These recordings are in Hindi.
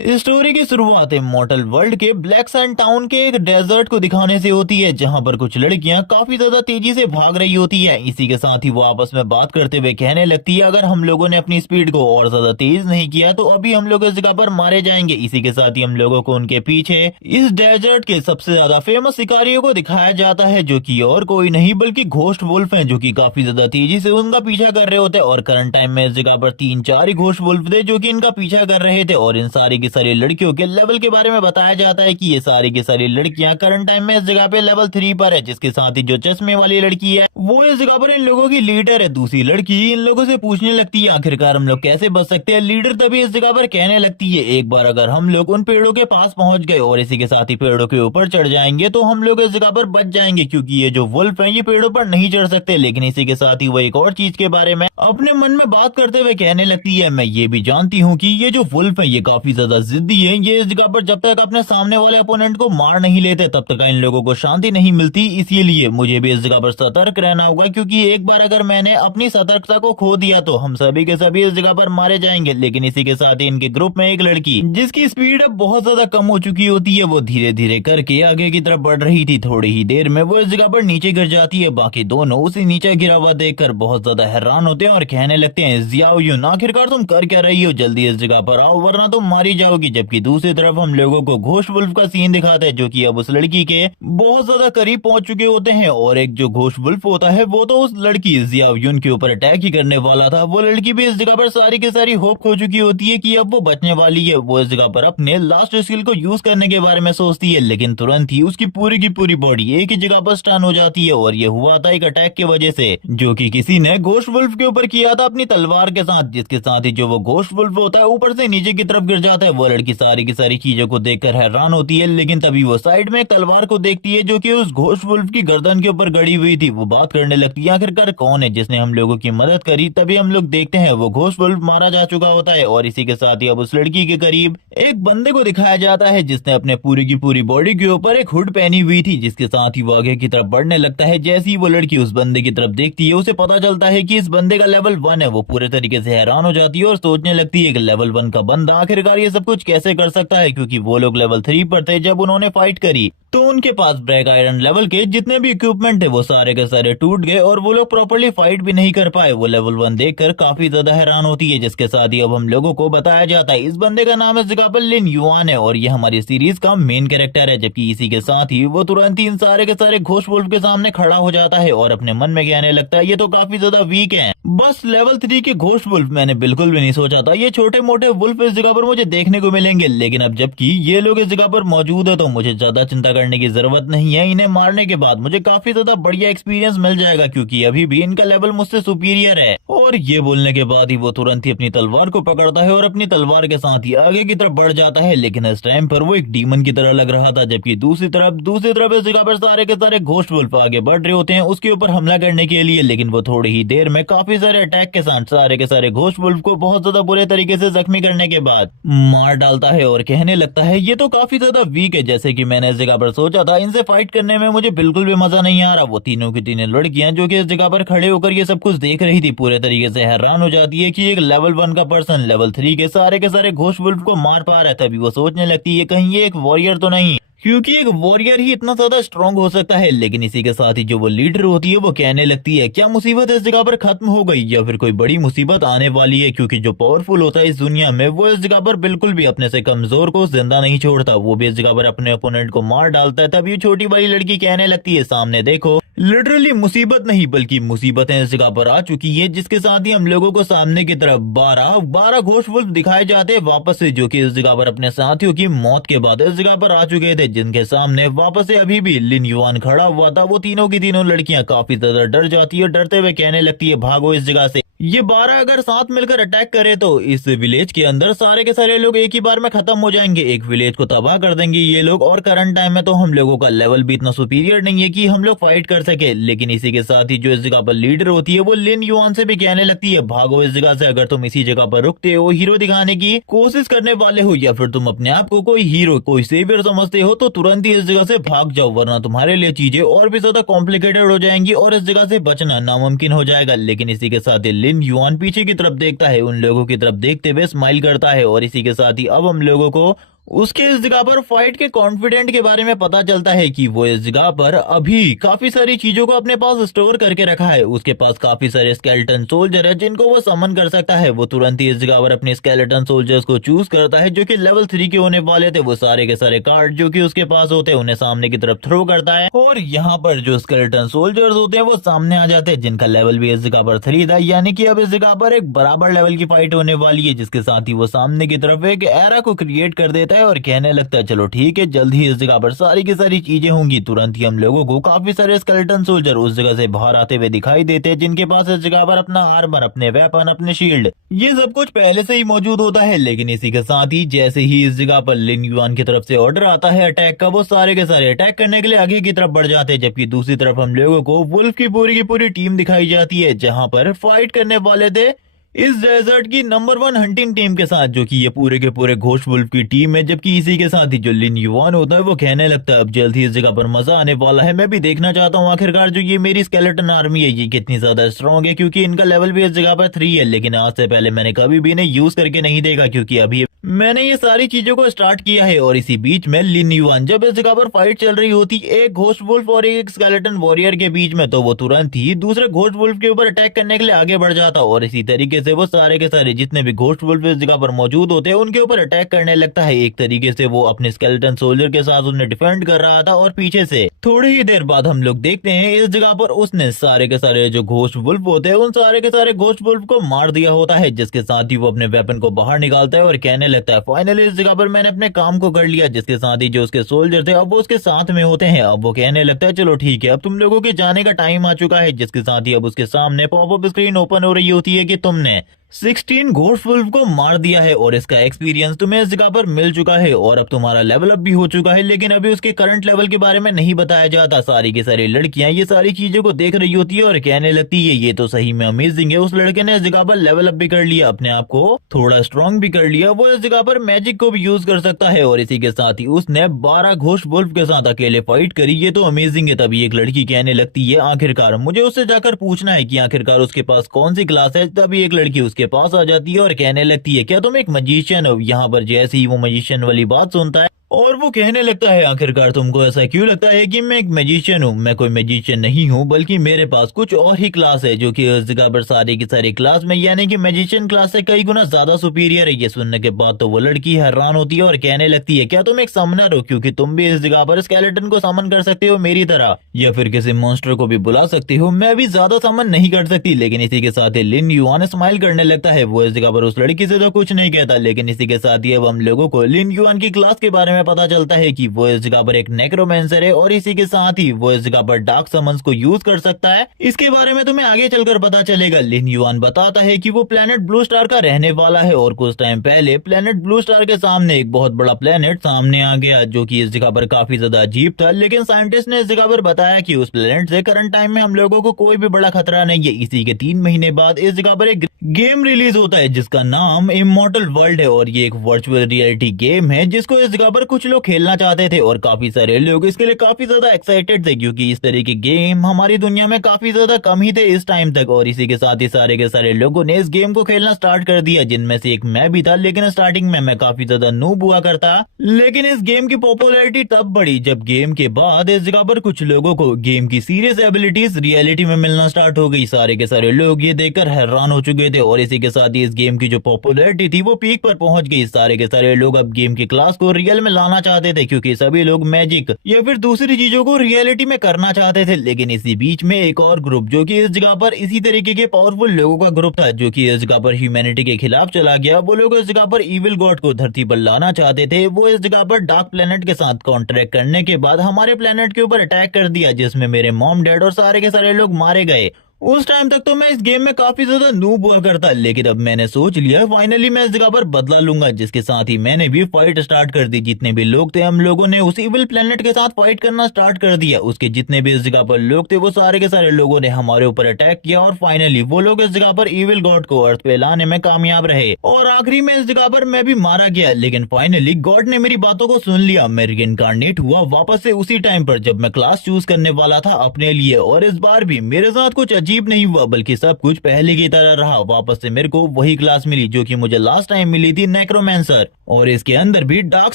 इस स्टोरी की शुरुआत इमॉर्टल वर्ल्ड के ब्लैक सैंड टाउन के एक डेजर्ट को दिखाने से होती है, जहां पर कुछ लड़कियां काफी ज्यादा तेजी से भाग रही होती है। इसी के साथ ही वो आपस में बात करते हुए कहने लगती है, अगर हम लोगों ने अपनी स्पीड को और ज्यादा तेज नहीं किया तो अभी हम लोग इस जगह पर मारे जाएंगे। इसी के साथ ही हम लोगों को उनके पीछे इस डेजर्ट के सबसे ज्यादा फेमस शिकारियों को दिखाया जाता है, जो की और कोई नहीं बल्कि घोस्ट वुल्फ है, जो की काफी ज्यादा तेजी से उनका पीछा कर रहे होते हैं। और करंट टाइम में इस जगह पर 3-4 ही घोस्ट वुल्फ थे जो की इनका पीछा कर रहे थे। और इन सारी की सारी लड़कियों के लेवल के बारे में बताया जाता है कि ये सारी की सारी लड़कियां करंट टाइम में इस जगह पे लेवल 3 पर है, जिसके साथ ही जो चश्मे वाली लड़की है वो इस जगह पर इन लोगों की लीडर है। दूसरी लड़की इन लोगों से पूछने लगती है, आखिरकार हम लोग कैसे बच सकते हैं। लीडर तभी इस जगह पर कहने लगती है, एक बार अगर हम लोग उन पेड़ों के पास पहुंच गए और इसी के साथ ही पेड़ों के ऊपर चढ़ जाएंगे तो हम लोग इस जगह पर बच जाएंगे, क्योंकि ये जो वुल्फ है ये पेड़ों पर नहीं चढ़ सकते। लेकिन इसी के साथ ही वो एक और चीज के बारे में अपने मन में बात करते हुए कहने लगती है, मैं ये भी जानती हूँ कि ये जो वुल्फ है ये काफी ज्यादा जिद्दी है। ये इस जगह पर जब तक अपने सामने वाले अपोनेंट को मार नहीं लेते तब तक इन लोगों को शांति नहीं मिलती। इसीलिए मुझे भी इस जगह पर सतर्क रहना होगा, क्योंकि एक बार अगर मैंने अपनी सतर्कता को खो दिया तो हम सभी के सभी इस जगह पर मारे जाएंगे। लेकिन इसी के साथ ही इनके ग्रुप में एक लड़की जिसकी स्पीड अब बहुत ज्यादा कम हो चुकी होती है, वो धीरे धीरे करके आगे की तरफ बढ़ रही थी। थोड़ी ही देर में वो इस जगह पर नीचे गिर जाती है। बाकी दोनों उसी नीचे गिरा हुआ देखकर बहुत ज्यादा हैरान होते हैं और कहने लगते हैं, जियाओ यून आखिरकार तुम कर क्या रही हो, जल्दी इस जगह पर आओ वरना तुम मारी जाओगी। जबकि दूसरी तरफ हम लोगों को घोस्ट वुल्फ का सीन दिखाता है, जो कि अब उस लड़की के बहुत ज्यादा करीब पहुंच चुके होते हैं। और एक जो घोस्ट वुल्फ होता है वो तो उस लड़की जियाओ यून के ऊपर अटैक ही करने वाला था। वो लड़की भी इस जगह पर सारी की सारी होप खो चुकी होती है कि अब वो बचने वाली है। वो इस जगह पर अपने लास्ट स्किल को यूज करने के बारे में सोचती है, लेकिन तुरंत ही उसकी पूरी की पूरी बॉडी एक ही जगह पर स्टन हो जाती है। और ये हुआ था एक अटैक की वजह से, जो कि किसी ने घोस्ट वुल्फ के ऊपर किया था अपनी तलवार के साथ, जिसके साथ ही जो वो घोस्ट वुल्फ होता है ऊपर से नीचे की तरफ गिर जाता है। वो लड़की सारी की सारी चीजों को देखकर हैरान होती है, लेकिन तभी वो साइड में एक तलवार को देखती है जो कि उस घोस्ट वुल्फ की गर्दन के ऊपर गड़ी हुई थी। वो बात करने लगती है, आखिरकार कौन है जिसने हम लोगों की मदद करी। तभी हम लोग देखते हैं वो घोस्ट वुल्फ मारा जा चुका होता है। और इसी के साथ ही अब उस लड़की के करीब एक बंदे को दिखाया जाता है जिसने अपने पूरी की पूरी बॉडी के ऊपर एक हुड पहनी हुई थी, जिसके साथ ही वो आगे की तरफ बढ़ने लगता है। जैसे ही वो लड़की उस बंदे की तरफ देखती है उसे पता चलता है कि इस बंदे का लेवल 1 है। वो पूरे तरीके से हैरान हो जाती है और सोचने लगती है कि लेवल 1 का बंदा आखिरकार ये सब कुछ कैसे कर सकता है, क्योंकि वो लोग लेवल 3 पर थे जब उन्होंने फाइट करी तो उनके पास ब्लैक आयरन लेवल के जितने भी इक्विपमेंट थे वो सारे के सारे टूट गए और वो लोग प्रॉपर्ली फाइट भी नहीं कर पाए। वो लेवल 1 देखकर काफी ज्यादा हैरान होती है, जिसके साथ ही अब हम लोगों को बताया जाता है इस बंदे का नाम है इस जगह पर लिन युआन है और ये हमारी सीरीज का मेन कैरेक्टर है। जबकि इसी के साथ ही वो तुरंत ही इन सारे के सारे घोस्ट वुल्फ के सामने खड़ा हो जाता है और अपने मन में कहने लगता है, ये तो काफी ज्यादा वीक है, बस लेवल 3 के घोस्ट वुल्फ मैंने बिल्कुल भी नहीं सोचा था ये छोटे मोटे वुल्फ इस जगह पर मुझे देखने को मिलेंगे। लेकिन अब जबकि ये लोग इस जगह पर मौजूद है तो मुझे ज्यादा चिंता करने की जरूरत नहीं है। इन्हें मारने के बाद मुझे काफी ज्यादा बढ़िया एक्सपीरियंस मिल जाएगा, क्योंकि अभी भी इनका लेवल मुझसे सुपीरियर है। और ये बोलने के बाद ही वो तुरंत ही अपनी तलवार को पकड़ता है और अपनी तलवार के साथ ही आगे की तरफ बढ़ जाता है। लेकिन इस टाइम पर वो एक डीमन की तरह लग रहा था, जबकि दूसरी तरफ इस जगह पर सारे के सारे घोस्ट वुल्फ आगे बढ़ रहे होते हैं उसके ऊपर हमला करने के लिए। लेकिन वो थोड़ी ही देर में काफी सारे अटैक के साथ सारे के सारे घोस्ट वुल्फ को बहुत ज्यादा बुरे तरीके से जख्मी करने के बाद मार डालता है और कहने लगता है, ये तो काफी ज्यादा वीक है जैसे कि मैंने इस जगह पर सोचा था। इनसे फाइट करने में मुझे बिल्कुल भी मजा नहीं आ रहा। वो तीनों की तीनों लड़कियां जो कि इस जगह पर खड़े होकर ये सब कुछ देख रही थी पूरे तरीके से हैरान हो जाती है कि एक लेवल 1 का पर्सन लेवल 3 के सारे घोस्ट वुल्फ को मार पा रहा है। तभी वो सोचने लगती है कहीं ये एक वॉरियर तो नहीं, क्योंकि एक वॉरियर ही इतना ज्यादा स्ट्रांग हो सकता है। लेकिन इसी के साथ ही जो वो लीडर होती है वो कहने लगती है, क्या मुसीबत इस जगह पर खत्म हो गई या फिर कोई बड़ी मुसीबत आने वाली है, क्योंकि जो पावरफुल होता है इस दुनिया में वो इस जगह पर बिल्कुल भी अपने से कमजोर को जिंदा नहीं छोड़ता, वो भी इस जगह पर अपने ओपोनेंट को मार डालता है। तभी छोटी वाली लड़की कहने लगती है, सामने देखो लिटरली मुसीबत नहीं बल्कि मुसीबतें इस जगह पर आ चुकी है। जिसके साथ ही हम लोगों को सामने की तरफ 12 घोस्ट वुल्फ दिखाए जाते हैं वापस से, जो कि इस जगह पर अपने साथियों की मौत के बाद इस जगह पर आ चुके थे, जिनके सामने वापस से अभी भी लिन युआन खड़ा हुआ था। वो तीनों की तीनों लड़कियां काफी ज्यादा डर जाती है, डरते हुए कहने लगती है, भागो इस जगह से। ये 12 अगर साथ मिलकर अटैक करे तो इस विलेज के अंदर सारे के सारे लोग एक ही बार में खत्म हो जाएंगे, एक विलेज को तबाह कर देंगे ये लोग। और करंट टाइम में तो हम लोगों का लेवल भी इतना सुपीरियर नहीं है कि हम लोग फाइट कर सके। लेकिन इसी के साथ ही जो इस जगह पर लीडर होती है वो लिन युआन से भी कहने लगती है, भागो इस जगह से, अगर तुम इसी जगह पर रुकते हो, हीरो दिखाने की कोशिश करने वाले हो या फिर तुम अपने आप को कोई हीरो कोई सेवियर समझते हो तो तुरंत ही इस जगह से भाग जाओ, वरना तुम्हारे लिए चीजें और भी ज्यादा कॉम्प्लिकेटेड हो जाएंगी और इस जगह से बचना नामुमकिन हो जाएगा। लेकिन इसी के साथ ही लिन लिन युआन पीछे की तरफ देखता है, उन लोगों की तरफ देखते हुए स्माइल करता है और इसी के साथ ही अब हम लोगों को उसके इस जगह पर फाइट के कॉन्फिडेंट के बारे में पता चलता है कि वो इस जगह पर अभी काफी सारी चीजों को अपने पास स्टोर करके रखा है। उसके पास काफी सारे स्केलेटन सोल्जर है जिनको वो समन कर सकता है। वो तुरंत ही इस जगह पर अपने स्केलेटन सोल्जर्स को चूज करता है जो कि लेवल 3 के होने वाले थे। वो सारे के सारे कार्ड जो कि उसके पास होते हैं उन्हें सामने की तरफ थ्रो करता है और यहाँ पर जो स्केलेटन सोल्जर्स होते हैं वो सामने आ जाते हैं जिनका लेवल भी इस जगह पर 3 था। यानी कि अब इस जगह पर एक बराबर लेवल की फाइट होने वाली है, जिसके साथ ही वो सामने की तरफ एक एरा को क्रिएट कर देता है और कहने लगता है चलो ठीक है, जल्द ही इस जगह पर सारी की सारी चीजें होंगी। तुरंत ही हम लोगों को काफी सारे स्केलेटन सोल्जर उस जगह से बाहर आते हुए दिखाई देते हैं जिनके पास इस जगह पर अपना आर्मर, अपने वेपन, अपने शील्ड, ये सब कुछ पहले से ही मौजूद होता है। लेकिन इसी के साथ ही जैसे ही इस जगह पर लिन युआन की तरफ से ऑर्डर आता है अटैक का, वो सारे के सारे अटैक करने के लिए आगे की तरफ बढ़ जाते हैं। जबकि दूसरी तरफ हम लोगों को वुल्फ की पूरी टीम दिखाई जाती है जहां पर फाइट करने वाले थे इस डेजर्ट की नंबर 1 हंटिंग टीम के साथ, जो कि ये पूरे के पूरे घोस्ट वुल्फ की टीम है। जबकि इसी के साथ ही जो लिन युआन होता है वो कहने लगता है अब जल्द ही इस जगह पर मजा आने वाला है। मैं भी देखना चाहता हूँ आखिरकार जो ये मेरी स्केलेटन आर्मी है ये कितनी ज्यादा स्ट्रॉन्ग है, क्योंकि इनका लेवल भी इस जगह पर 3 है। लेकिन आज से पहले मैंने कभी भी इन्हें यूज करके नहीं देखा क्योंकि अभी मैंने ये सारी चीजों को स्टार्ट किया है। और इसी बीच में लिन युआन जब इस जगह पर फाइट चल रही होती एक घोस्ट वुल्फ और एक स्केलेटन वॉरियर के बीच में, तो वो तुरंत ही दूसरे घोस्ट वुल्फ के ऊपर अटैक करने के लिए आगे बढ़ जाता और इसी तरीके से वो सारे के सारे जितने भी घोस्ट वुल्फ इस जगह पर मौजूद होते हैं उनके ऊपर अटैक करने लगता है। एक तरीके से वो अपने स्केलेटन सोल्जर के साथ उन्हें डिफेंड कर रहा था और पीछे से थोड़ी ही देर बाद हम लोग देखते हैं इस जगह पर उसने सारे के सारे जो घोस्ट वुल्फ होते हैं उन सारे के सारे घोस्ट वुल्फ को मार दिया होता है, जिसके साथ ही वो अपने वेपन को बाहर निकालता है और कहने लगता है फाइनली इस जगह पर मैंने अपने काम को कर लिया। जिसके साथ ही जो उसके सोल्जर थे अब वो उसके साथ में होते हैं। अब वो कहने लगता है चलो ठीक है, अब तुम लोगों के जाने का टाइम आ चुका है। जिसके साथ ही अब उसके सामने पॉपअप स्क्रीन ओपन हो रही होती है कि तुमने 16 घोस्ट वुल्फ को मार दिया है और इसका एक्सपीरियंस तुम्हें इस जगह पर मिल चुका है और अब तुम्हारा लेवल अप भी हो चुका है। लेकिन अभी उसके करंट लेवल के बारे में नहीं बताया जाता। सारी की सारी लड़कियां ये सारी चीजों को देख रही होती है और कहने लगती है ये तो सही में अमेजिंग है, उस लड़के ने इस जगह पर लेवल अप भी कर लिया, अपने आप को थोड़ा स्ट्रॉन्ग भी कर लिया, वो इस जगह पर मैजिक को भी यूज कर सकता है। और इसी के साथ ही उसने 12 घोस्ट वुल्फ के साथ अकेले फाइट करी, ये तो अमेजिंग है। तभी एक लड़की कहने लगती है आखिरकार मुझे उससे जाकर पूछना है कि आखिरकार उसके पास कौन सी क्लास है। तभी एक लड़की उसके पास आ जाती है और कहने लगती है क्या तुम एक मजिशियन हो। यहाँ पर जैसे ही वो मजिशियन वाली बात सुनता है और वो कहने लगता है आखिरकार तुमको ऐसा क्यों लगता है कि मैं एक मैजिशियन हूँ। मैं कोई मैजिशियन नहीं हूँ, बल्कि मेरे पास कुछ और ही क्लास है जो कि इस जगह पर सारी की सारी क्लास में यानी कि मैजिशियन क्लास से कई गुना ज्यादा सुपीरियर है। ये सुनने के बाद तो वो लड़की हैरान होती है और कहने लगती है क्या तुम एक समनर हो, क्योंकि तुम भी इस जगह पर स्केलेटन को समन कर सकते हो मेरी तरह, या फिर किसी मॉन्स्टर को भी बुला सकती हो। मैं भी ज्यादा समन नहीं कर सकती। लेकिन इसी के साथ ही लिन युआन स्माइल करने लगता है। वो इस जगह पर उस लड़की से तो कुछ नहीं कहता। लेकिन इसी के साथ ही अब हम लोगों को लिन युआन की क्लास के बारे में पता चलता है कि वो इस जगह पर एक नेक्रोमेंसर है और इसी के साथ ही वो इस जगह पर डार्क समन्स को यूज कर सकता है। इसके बारे में तुम्हें आगे चलकर पता चलेगा। लिन युआन बताता है कि वो प्लेनेट ब्लू स्टार का रहने वाला है और कुछ टाइम पहले प्लेनेट ब्लू स्टार के सामने एक बहुत बड़ा प्लेनेट सामने आ गया जो कि इस जगह पर काफी ज्यादा अजीब था। लेकिन साइंटिस्ट ने इस जगह पर बताया कि उस प्लेनेट से करंट टाइम में हम लोगों को कोई भी बड़ा खतरा नहीं है। इसी के 3 महीने बाद इस जगह पर एक गेम रिलीज होता है जिसका नाम इमॉर्टल वर्ल्ड है और ये एक वर्चुअल रियलिटी गेम है जिसको इस जगह पर कुछ लोग खेलना चाहते थे और काफी सारे लोग इसके लिए काफी ज्यादा एक्साइटेड थे, क्योंकि इस तरह के गेम हमारी दुनिया में काफी ज्यादा कम ही थे इस टाइम तक। और इसी के साथ ही सारे के सारे लोगों ने इस गेम को खेलना स्टार्ट कर दिया, जिनमें से एक मैं भी था। लेकिन स्टार्टिंग में मैं काफी ज्यादा नूब हुआ करता। लेकिन इस गेम की पॉपुलैरिटी तब बढ़ी जब गेम के बाद इस जगह पर कुछ लोगों को गेम की सीरियस एबिलिटीज रियलिटी में मिलना स्टार्ट हो गई। सारे के सारे लोग ये देखकर हैरान हो चुके थे और इसी के साथ ही इस गेम की जो पॉपुलैरिटी थी वो पीक पर पहुंच गई। सारे के सारे लोग अब गेम की क्लास को रियल में लाना चाहते थे, क्योंकि सभी लोग मैजिक या फिर दूसरी चीजों को रियलिटी में करना चाहते थे। लेकिन इसी बीच में एक और ग्रुप जो कि इस जगह पर इसी तरीके के पावरफुल लोगों का ग्रुप था जो कि इस जगह पर ह्यूमैनिटी के खिलाफ चला गया। वो लोग इस जगह पर इविल गॉड को धरती पर लाना चाहते थे। वो इस जगह पर डार्क प्लेनेट के साथ कॉन्ट्रैक्ट करने के बाद हमारे प्लेनेट के ऊपर अटैक कर दिया, जिसमें मेरे मॉम डैड और सारे के सारे लोग मारे गए। उस टाइम तक तो मैं इस गेम में काफी ज्यादा नूब हुआ करता, लेकिन अब मैंने सोच लिया फाइनली मैं इस जगह पर बदला लूंगा। जिसके साथ ही मैंने भी फाइट स्टार्ट कर दी। जितने भी लोग थे हम लोगों ने उस इविल प्लेनेट के साथ फाइट करना स्टार्ट कर दिया। उसके जितने भी इस जगह पर लोग थे वो सारे के सारे लोगों ने हमारे ऊपर अटैक किया और फाइनली वो लोग इस जगह पर इविल गॉड को अर्थ पे लाने में कामयाब रहे और आखिरी में इस जगह पर मैं भी मारा गया। लेकिन फाइनली गॉड ने मेरी बातों को सुन लिया। मैं रीइंकार्नेट हुआ वापस से उसी टाइम पर जब मैं क्लास चूज करने वाला था अपने लिए। और इस बार भी मेरे साथ कुछ अजीब चीप नहीं हुआ, बल्कि सब कुछ पहले की तरह रहा। वापस से मेरे को वही क्लास मिली जो कि मुझे लास्ट टाइम मिली थी, नेक्रोमेंसर, और इसके अंदर भी डार्क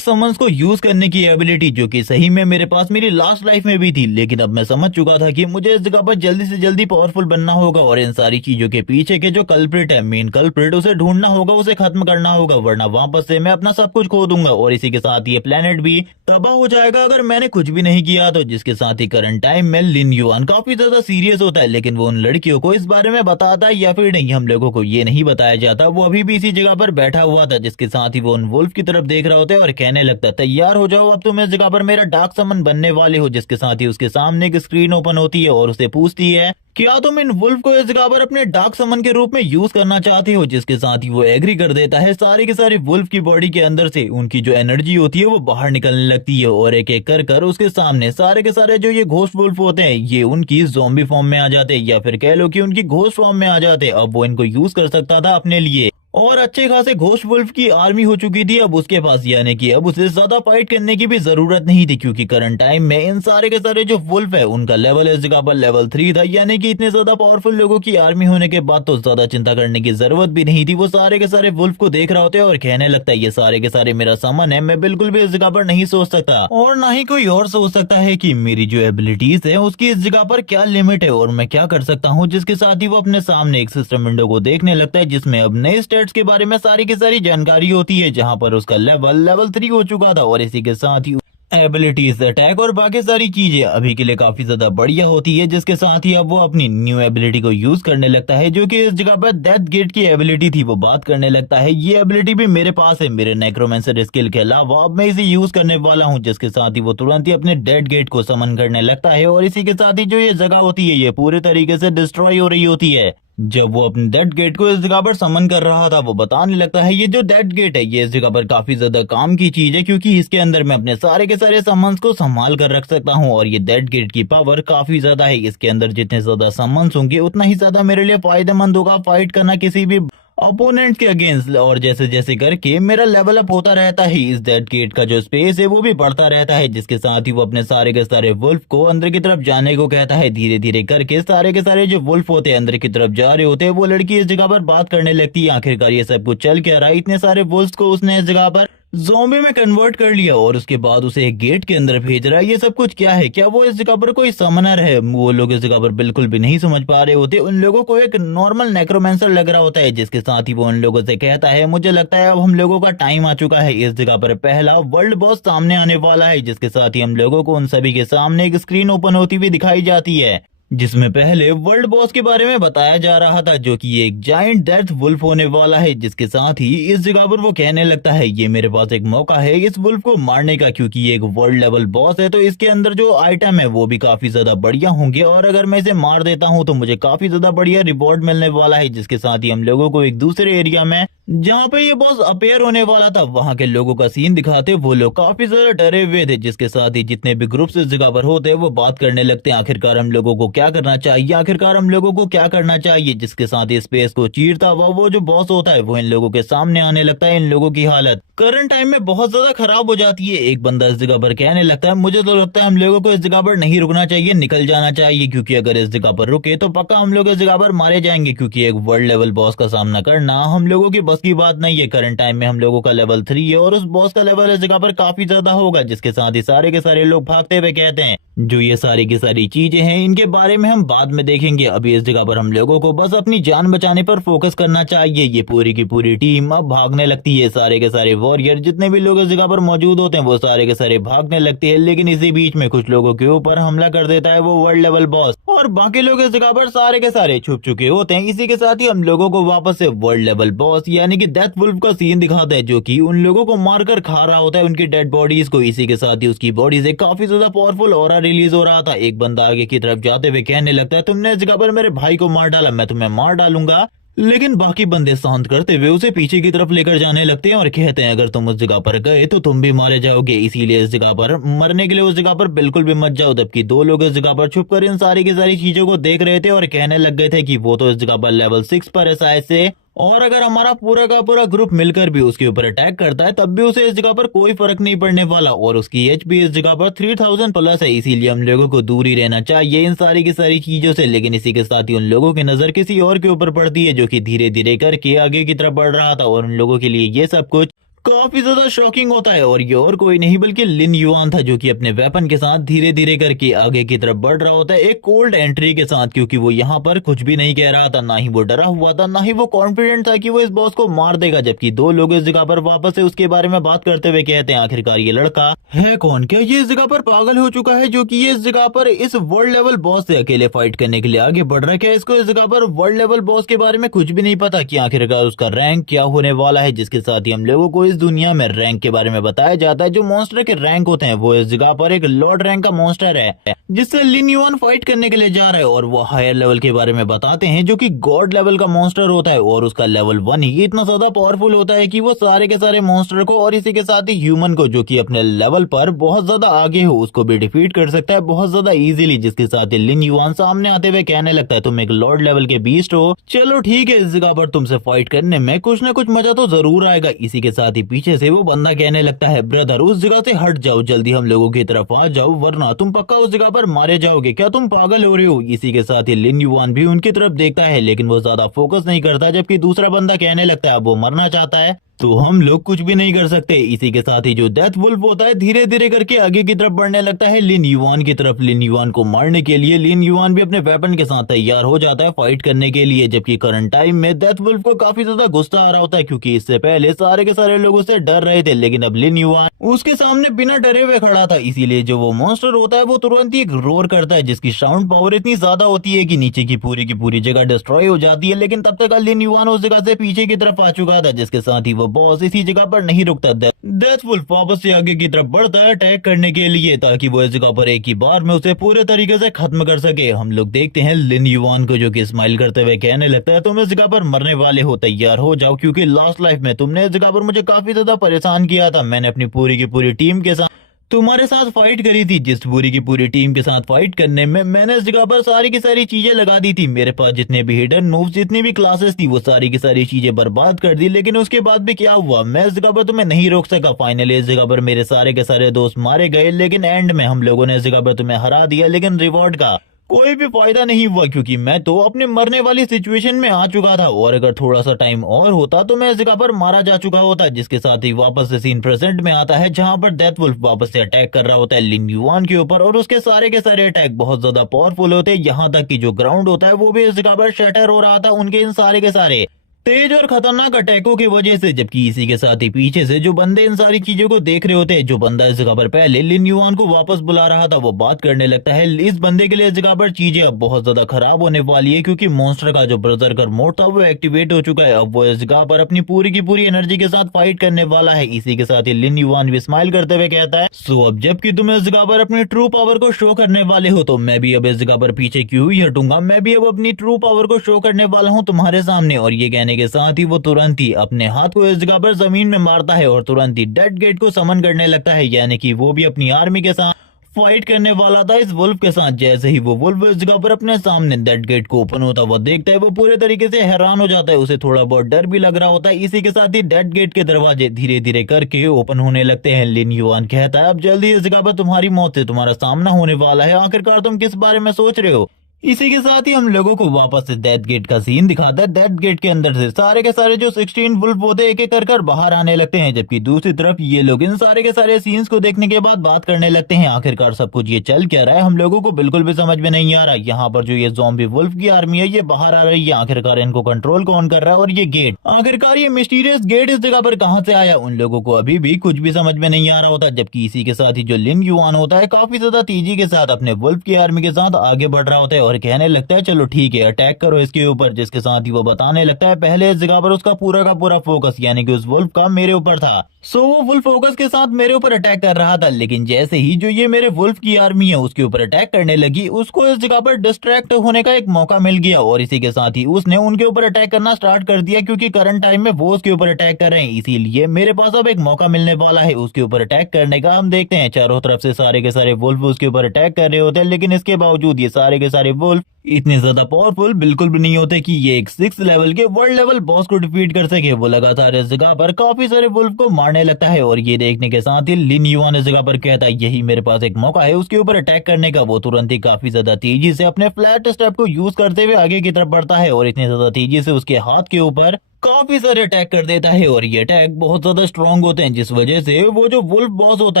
समन्स को यूज करने की एबिलिटी, जो कि सही में मेरे पास मेरी लास्ट लाइफ में भी थी। लेकिन अब मैं समझ चुका था कि मुझे इस जगह पर जल्दी से जल्दी पावरफुल बनना होगा और इन सारी चीजों के पीछे के जो कल्प्रिट है, मेन कल्प्रिट, उसे ढूंढना होगा, उसे खत्म करना होगा, वरना वापस से मैं अपना सब कुछ खो दूंगा और इसी के साथ ये प्लेनेट भी तबाह हो जाएगा अगर मैंने कुछ भी नहीं किया तो। जिसके साथ ही करंट टाइम में लिन युआन काफी ज्यादा सीरियस होता है, लेकिन वो उन लड़कियों को इस बारे में बताता है या फिर नहीं, हम लोगों को ये नहीं बताया जाता। वो अभी भी इसी जगह पर बैठा हुआ था, जिसके साथ ही वो उन वुल्फ की तरफ देख रहा होता है और कहने लगता है, तैयार हो जाओ, अब तुम इस जगह पर मेरा डार्क समन बनने वाले हो। जिसके साथ ही उसके सामने एक स्क्रीन ओपन होती है और उसे पूछती है, क्या तुम इन वुल्फ को इस जगह पर अपने डार्क समन के रूप में यूज करना चाहते हो? जिसके साथ ही वो एग्री कर देता है। सारे के सारे वुल्फ की बॉडी के अंदर से उनकी जो एनर्जी होती है वो बाहर निकलने लगती है और एक एक कर उसके सामने सारे के सारे जो ये घोस्ट वुल्फ होते हैं, ये उनकी ज़ॉम्बी फॉर्म में आ जाते हैं, या फिर कह लो कि उनकी घोस्ट फॉर्म में आ जाते हैं। अब वो इनको यूज कर सकता था अपने लिए और अच्छे खासे घोस्ट वुल्फ की आर्मी हो चुकी थी अब उसके पास, यानी कि अब उसे ज्यादा फाइट करने की भी जरूरत नहीं थी, क्योंकि करंट टाइम में इन सारे के सारे जो वुल्फ है उनका लेवल इस जगह पर लेवल 3 था। यानी कि इतने ज्यादा पावरफुल लोगों की आर्मी होने के बाद तो ज्यादा चिंता करने की जरूरत भी नहीं थी। वो सारे के सारे वुल्फ को देख रहा होता है और कहने लगता है, ये सारे के सारे मेरा सामान है, मैं बिल्कुल भी इस जगह पर नहीं सोच सकता और ना ही कोई और सोच सकता है कि मेरी जो एबिलिटीज है उसकी इस जगह पर क्या लिमिट है और मैं क्या कर सकता हूँ। जिसके साथ ही वो अपने सामने एक सिस्टम विंडो को देखने लगता है, जिसमें अब नए स्टेट्स के बारे में सारी की सारी जानकारी होती है, जहां पर उसका लेवल 3 हो चुका था और इसी के साथ ही एबिलिटीज, अटैक और बाकी सारी चीजें अभी के लिए काफी ज्यादा बढ़िया होती है। जिसके साथ ही अब वो अपनी न्यू एबिलिटी को यूज करने लगता है, जो कि इस जगह पर डेथ गेट की एबिलिटी थी। वो बात करने लगता है, ये एबिलिटी भी मेरे पास है मेरे नेक्रोमेंसर स्किल के अलावा, अब मैं इसे यूज करने वाला हूँ। जिसके साथ ही वो तुरंत ही अपने डेथ गेट को समन करने लगता है और इसी के साथ ही जो ये जगह होती है ये पूरे तरीके से डिस्ट्रॉय हो रही होती है। जब वो अपने डेथ गेट को इस जगह पर समन कर रहा था, वो बताने लगता है, ये जो डेथ गेट है ये इस जगह पर काफी ज्यादा काम की चीज है, क्योंकि इसके अंदर मैं अपने सारे के सारे सामान्स को संभाल कर रख सकता हूँ और ये डेथ गेट की पावर काफी ज्यादा है। इसके अंदर जितने ज्यादा सामान्स होंगे उतना ही ज्यादा मेरे लिए फायदेमंद होगा फाइट करना किसी भी अपोनेंट के अगेंस्ट। और जैसे जैसे करके मेरा लेवल अप होता रहता है, इस डेथ गेट का जो स्पेस है वो भी बढ़ता रहता है। जिसके साथ ही वो अपने सारे के सारे वुल्फ को अंदर की तरफ जाने को कहता है। धीरे धीरे करके सारे के सारे जो वुल्फ होते हैं अंदर की तरफ जा रहे होते हैं। वो लड़की इस जगह पर बात करने लगती है, आखिरकार ये सब कुछ चल क्या रहा है, इतने सारे वुल्फ को उसने इस जगह पर ज़ॉम्बी में कन्वर्ट कर लिया और उसके बाद उसे एक गेट के अंदर भेज रहा है, ये सब कुछ क्या है? क्या वो इस जगह पर कोई समनर है? वो लोग इस जगह पर बिल्कुल भी नहीं समझ पा रहे होते, उन लोगों को एक नॉर्मल नेक्रोमेंसर लग रहा होता है। जिसके साथ ही वो उन लोगों से कहता है, मुझे लगता है अब हम लोगों का टाइम आ चुका है, इस जगह पर पहला वर्ल्ड बॉस सामने आने वाला है। जिसके साथ ही हम लोगों को उन सभी के सामने एक स्क्रीन ओपन होती हुई दिखाई जाती है, जिसमें पहले वर्ल्ड बॉस के बारे में बताया जा रहा था, जो कि एक जायंट डेथ वुल्फ होने वाला है। जिसके साथ ही इस जगह पर वो कहने लगता है, ये मेरे पास एक मौका है इस वुल्फ को मारने का, क्योंकि ये एक वर्ल्ड लेवल बॉस है तो इसके अंदर जो आइटम है वो भी काफी ज्यादा बढ़िया होंगे और अगर मैं इसे मार देता हूँ तो मुझे काफी ज्यादा बढ़िया रिवॉर्ड मिलने वाला है। जिसके साथ ही हम लोगों को एक दूसरे एरिया में जहाँ पे ये बॉस अपेयर होने वाला था वहां के लोगों का सीन दिखाते, वो लोग काफी ज्यादा डरे हुए थे। जिसके साथ ही जितने भी ग्रुप्स इस जगह पर होते हैं वो बात करने लगते हैं, आखिरकार हम लोगों को क्या करना चाहिए, आखिरकार हम लोगों को क्या करना चाहिए। जिसके साथ ही स्पेस को चीरता हुआ वो जो बॉस होता है वो इन लोगों के सामने आने लगता है। इन लोगों की हालत करंट टाइम में बहुत ज्यादा खराब हो जाती है। एक बंदा इस जगह पर कहने लगता है, मुझे तो लगता है हम लोगों को इस जगह पर नहीं रुकना चाहिए, निकल जाना चाहिए, क्योंकि अगर इस जगह पर रुके तो पक्का हम लोग इस जगह पर मारे जाएंगे, क्योंकि एक वर्ल्ड लेवल बॉस का सामना करना हम लोगों की बस की बात नहीं है। करंट टाइम में हम लोगों का लेवल 3 है और उस बॉस का लेवल इस जगह पर काफी ज्यादा होगा। जिसके साथ ही सारे के सारे लोग भागते हुए कहते हैं, जो ये सारी की सारी चीजें हैं इनके बारे में हम बाद में देखेंगे, अभी इस जगह पर हम लोगों को बस अपनी जान बचाने पर फोकस करना चाहिए। ये पूरी की पूरी टीम अब भागने लगती है, सारे के सारे वॉरियर जितने भी लोग इस जगह पर मौजूद होते हैं वो सारे के सारे भागने लगते हैं। लेकिन इसी बीच में कुछ लोगों के ऊपर हमला कर देता है वो वर्ल्ड लेवल बॉस और बाकी लोग इस जगह पर सारे के सारे छुप चुके होते हैं। इसी के साथ ही हम लोगों को वापस से वर्ल्ड लेवल बॉस यानी कि डेथ वुल्फ का सीन दिखाता है, जो कि उन लोगों को मारकर खा रहा होता है उनकी डेड बॉडीज को। इसी के साथ ही उसकी बॉडी से काफी ज्यादा पावरफुल ऑरा रिलीज हो रहा था। एक बंदा आगे की तरफ जाते हुए कहने लगता है, तुमने इस जगह पर मेरे भाई को मार डाला, मैं तुम्हें मार डालूंगा। लेकिन बाकी बंदे शांत करते हुए उसे पीछे की तरफ लेकर जाने लगते हैं और कहते हैं, अगर तुम उस जगह पर गए तो तुम भी मारे जाओगे, इसीलिए इस जगह पर मरने के लिए उस जगह पर बिल्कुल भी मत जाओ। जबकि दो लोग इस जगह पर छुपकर इन सारी की सारी चीजों को देख रहे थे और कहने लग गए थे कि वो तो इस जगह पर लेवल 6 पर है शायद से, और अगर हमारा पूरा का पूरा ग्रुप मिलकर भी उसके ऊपर अटैक करता है तब भी उसे इस जगह पर कोई फर्क नहीं पड़ने वाला और उसकी एचपी इस जगह पर 3000 प्लस है। इसीलिए हम लोगों को दूर ही रहना चाहिए इन सारी की सारी चीजों से। लेकिन इसी के साथ ही उन लोगों की नजर किसी और के ऊपर पड़ती है जो कि धीरे धीरे करके आगे की तरफ बढ़ रहा था और उन लोगों के लिए ये सब कुछ काफी ज्यादा शॉकिंग होता है। और ये और कोई नहीं बल्कि लिन युआन था जो कि अपने वेपन के साथ धीरे धीरे करके आगे की तरफ बढ़ रहा होता है एक कोल्ड एंट्री के साथ, क्योंकि वो यहाँ पर कुछ भी नहीं कह रहा था, ना ही वो डरा हुआ था, ना ही वो कॉन्फिडेंट था कि वो इस बॉस को मार देगा। जबकि दो लोग इस जगह पर वापस से उसके बारे में बात करते हुए कहते हैं आखिरकार ये लड़का है कौन, क्या ये इस जगह पर पागल हो चुका है जो कि ये इस जगह पर इस वर्ल्ड लेवल बॉस से अकेले फाइट करने के लिए आगे बढ़ रहा है? क्या इसको इस जगह पर वर्ल्ड लेवल बॉस के बारे में कुछ भी नहीं पता कि आखिरकार उसका रैंक क्या होने वाला है? जिसके साथ ही हम लोगों को इस दुनिया में रैंक के बारे में बताया जाता है। जो मॉन्स्टर के रैंक होते हैं वो इस जगह पर एक लॉर्ड रैंक का मॉन्स्टर है जिससे लिन युआन फाइट करने के लिए जा रहा है। और वो हायर लेवल के बारे में बताते हैं जो कि गॉड लेवल का मॉन्स्टर होता है और उसका लेवल 1 ही इतना ज्यादा पावरफुल होता है कि वो सारे के सारे मॉन्स्टर को और इसी के साथ ही ह्यूमन को जो कि अपने लेवल पर बहुत ज्यादा आगे हो उसको भी डिफीट कर सकता है बहुत ज्यादा इजीली। जिसके साथ ही लिन युआन सामने आते हुए कहने लगता है तुम एक लॉर्ड लेवल के बीस्ट हो, चलो ठीक है इस जगह पर तुमसे फाइट करने में कुछ न कुछ मजा तो जरूर आएगा। इसी के साथ ही पीछे से वो बंदा कहने लगता है ब्रदर उस जगह से हट जाओ, जल्दी हम लोगों की तरफ आ जाओ वरना तुम पक्का उस जगह पर मारे जाओगे, क्या तुम पागल हो रहे हो? इसी के साथ ही लिन युआन भी उनकी तरफ देखता है लेकिन वो ज्यादा फोकस नहीं करता। जबकि दूसरा बंदा कहने लगता है वो मरना चाहता है तो हम लोग कुछ भी नहीं कर सकते। इसी के साथ ही जो डेथ वुल्फ होता है धीरे धीरे करके आगे की तरफ बढ़ने लगता है लिन युआन की तरफ। लिन युआन को मारने के लिए लिन युआन भी अपने वेपन के साथ तैयार हो जाता है फाइट करने के लिए। जबकि करंट टाइम में डेथ वुल्फ को काफी ज्यादा गुस्सा आ रहा होता है क्योंकि इससे पहले सारे के सारे लोग उससे डर रहे थे लेकिन अब लिन युआन उसके सामने बिना डरे हुए खड़ा था। इसीलिए जो वो मॉन्स्टर होता है वो तुरंत ही एक रोर करता है जिसकी साउंड पावर इतनी ज्यादा होती है कि नीचे की पूरी जगह डिस्ट्रॉय हो जाती है। लेकिन तब तक लिन युआन उस जगह से पीछे की तरफ आ चुका था जिसके साथ ही वो बॉस इसी जगह पर नहीं रुकता। डेथ वुल्फ वापस से आगे की तरफ बढ़ता है अटैक करने के लिए ताकि वो इस जगह पर एक ही बार में उसे पूरे तरीके से खत्म कर सके। हम लोग देखते हैं लिन युआन को जो कि स्माइल करते हुए कहने लगता है तुम इस जगह पर मरने वाले हो, तैयार हो जाओ क्योंकि लास्ट लाइफ में तुमने इस जगह पर मुझे काफी ज्यादा परेशान किया था। मैंने अपनी पूरी की पूरी टीम के साथ तुम्हारे साथ फाइट करी थी, जिस पूरी की पूरी टीम के साथ फाइट करने में मैंने इस जगह पर सारी की सारी चीजें लगा दी थी। मेरे पास जितने भी हिडन मूव्स जितनी भी क्लासेस थी वो सारी की सारी चीजें बर्बाद कर दी। लेकिन उसके बाद भी क्या हुआ, मैं इस जगह पर तुम्हें नहीं रोक सका। फाइनली इस जगह पर मेरे सारे के सारे दोस्त मारे गए लेकिन एंड में हम लोगों ने इस जगह पर तुम्हें हरा दिया। लेकिन रिवॉर्ड का कोई भी फायदा नहीं हुआ क्योंकि मैं तो अपने मरने वाली सिचुएशन में आ चुका था और अगर थोड़ा सा टाइम और होता तो मैं इस जगह पर मारा जा चुका होता। जिसके साथ ही वापस से सीन प्रेजेंट में आता है जहां पर डेथ वुल्फ वापस से अटैक कर रहा होता है लिन युआन के ऊपर और उसके सारे के सारे अटैक बहुत ज्यादा पावरफुल होते हैं। यहाँ तक कि जो ग्राउंड होता है वो भी इस जगह पर शटर हो रहा था उनके इन सारे के सारे तेज और खतरनाक अटैकों की वजह से। जबकि इसी के साथ ही पीछे से जो बंदे इन सारी चीजों को देख रहे होते हैं, जो बंदा इस जगह पर पहले लिन युआन को वापस बुला रहा था वो बात करने लगता है इस बंदे के लिए इस जगह पर चीजें अब बहुत ज्यादा खराब होने वाली है क्योंकि मॉन्स्टर का जो बर्जरकर मोड था वो एक्टिवेट हो चुका है। अब वो इस जगह पर अपनी पूरी की पूरी एनर्जी के साथ फाइट करने वाला है। इसी के साथ ही लिन युआन भी स्माइल करते हुए कहता है सो अब जबकि तुम इस जगह पर अपनी ट्रू पावर को शो करने वाले हो तो मैं भी अब इस जगह पर पीछे क्यों ही हटूंगा, मैं भी अब अपनी ट्रू पावर को शो करने वाला हूँ तुम्हारे सामने। और ये कहने के साथ ही वो तुरंत ही अपने हाथ को इस जगह पर जमीन में मारता है और तुरंत ही डेड गेट को समन करने लगता है, यानी कि वो भी अपनी आर्मी के साथ फाइट करने वाला था इस वुल्फ के साथ। जैसे ही वो वुल्फ इस जगह पर अपने सामने डेड गेट को ओपन होता वो देखता है वो पूरे तरीके से हैरान हो जाता है, उसे थोड़ा बहुत डर भी लग रहा होता है। इसी के साथ ही डेड गेट के दरवाजे धीरे धीरे करके ओपन होने लगते हैं। लिन युआन कहता है अब जल्दी इस जगह पर तुम्हारी मौत से तुम्हारा सामना होने वाला है, आखिरकार तुम किस बारे में सोच रहे हो? इसी के साथ ही हम लोगों को वापस से डेथ गेट का सीन दिखाता है। डेथ गेट के अंदर से सारे के सारे जो 16 वुल्फ होते एक एक कर बाहर आने लगते हैं। जबकि दूसरी तरफ ये लोग इन सारे के सारे सीन्स को देखने के बाद बात करने लगते हैं आखिरकार सब कुछ ये चल क्या रहा है, हम लोगों को बिल्कुल भी समझ में नहीं आ रहा। यहाँ पर जो ये ज़ॉम्बी वुल्फ की आर्मी है ये बाहर आ रही है, आखिरकार इनको कंट्रोल कौन कर रहा है और ये गेट आखिरकार ये मिस्टीरियस गेट इस जगह पर कहाँ से आया, उन लोगों को अभी भी कुछ भी समझ में नहीं आ रहा होता। जबकि इसी के साथ ही जो लिन युआन होता है काफी ज्यादा तेजी के साथ अपने वुल्फ की आर्मी के साथ आगे बढ़ रहा होता है और कहने लगता है चलो ठीक है अटैक करो इसके ऊपर। जिसके साथ ही वो बताने लगता है पहले इस जगह पर उसका पूरा का पूरा फोकस यानी कि उस वुल्फ का मेरे ऊपर था वो वुल्फ फोकस के साथ मेरे ऊपर अटैक कर रहा था, लेकिन जैसे ही जो ये मेरे वुल्फ की आर्मी है उसके ऊपर अटैक करने लगी, उसको इस जगह पर डिस्ट्रैक्ट होने का एक मौका मिल गया और इसी के साथ ही उसने उनके ऊपर अटैक करना स्टार्ट कर दिया, क्योंकि करंट टाइम में वो उसके ऊपर अटैक कर रहे हैं। इसीलिए मेरे पास अब एक मौका मिलने वाला है उसके ऊपर अटैक करने का। हम देखते हैं चारों तरफ से सारे के सारे वुल्फ उसके ऊपर अटैक कर रहे होते हैं, लेकिन इसके बावजूद ये सारे के सारे वुल्फ इतने ज्यादा पावरफुल बिल्कुल भी नहीं होते कि ये एक 6 लेवल के वर्ल्ड लेवल बॉस को डिफीट कर सके। वो लगातार इस जगह पर काफी सारे वुल्फ को मारने लगता है और ये देखने के साथ ही लिन युआन इस जगह पर कहता है यही मेरे पास एक मौका है उसके ऊपर अटैक करने का। वो तुरंत ही काफी ज्यादा तेजी से अपने फ्लैट स्टेप को यूज करते हुए आगे की तरफ बढ़ता है और इतनी ज्यादा तेजी से उसके हाथ के ऊपर काफी सारे अटैक कर देता है और ये अटैक बहुत ज्यादा स्ट्रांग होते हैं, जिस वजह से वो जो वुल्फ बॉस होता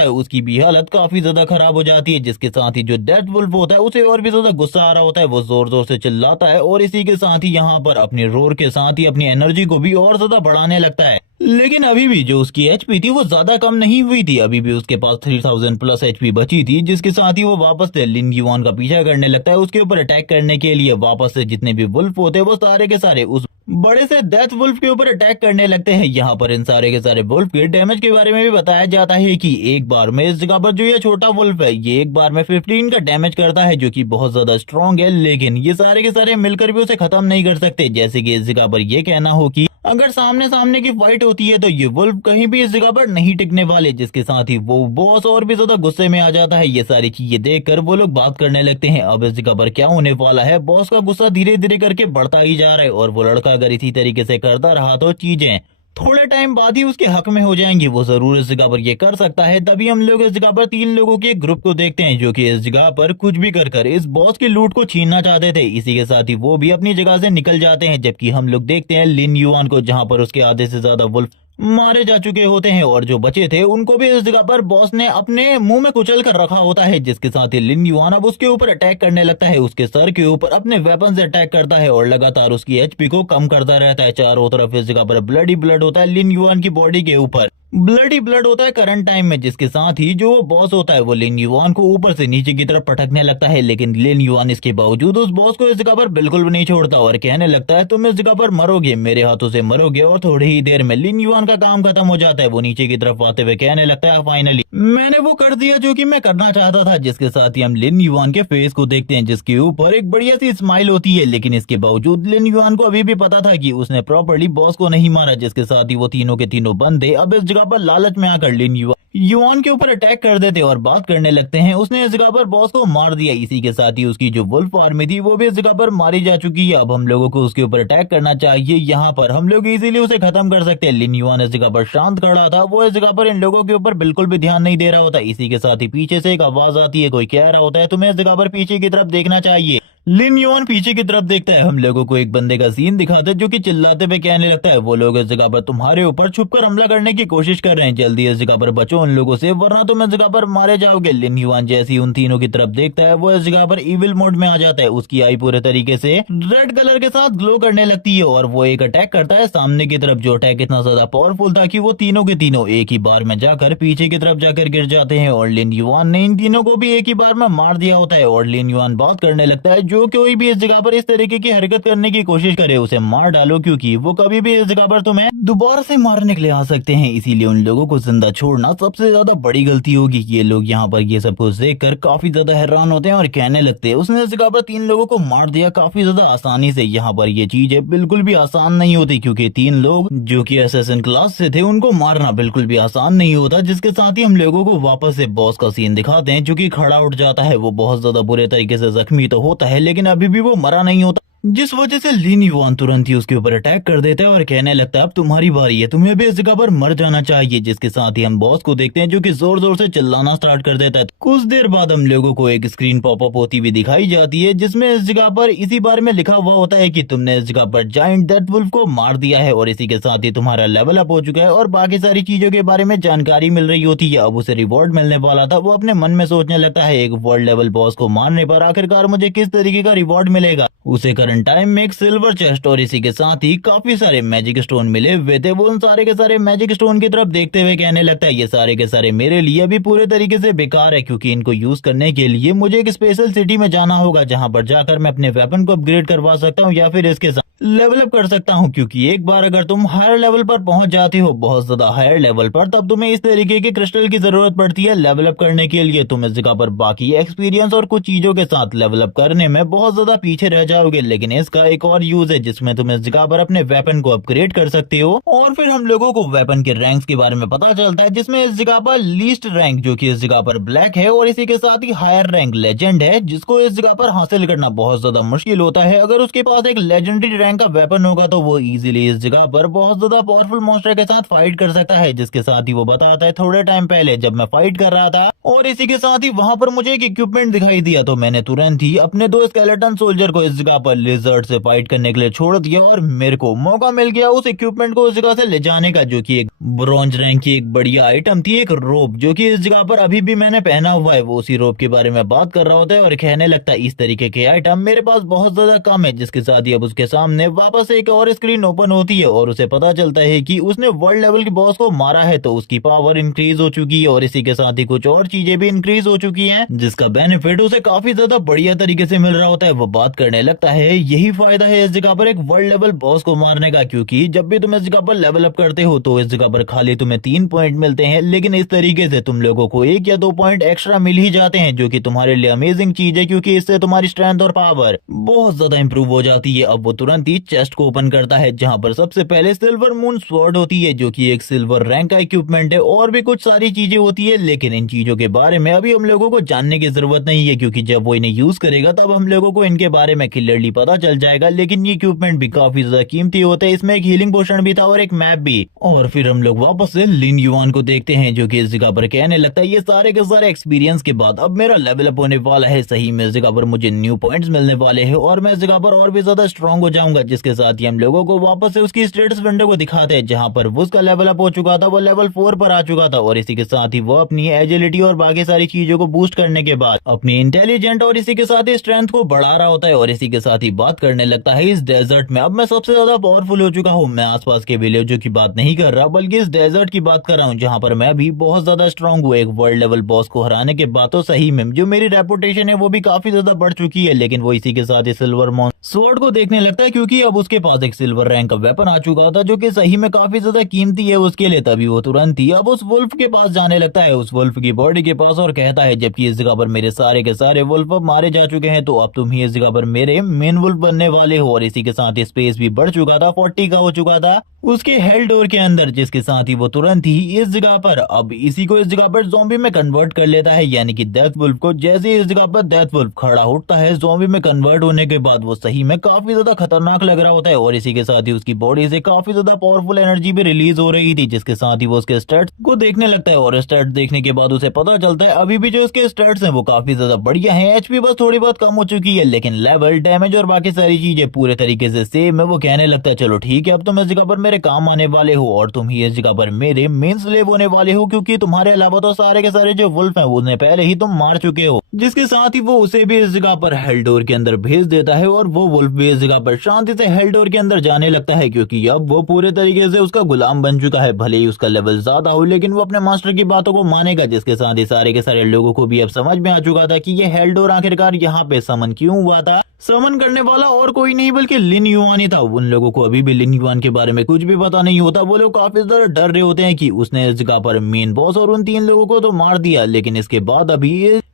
है उसकी भी हालत काफी ज्यादा खराब हो जाती है। जिसके साथ ही जो डेथ वुल्फ होता है उसे और भी ज्यादा गुस्सा आ रहा होता है, वो जोर जोर से चिल्लाता है और इसी के साथ ही यहाँ पर अपने रोर के साथ ही अपनी एनर्जी को भी और ज्यादा बढ़ाने लगता है। लेकिन अभी भी जो उसकी एचपी थी वो ज्यादा कम नहीं हुई थी, अभी भी उसके पास 3000 प्लस एचपी बची थी। जिसके साथ ही वो वापस से लिन युआन का पीछा करने लगता है उसके ऊपर अटैक करने के लिए। वापस से जितने भी वुल्फ होते हैं वो सारे के सारे उस बड़े से डेथ वुल्फ के ऊपर अटैक करने लगते हैं। यहाँ पर इन सारे के सारे वुल्फ के डैमेज के बारे में भी बताया जाता है कि एक बार में इस जगह पर जो ये छोटा वुल्फ है ये एक बार में 15 का डैमेज करता है, जो कि बहुत ज्यादा स्ट्रॉन्ग है। लेकिन ये सारे के सारे मिलकर भी उसे खत्म नहीं कर सकते। जैसे कि इस जगह पर ये कहना हो कि अगर सामने सामने की फाइट होती है तो ये वुल्फ कहीं भी इस जगह पर नहीं टिकने वाले। जिसके साथ ही वो बॉस और भी ज्यादा गुस्से में आ जाता है। ये सारी चीजें देखकर वो लोग बात करने लगते हैं अब इस जगह पर क्या होने वाला है। बॉस का गुस्सा धीरे धीरे करके बढ़ता ही जा रहा है और वो लड़का अगर इसी तरीके से करता रहा तो चीजें थोड़े टाइम बाद ही उसके हक में हो जाएंगी। वो जरूर इस जगह पर ये कर सकता है। तभी हम लोग इस जगह पर 3 लोगों के एक ग्रुप को देखते हैं जो कि इस जगह पर कुछ भी कर कर इस बॉस की लूट को छीनना चाहते थे। इसी के साथ ही वो भी अपनी जगह से निकल जाते हैं, जबकि हम लोग देखते हैं लिन युआन को जहां पर उसके आधे से ज्यादा वुल्फ मारे जा चुके होते हैं और जो बचे थे उनको भी इस जगह पर बॉस ने अपने मुंह में कुचल कर रखा होता है। जिसके साथ ही लिन युआन अब उसके ऊपर अटैक करने लगता है, उसके सर के ऊपर अपने वेपन से अटैक करता है और लगातार उसकी एचपी को कम करता रहता है। चारों तरफ इस जगह पर ब्लड ही ब्लड होता है लिन युआन की बॉडी के ऊपर, ब्लड ही ब्लड होता है करंट टाइम में। जिसके साथ ही जो बॉस होता है वो लिन युआन को ऊपर से नीचे की तरफ पटकने लगता है, लेकिन लिन युआन इसके बावजूद उस बॉस को इस जगह पर बिल्कुल भी नहीं छोड़ता और कहने लगता है तुम इस जगह पर मरोगे, मेरे हाथों से मरोगे। और थोड़ी ही देर में लिन युआन का काम खत्म हो जाता है। वो नीचे की तरफ आते हुए कहने लगता है फाइनली मैंने वो कर दिया जो कि मैं करना चाहता था। जिसके साथ ही हम लिन युआन के फेस को देखते हैं जिसके ऊपर एक बढ़िया सी स्माइल होती है, लेकिन इसके बावजूद लिन युआन को अभी भी पता था कि उसने प्रॉपर्ली बॉस को नहीं मारा। जिसके साथ ही वो तीनों के तीनों बंदे अब इस जगह पर लालच में आकर लिन युआन के ऊपर अटैक कर देते और बात करने लगते हैं उसने इस जगह पर बॉस को मार दिया। इसी के साथ ही उसकी जो वुल्फ आर्मी थी वो भी इस जगह पर मारी जा चुकी है। अब हम लोगों को उसके ऊपर अटैक करना चाहिए, यहाँ पर हम लोग इजीली उसे खत्म कर सकते हैं। लिन युआन इस जगह पर शांत खड़ा था, वो इस जगह पर इन लोगों के ऊपर बिल्कुल भी ध्यान नहीं दे रहा होता। इसी के साथ ही पीछे से एक आवाज आती है, कोई कह रहा होता है तुम्हें इस जगह पर पीछे की तरफ देखना चाहिए। लिन युआन पीछे की तरफ देखता है, हम लोगों को एक बंदे का सीन दिखाता है जो कि चिल्लाते हुए कहने लगता है वो लोग इस जगह पर तुम्हारे ऊपर छुपकर हमला करने की कोशिश कर रहे हैं, जल्दी इस जगह पर बचो उन लोगों से वरना तुम इस जगह पर मारे जाओगे। लिन युआन जैसे ही उन तीनों की तरफ देखता है वो इस जगह पर इविल मोड में आ जाता है, उसकी आई पूरे तरीके से रेड कलर के साथ ग्लो करने लगती है और वो एक अटैक करता है सामने की तरफ। जो अटैक इतना ज्यादा पावरफुल था कि वो तीनों के तीनों एक ही बार में जाकर पीछे की तरफ जाकर गिर जाते हैं और लिन युआन ने इन तीनों को भी एक ही बार में मार दिया होता है। और लिन युआन बात करने लगता है जो कोई भी इस जगह पर इस तरीके की हरकत करने की कोशिश करे उसे मार डालो, क्योंकि वो कभी भी इस जगह पर तुम्हें दोबारा से मारने के लिए आ सकते हैं। इसीलिए उन लोगों को जिंदा छोड़ना सबसे ज्यादा बड़ी गलती होगी। ये लोग यहाँ पर ये सब कुछ देखकर काफी ज्यादा हैरान होते हैं और कहने लगते हैं उसने इस जगह पर 3 लोगों को मार दिया काफी ज्यादा आसानी से। यहाँ पर ये चीज बिल्कुल भी आसान नहीं होती, क्योंकि 3 लोग जो कि असैसिन क्लास से थे उनको मारना बिल्कुल भी आसान नहीं होता। जिसके साथ ही हम लोगों को वापस से बॉस का सीन दिखाते हैं जो कि खड़ा उठ जाता है। वो बहुत ज्यादा बुरे तरीके से जख्मी तो होता है लेकिन अभी भी वो मरा नहीं होता, जिस वजह से लिन युआन तुरंत ही उसके ऊपर अटैक कर देता है और कहने लगता है अब तुम्हारी बारी है, तुम्हें भी इस जगह पर मर जाना चाहिए। जिसके साथ ही हम बॉस को देखते हैं जो कि जोर जोर से चिल्लाना स्टार्ट कर देता है। कुछ देर बाद हम लोगों को एक स्क्रीन पॉपअप होती हुई दिखाई जाती है जिसमें इस जगह पर इसी बारे में लिखा हुआ होता है कि तुमने इस जगह पर जायंट डेथ वुल्फ को मार दिया है और इसी के साथ ही तुम्हारा लेवल अप हो चुका है और बाकी सारी चीजों के बारे में जानकारी मिल रही होती है। अब उसे रिवॉर्ड मिलने वाला था, वो अपने मन में सोचने लगता है एक वर्ल्ड लेवल बॉस को मारने पर आखिरकार मुझे किस तरीके का रिवॉर्ड मिलेगा। उसे करंट करंट टाइम में एक सिल्वर चेस्ट और इसी के साथ ही काफी सारे मैजिक स्टोन मिले हुए थे। वो उन सारे के सारे मैजिक स्टोन की तरफ देखते हुए कहने लगता है ये सारे के सारे मेरे लिए अभी पूरे तरीके से बेकार है, क्योंकि इनको यूज करने के लिए मुझे एक स्पेशल सिटी में जाना होगा जहां पर जाकर मैं अपने वेपन को अपग्रेड करवा सकता हूँ या फिर इसके साथ लेवल अप कर सकता हूँ। क्योंकि एक बार अगर तुम हायर लेवल पर पहुंच जाते हो, बहुत ज्यादा हायर लेवल पर, तब तुम्हें इस तरीके के क्रिस्टल की जरूरत पड़ती है लेवल अप करने के लिए। तुम इस जगह पर बाकी एक्सपीरियंस और कुछ चीजों के साथ लेवल अप करने में बहुत ज्यादा पीछे रह जाओगे, लेकिन इसका एक और यूज है जिसमें तुम इस जगह पर अपने वेपन को अपग्रेड कर सकते हो। और फिर हम लोगों को वेपन के रैंक्स के बारे में पता चलता है, जिसमें इस जगह पर लीस्ट रैंक जो कि इस जगह पर ब्लैक है और इसी के साथ ही हायर रैंक लेजेंड है, जिसको इस जगह पर हासिल करना बहुत ज्यादा मुश्किल होता है। अगर उसके पास एक लेजेंडरी रैंक का वेपन होगा तो वो इजीली इस जगह पर बहुत ज्यादा पावरफुल मॉन्स्टर के साथ फाइट कर सकता है। जिसके साथ ही वो बताता है थोड़े टाइम पहले जब मैं फाइट कर रहा था और इसी के साथ ही वहां पर मुझे एक इक्विपमेंट दिखाई दिया, तो मैंने तुरंत ही अपने 2 स्केलेटन सोल्जर को इस जगह पर लिजर्ड से फाइट करने के लिए छोड़ दिया और मेरे को मौका मिल गया उस इक्विपमेंट को उस जगह से ले जाने का, जो कि एक ब्रॉन्ज रैंक की एक बढ़िया आइटम थी, एक रोप, जो कि इस जगह पर अभी भी मैंने पहना हुआ है। वो उसी रोप के बारे में बात कर रहा होता है और कहने लगता है इस तरीके के आइटम मेरे पास बहुत ज्यादा कम है। जिसके साथ ही अब उसके सामने वापस एक और स्क्रीन ओपन होती है और उसे पता चलता है कि उसने वर्ल्ड लेवल के बॉस को मारा है, तो उसकी पावर इंक्रीज हो चुकी है और इसी के साथ ही कुछ और चीजें भी इंक्रीज हो चुकी हैं, जिसका बेनिफिट उसे काफी ज्यादा बढ़िया तरीके से मिल रहा होता है। वो बात करने लगता है यही फायदा है इस जगह पर एक वर्ल्ड लेवल बॉस को मारने का, क्योंकि जब भी तुम इस जगह पर लेवल अप करते हो तो इस जगह पर खाली तुम्हें 3 पॉइंट मिलते हैं, लेकिन इस तरीके से तुम लोगों को 1 या 2 पॉइंट एक्स्ट्रा मिल ही जाते हैं, जो कि तुम्हारे लिए अमेजिंग चीज है, क्योंकि इससे तुम्हारी स्ट्रेंथ और पावर बहुत ज्यादा इंप्रूव हो जाती है। अब वो तुरंत ही चेस्ट को ओपन करता है जहां पर सबसे पहले सिल्वर मून स्वॉर्ड होती है, जो कि एक सिल्वर रैंक का इक्विपमेंट है, और भी कुछ सारी चीजें होती है, लेकिन इन चीजों के बारे में अभी हम लोगों को जानने की जरूरत नहीं है, क्योंकि जब वो इन्हें यूज करेगा तब हम लोगों को इनके बारे में क्लियरली पता चल जाएगा। लेकिन ये इक्विपमेंट भी काफी ज्यादा कीमती होते हैं, इसमें एक हीलिंग पोशन भी था और एक मैप भी। और फिर हम लोग वापस से लिन युआन को देखते हैं, जो कि इस जगह पर कहने लगता है ये सारे के सारे एक्सपीरियंस के बाद अब मेरा लेवल अप होने वाला है। सही में इस जगह पर मुझे न्यू पॉइंट्स मिलने वाले हैं और मैं इस जगह पर और भी ज्यादा स्ट्रांग हो जाऊंगा। जिसके साथ ही हम लोगों को वापस से उसकी स्टेटस विंडो को दिखाते हैं, जहां पर उसका लेवल अप हो चुका था, वो लेवल 4 पर आ चुका था और इसी के साथ ही वो अपनी एजिलिटी और बाकी सारी चीजों को बूस्ट करने के बाद अपनी इंटेलिजेंट और इसी के साथ ही स्ट्रेंथ को बढ़ा रहा होता है और इसी के साथ ही बात करने लगता है इस डेजर्ट में अब मैं सबसे ज्यादा पावरफुल हो चुका हूँ। मैं आसपास के विलेजों की बात नहीं कर रहा, बल्कि इस डेजर्ट की बात कर रहा हूँ, जहाँ पर मैं भी बहुत ज्यादा स्ट्रांग हूँ। एक वर्ल्ड लेवल बॉस को हराने के बाद तो सही में जो मेरी रेपुटेशन है वो भी काफी ज्यादा बढ़ चुकी है। लेकिन वो इसी के साथ ही सिल्वर मॉन स्वॉर्ड को देखने लगता है, क्योंकि अब उसके पास एक सिल्वर रैंक का वेपन आ चुका था, जो कि सही में काफी ज्यादा कीमती है उसके लिए। तभी वो तुरंत ही अब उस वुल्फ के पास जाने लगता है, उस वुल्फ की बॉडी के पास, और कहता है जबकि इस जगह पर मेरे सारे के सारे वुल्फ अब मारे जा चुके हैं, तो अब तुम ही इस जगह पर मेरे मेन वुल्फ बनने वाले हो। और इसी के साथ ही स्पेस भी बढ़ चुका था, 40 का हो चुका था उसके हेल डोर के अंदर। जिसके साथ ही वो तुरंत ही इस जगह पर अब इसी को इस जगह पर ज़ॉम्बी में कन्वर्ट कर लेता है, यानी कि डेथ वुल्फ को। जैसे इस जगह पर डेथ वुल्फ खड़ा उठता है ज़ॉम्बी में कन्वर्ट होने के बाद, वो सही में काफी ज्यादा खतरनाक लग रहा होता है और इसी के साथ ही उसकी बॉडी से काफी ज्यादा पावरफुल एनर्जी भी रिलीज हो रही थी। जिसके साथ ही वो उसके स्टैट्स को देखने लगता है और स्टैट्स देखने के बाद उसे पता चलता है अभी भी जो उसके स्टैट्स हैं वो काफी ज्यादा बढ़िया हैं। एचपी बस थोड़ी बहुत कम हो चुकी है, लेकिन लेवल, डैमेज और बाकी सारी चीजें पूरे तरीके से सेम है। वो कहने लगता है चलो ठीक है, अब तुम इस जगह पर मेरे काम आने वाले हो और तुम ही इस जगह पर मेरे मेन स्लेव होने वाले हो, क्योंकि तुम्हारे अलावा तो सारे के सारे जो वुल्फ हैं उन्हें पहले ही तुम मार चुके हो। जिसके साथ ही वो उसे भी इस जगह पर हेल्डोर के अंदर भेज देता है और वो वुल्फ भी इस जगह पर शांति से हेल्डोर के अंदर जाने लगता है, क्योंकि अब वो पूरे तरीके से उसका गुलाम बन चुका है। भले ही उसका लेवल ज्यादा हो, लेकिन वो अपने मास्टर की बातों को मानेगा। जिसके साथ ही सारे के सारे लोगों को भी अब समझ में आ चुका था कि ये हेल्डोर आखिरकार यहाँ पे समन क्यों हुआ था। समन करने वाला और कोई नहीं बल्कि लिन युआन ही था। उन लोगों को अभी भी लिन युआन के बारे में कुछ भी पता नहीं होता। वो लोग काफी ज्यादा डर रहे होते हैं कि उसने इस जगह पर मेन बॉस और उन 3 लोगों को तो मार दिया, लेकिन इसके बाद अभी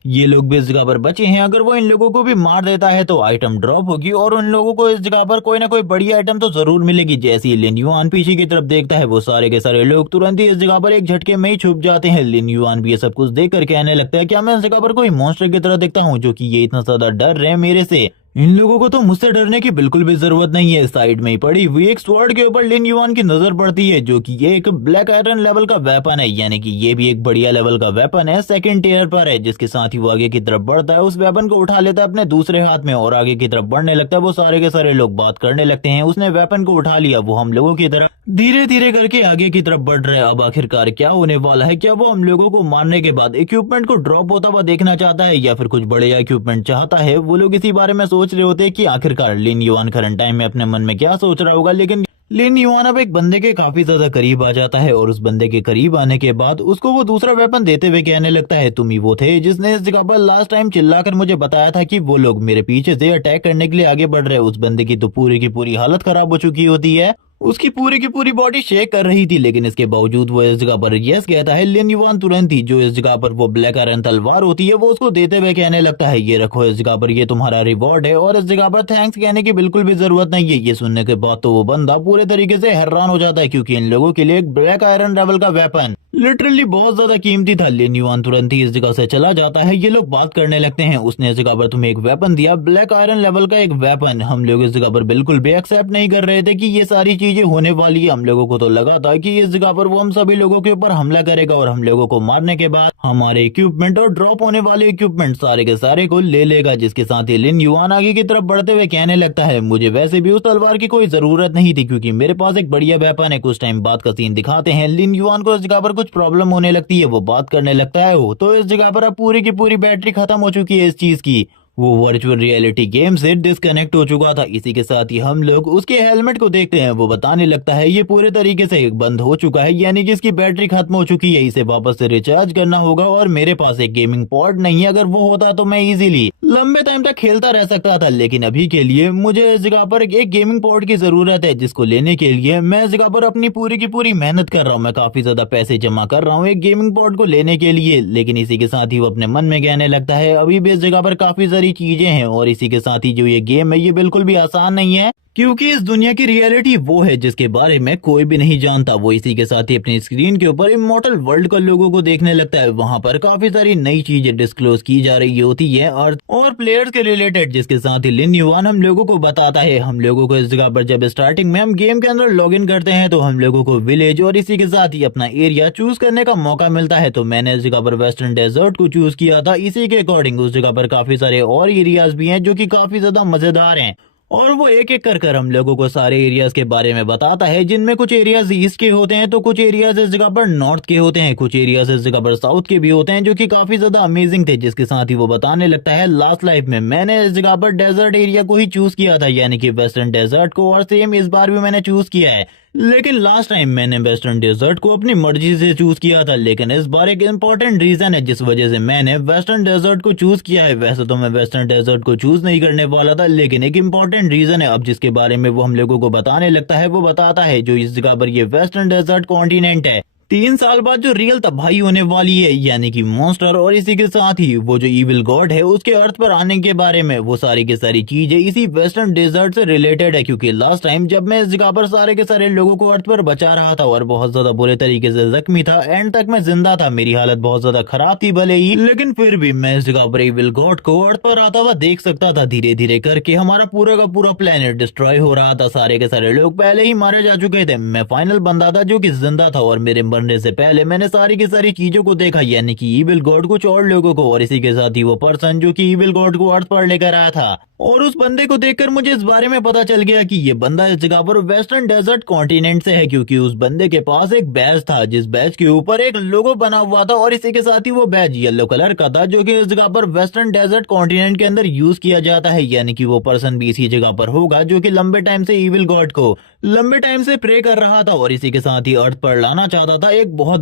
ये लोग भी इस जगह पर बचे हैं। अगर वो इन लोगों को भी मार देता है तो आइटम ड्रॉप होगी और उन लोगों को इस जगह पर कोई ना कोई बड़ी आइटम तो जरूर मिलेगी। जैसे ही लिन युआन पीछे की तरफ देखता है, वो सारे के सारे लोग तुरंत ही इस जगह पर एक झटके में ही छुप जाते हैं। लिन युआन भी ये सब कुछ देख कर कहने लगता है क्या मैं इस जगह पर कोई मॉन्स्टर की तरह दिखता हूँ, जो कि ये इतना ज्यादा डर रहे हैं मेरे से। इन लोगों को तो मुझसे डरने की बिल्कुल भी जरूरत नहीं है। साइड में ही पड़ी हुई एक स्वॉर्ड के ऊपर लिन युआन की नजर पड़ती है, जो कि ये एक ब्लैक आयरन लेवल का वेपन है, यानी कि ये भी एक बढ़िया लेवल का वेपन है, 2nd टियर पर है। जिसके साथ ही वो आगे की तरफ बढ़ता है, उस वेपन को उठा लेता है अपने दूसरे हाथ में और आगे की तरफ बढ़ने लगता है। वो सारे के सारे लोग बात करने लगते हैं, उसने वेपन को उठा लिया, वो हम लोगों की तरफ धीरे धीरे करके आगे की तरफ बढ़ रहा है। अब आखिरकार क्या होने वाला है? क्या वो हम लोगों को मारने के बाद इक्विपमेंट को ड्रॉप होता हुआ देखना चाहता है या फिर कुछ बढ़िया इक्विपमेंट चाहता है? वो लोग इसी बारे में सोच सोच रहे होते हैं कि आखिरकार लिन युआन करंट टाइम में अपने मन में क्या सोच रहा होगा, लेकिन लिन युआन अब एक बंदे के काफी ज्यादा करीब आ जाता है और उस बंदे के करीब आने के बाद उसको वो दूसरा वेपन देते हुए कहने लगता है, तुम ही वो थे जिसने इस जगह पर लास्ट टाइम चिल्लाकर मुझे बताया था कि वो लोग मेरे पीछे से अटैक करने के लिए आगे बढ़ रहे हैं। उस बंदे की तो पूरी की पूरी हालत खराब हो चुकी होती है, उसकी पूरी की पूरी बॉडी शेक कर रही थी, लेकिन इसके बावजूद वो इस जगह पर यस कहता है। लिन युआन तुरंत ही जो इस जगह पर वो ब्लैक आयरन तलवार होती है वो उसको देते हुए कहने लगता है, ये रखो इस जगह पर, ये तुम्हारा रिवॉर्ड है और इस जगह पर थैंक्स कहने की बिल्कुल भी जरूरत नहीं है। ये सुनने के बाद तो वो बंदा पूरे तरीके से हैरान हो जाता है, क्योंकि इन लोगों के लिए एक ब्लैक आयरन लेवल का वेपन लिटरली बहुत ज्यादा कीमती था। लिन युआन तुरंत ही इस जगह से चला जाता है। ये लोग बात करने लगते हैं, उसने इस जगह पर तुम्हें एक वेपन दिया, ब्लैक आयरन लेवल का एक वेपन। हम लोग इस जगह पर बिल्कुल भी एक्सेप्ट नहीं कर रहे थे कि ये सारी चीजें होने वाली है। हम लोगों को तो लगा था कि इस जगह पर वो हम सभी लोगों के ऊपर हमला करेगा और हम लोगों को मारने के बाद हमारे इक्विपमेंट और ड्रॉप होने वाले इक्विपमेंट सारे के सारे को ले लेगा। जिसके साथ ही लिन युआन आगे की तरफ बढ़ते हुए कहने लगता है, मुझे वैसे भी उस तलवार की कोई जरूरत नहीं थी, क्योंकि मेरे पास एक बढ़िया वेपन है। कुछ टाइम बाद का सीन दिखाते हैं, लिन युआन को इस जगह पर कुछ प्रॉब्लम होने लगती है, वो बात करने लगता है, तो इस जगह पर अब पूरी की पूरी बैटरी खत्म हो चुकी है इस चीज की, वो वर्चुअल रियलिटी गेम से डिस्कनेक्ट हो चुका था। इसी के साथ ही हम लोग उसके हेलमेट को देखते हैं, वो बताने लगता है ये पूरे तरीके से बंद हो चुका है, यानी कि इसकी बैटरी खत्म हो चुकी है, इसे वापस से रिचार्ज करना होगा और मेरे पास एक गेमिंग पॉड नहीं है। अगर वो होता तो मैं इजीली लंबे टाइम तक खेलता रह सकता था, लेकिन अभी के लिए मुझे इस जगह पर एक गेमिंग पॉड की जरूरत है, जिसको लेने के लिए मैं इस जगह पर अपनी पूरी की पूरी मेहनत कर रहा हूँ। मैं काफी ज्यादा पैसे जमा कर रहा हूँ एक गेमिंग पॉड को लेने के लिए, लेकिन इसी के साथ ही वो अपने मन में कहने लगता है, अभी भी इस जगह पर काफी सारी चीजें हैं और इसी के साथ ही जो ये गेम है ये बिल्कुल भी आसान नहीं है, क्योंकि इस दुनिया की रियलिटी वो है जिसके बारे में कोई भी नहीं जानता। वो इसी के साथ ही अपनी स्क्रीन के ऊपर इमॉर्टल वर्ल्ड का लोगों को देखने लगता है, वहां पर काफी सारी नई चीजें डिस्क्लोज की जा रही होती है और प्लेयर्स के रिलेटेड, जिसके साथ ही लिन युआन हम लोगों को बताता है। हम लोगों को इस जगह पर जब स्टार्टिंग में हम गेम के अंदर लॉग इन करते हैं तो हम लोगों को विलेज और इसी के साथ ही अपना एरिया चूज करने का मौका मिलता है, तो मैंने इस जगह पर वेस्टर्न डेजर्ट को चूज किया था। इसी के अकॉर्डिंग उस जगह पर काफी सारे और एरियाज भी हैं जो कि काफी ज्यादा मजेदार हैं और वो एक एक कर हम लोगों को सारे एरियाज के बारे में बताता है, जिनमें कुछ एरियाज ईस्ट के होते हैं तो कुछ एरियाज इस जगह पर नॉर्थ के होते हैं, कुछ एरियाज इस जगह पर साउथ के भी होते हैं, जो कि काफी ज्यादा अमेजिंग थे। जिसके साथ ही वो बताने लगता है, लास्ट लाइफ में मैंने इस जगह पर डेजर्ट एरिया को ही चूज किया था, यानी कि वेस्टर्न डेजर्ट को, और सेम इस बार भी मैंने चूज किया है, लेकिन लास्ट टाइम मैंने वेस्टर्न डेजर्ट को अपनी मर्जी से चूज किया था, लेकिन इस बार एक इम्पोर्टेंट रीजन है जिस वजह से मैंने वेस्टर्न डेजर्ट को चूज किया है। वैसे तो मैं वेस्टर्न डेजर्ट को चूज नहीं करने वाला था, लेकिन एक इम्पोर्टेंट रीजन है अब जिसके बारे में वो हम लोगों को बताने लगता है। वो बताता है जो इस जगह पर ये वेस्टर्न डेजर्ट कॉन्टिनेंट है, 3 साल बाद जो रियल तबाही होने वाली है, यानी कि मॉन्स्टर और इसी के साथ ही वो जो इविल गॉड है उसके अर्थ पर आने के बारे में, वो सारी की सारी चीजें इसी वेस्टर्न डेजर्ट से रिलेटेड है। क्योंकि लास्ट टाइम जब मैं इस जगह पर सारे के सारे लोगों को अर्थ पर बचा रहा था और बहुत ज्यादा बुरे तरीके से जख्मी था, एंड तक मैं जिंदा था, मेरी हालत बहुत ज्यादा खराब थी भले ही, लेकिन फिर भी मैं इस जगह पर इविल गॉड को अर्थ पर आता हुआ देख सकता था। धीरे धीरे करके हमारा पूरा का पूरा प्लेनेट डिस्ट्रॉय हो रहा था, सारे के सारे लोग पहले ही मारे जा चुके थे, मैं फाइनल बंदा था जो कि जिंदा था और मेरे मरने से पहले मैंने सारी की सारी चीजों को देखा, यानी कि इविल गॉड कुछ और लोगों को, और इसी के साथ ही वो पर्सन जो कि इविल गॉड को अर्थ पर लेकर आया था। और उस बंदे को देखकर मुझे इस बारे में पता चल गया कि ये बंदा इस जगह पर वेस्टर्न डेजर्ट कॉन्टिनेंट से है, क्योंकि उस बंदे के पास एक बैज था जिस बैज के ऊपर एक लोगो बना हुआ था, और इसी के साथ ही वो बैज येलो कलर का था जो कि इस जगह पर वेस्टर्न डेजर्ट कॉन्टिनेंट के अंदर यूज किया जाता है, यानी कि वो पर्सन भी इसी जगह पर होगा जो कि लंबे टाइम से इविल गॉड को लंबे टाइम से प्रे कर रहा था और इसी के साथ ही अर्थ पर लाना चाहता था एक बहुत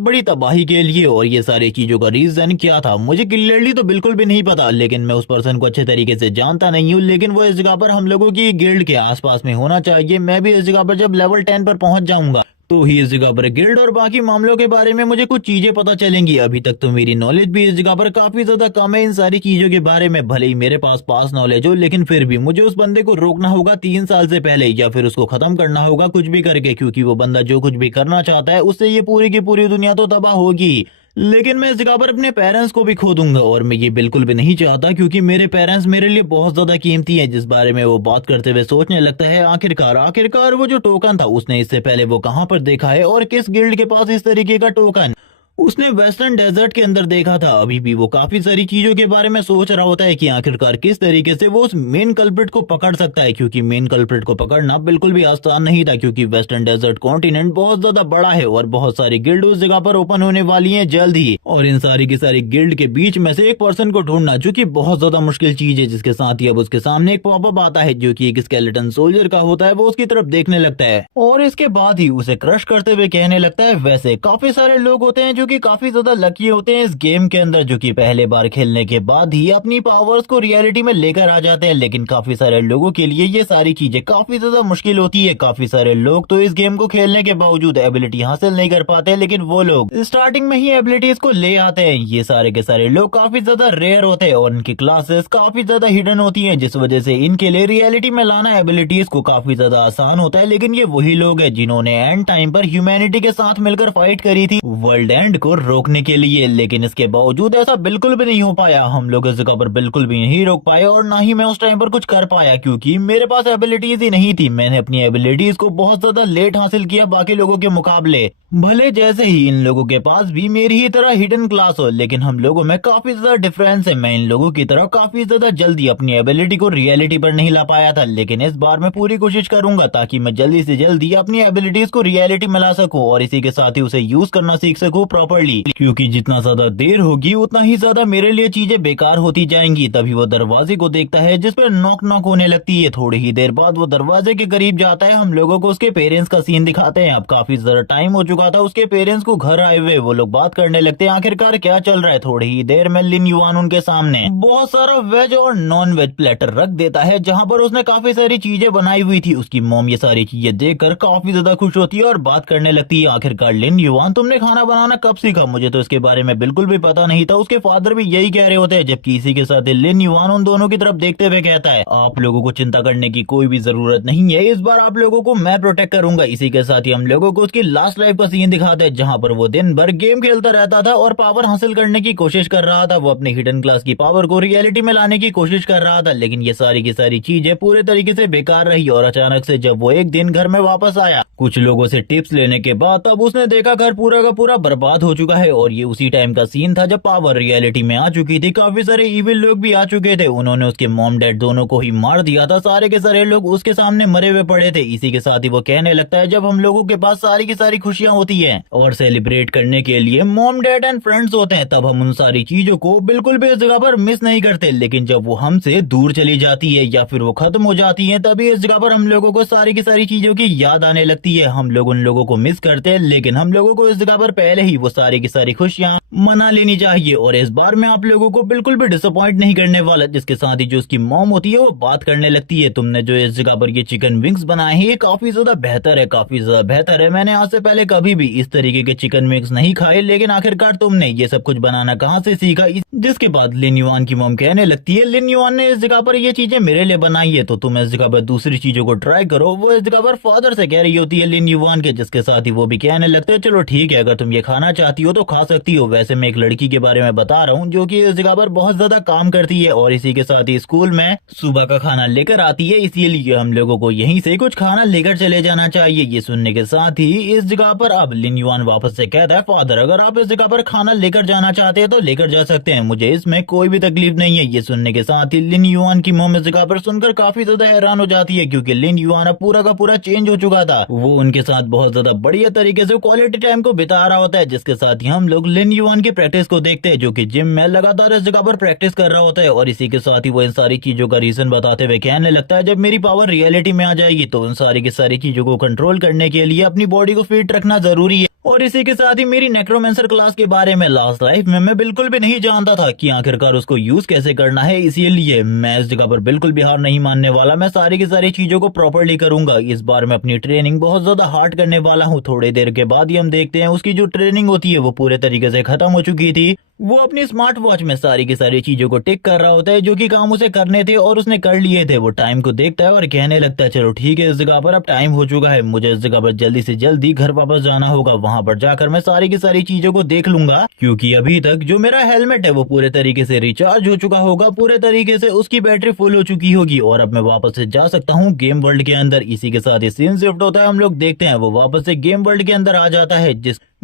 बड़ी तबाही के लिए। और ये सारी चीजों का रीजन क्या था मुझे क्लियरली तो बिल्कुल भी नहीं पता, लेकिन मैं उस पर्सन को अच्छे तरीके से जानता नहीं हूँ, लेकिन वो इस जगह पर हम लोगों की गिल्ड के आसपास में होना चाहिए। मैं भी इस जगह पर जब लेवल 10 पर पहुंच जाऊंगा तो ही इस जगह पर गिल्ड और बाकी मामलों के बारे में मुझे कुछ चीजें पता चलेंगी। अभी तक तो मेरी नॉलेज भी इस जगह पर काफी ज्यादा कम है इन सारी चीजों के बारे में, भले ही मेरे पास पास नॉलेज हो, लेकिन फिर भी मुझे उस बंदे को रोकना होगा 3 साल से पहले, या फिर उसको खत्म करना होगा कुछ भी करके, क्योंकि वो बंदा जो कुछ भी करना चाहता है उससे ये पूरी की पूरी दुनिया तो तबाह होगी, लेकिन मैं इस जगह पर अपने पेरेंट्स को भी खो दूंगा और मैं ये बिल्कुल भी नहीं चाहता, क्योंकि मेरे पेरेंट्स मेरे लिए बहुत ज्यादा कीमती हैं। जिस बारे में वो बात करते हुए सोचने लगता है, आखिरकार वो जो टोकन था उसने इससे पहले वो कहां पर देखा है और किस गिल्ड के पास इस तरीके का टोकन, उसने वेस्टर्न डेजर्ट के अंदर देखा था। अभी भी वो काफी सारी चीजों के बारे में सोच रहा होता है कि आखिरकार किस तरीके से वो उस मेन कल्प्रिट को पकड़ सकता है, क्योंकि मेन कल्प्रिट को पकड़ना बिल्कुल भी आसान नहीं था, क्योंकि वेस्टर्न डेजर्ट कॉन्टिनेंट बहुत ज्यादा बड़ा है और बहुत सारी गिल्ड उस जगह पर ओपन होने वाली है जल्द ही। और इन सारी की सारी गिल्ड के बीच में से एक पर्सन को ढूंढना जो की बहुत ज्यादा मुश्किल चीज है, जिसके साथ ही अब उसके सामने एक पॉपअप आता है जो की एक स्केलेटन सोल्जर का होता है। वो उसकी तरफ देखने लगता है और इसके बाद ही उसे क्रश करते हुए कहने लगता है, वैसे काफी सारे लोग होते हैं जो कि काफी ज्यादा लकी होते हैं इस गेम के अंदर, जो कि पहले बार खेलने के बाद ही अपनी पावर्स को रियलिटी में लेकर आ जाते हैं। लेकिन काफी सारे लोगों के लिए ये सारी चीजें काफी ज्यादा मुश्किल होती है। काफी सारे लोग तो इस गेम को खेलने के बावजूद एबिलिटी हासिल नहीं कर पाते, लेकिन वो लोग स्टार्टिंग में ही एबिलिटीज को ले आते हैं। ये सारे के सारे लोग काफी ज्यादा रेयर होते हैं और इनकी क्लासेस काफी ज्यादा हिडन होती है, जिस वजह से इनके लिए रियलिटी में लाना एबिलिटीज को काफी ज्यादा आसान होता है। लेकिन ये वही लोग हैं जिन्होंने एंड टाइम पर ह्यूमैनिटी के साथ मिलकर फाइट करी थी वर्ल्ड एंड को रोकने के लिए, लेकिन इसके बावजूद ऐसा बिल्कुल भी नहीं हो पाया। हम लोग इस जगह पर बिल्कुल भी नहीं रोक पाए और ना ही मैं उस टाइम पर कुछ कर पाया, क्योंकि मेरे पास एबिलिटीज ही नहीं थी। मैंने अपनी एबिलिटीज को बहुत ज्यादा लेट हासिल किया बाकी लोगों के मुकाबले। भले जैसे ही इन लोगों के पास भी मेरी ही तरह हिडन क्लास हो, लेकिन हम लोगों में काफी ज्यादा डिफरेंस है। मैं इन लोगों की तरह काफी ज्यादा जल्दी अपनी एबिलिटी को रियलिटी पर नहीं ला पाया था, लेकिन इस बार मैं पूरी कोशिश करूंगा ताकि मैं जल्दी से जल्दी अपनी एबिलिटीज को रियलिटी में ला सकूं और इसी के साथ ही उसे यूज करना सीख सकूं प्रॉपर्ली, क्योंकि जितना ज्यादा देर होगी उतना ही ज्यादा मेरे लिए चीजें बेकार होती जाएंगी। तभी वो दरवाजे को देखता है जिस पर नॉक नॉक होने लगती है। थोड़ी ही देर बाद वो दरवाजे के करीब जाता है। हम लोगों को उसके पेरेंट्स का सीन दिखाते हैं। अब काफी ज्यादा टाइम हो चुका था उसके पेरेंट्स को घर आए हुए। वो लोग बात करने लगते हैं आखिरकार क्या चल रहा है। थोड़ी ही देर में लिन युआन उनके सामने बहुत सारा वेज और नॉन वेज प्लेटर रख देता है, जहाँ पर उसने काफी सारी चीजें बनाई हुई थी। उसकी मॉम ये सारी चीजें देखकर काफी ज्यादा खुश होती है और बात करने लगती है, आखिरकार लिन युआन तुमने खाना बनाना कब सीखा? मुझे तो इसके बारे में बिल्कुल भी पता नहीं था। उसके फादर भी यही कह रहे होते हैं, जबकि इसी के साथ लिन युआन उन दोनों की तरफ देखते हुए कहता है, आप लोगों को चिंता करने की कोई भी जरूरत नहीं है, इस बार आप लोगों को मैं प्रोटेक्ट करूंगा। इसी के साथ ही हम लोगों को उसकी लास्ट लाइफ का सीन दिखाते हैं, जहाँ पर वो दिन भर गेम खेलता रहता था और पावर हासिल करने की कोशिश कर रहा था। वो अपनी हिडन क्लास की पावर को रियलिटी में लाने की कोशिश कर रहा था, लेकिन ये सारी की सारी चीजें पूरे तरीके से बेकार रही। और अचानक से जब वो एक दिन घर में वापस आया कुछ लोगों से टिप्स लेने के बाद, तब उसने देखा घर पूरा का पूरा बर्बाद हो चुका है। और ये उसी टाइम का सीन था जब पावर रियलिटी में आ चुकी थी। काफी सारे इविल लोग भी आ चुके थे। उन्होंने उसके मॉम डैड दोनों को ही मार दिया था। सारे के सारे लोग उसके सामने मरे हुए पड़े थे। इसी के साथ ही वो कहने लगता है, जब हम लोगों के पास सारी की सारी खुशियां होती है और सेलिब्रेट करने के लिए मॉम डैड एंड फ्रेंड्स होते हैं, तब हम उन सारी चीजों को बिल्कुल भी इस जगह पर मिस नहीं करते। लेकिन जब वो हमसे दूर चली जाती है या फिर वो खत्म हो जाती है, तभी इस जगह पर हम लोगों को सारी की सारी चीजों की याद आने लगती है। हम लोग उन लोगों को मिस करते हैं, लेकिन हम लोगों को इस जगह पर पहले ही वो सारी की सारी खुशियां मना लेनी चाहिए। और इस बार मैं आप लोगों को बिल्कुल भी डिसअपॉइंट नहीं करने वाला। जिसके साथ ही जो उसकी मॉम होती है वो बात करने लगती है, तुमने जो इस जगह पर ये चिकन विंग्स बनाए हैं ये काफी ज्यादा बेहतर है, काफी ज्यादा बेहतर है। मैंने आज से पहले कभी भी इस तरीके के चिकन विंग्स नहीं खाए, लेकिन आखिरकार तुमने ये सब कुछ बनाना कहाँ से सीखा? जिसके बाद लिन युआन की मॉम कहने लगती है, लिन युआन ने इस जगह पर ये चीजें मेरे लिए बनाई है, तो तुम इस जगह पर दूसरी चीजों को ट्राई करो। वो इस जगह पर फादर से कह रही होती है लिन युआन के, जिसके साथ ही वो भी कहने लगते हैं, चलो ठीक है, अगर तुम ये खाना चाहती हो तो खा सकती हो। वैसे मैं एक लड़की के बारे में बता रहा हूँ जो कि इस जगह पर बहुत ज्यादा काम करती है और इसी के साथ ही स्कूल में सुबह का खाना लेकर आती है, इसीलिए हम लोगों को यहीं से कुछ खाना लेकर चले जाना चाहिए। ये सुनने के साथ ही इस जगह पर अब लिन युआन वापस से कहता है, फादर अगर आप इस जगह पर खाना लेकर जाना चाहते हैं तो लेकर जा सकते हैं, मुझे इसमें कोई भी तकलीफ नहीं है। ये सुनने के साथ ही लिन युआन की मॉम इस जगह पर सुनकर काफी ज्यादा हैरान हो जाती है, क्योंकि लिन युआन अब पूरा का पूरा चेंज हो चुका था। वो उनके साथ बहुत ज्यादा बढ़िया तरीके से क्वालिटी टाइम को बिता रहा होता है। जिसके साथ ही हम लोग लिन युआन की प्रैक्टिस को देखते हैं, जो कि जिम में लगातार इस जगह पर प्रैक्टिस कर रहा होता है। और इसी के साथ ही वो इन सारी चीजों का रीजन बताते हुए कहने लगता है, जब मेरी पावर रियलिटी में आ जाएगी तो उन सारी की सारी चीजों को कंट्रोल करने के लिए अपनी बॉडी को फिट रखना जरूरी है। और इसी के साथ ही मेरी नेक्रोमेंसर क्लास के बारे में लास्ट लाइफ में मैं बिल्कुल भी नहीं जानता था कि आखिरकार उसको यूज कैसे करना है, इसीलिए मैं इस जगह पर बिल्कुल भी हार नहीं मानने वाला। मैं सारी की सारी चीजों को प्रॉपर्ली करूंगा। इस बार मैं अपनी ट्रेनिंग बहुत ज्यादा हार्ड करने वाला हूँ। थोड़ी देर के बाद ही हम देखते हैं उसकी जो ट्रेनिंग होती है वो पूरे तरीके से खत्म हो चुकी थी। वो अपनी स्मार्ट वॉच में सारी की सारी चीजों को टिक कर रहा होता है जो कि काम उसे करने थे और उसने कर लिए थे। वो टाइम को देखता है और कहने लगता है, चलो ठीक है, इस जगह पर अब टाइम हो चुका है, मुझे इस जगह पर जल्दी से जल्दी घर वापस जाना होगा। वहां पर जाकर मैं सारी की सारी चीजों को देख लूंगा, क्योंकि अभी तक जो मेरा हेलमेट है वो पूरे तरीके से रिचार्ज हो चुका होगा, पूरे तरीके से उसकी बैटरी फुल हो चुकी होगी और अब मैं वापस से जा सकता हूँ गेम वर्ल्ड के अंदर। इसी के साथ ही सीन शिफ्ट होता है, हम लोग देखते हैं वो वापस से गेम वर्ल्ड के अंदर आ जाता है,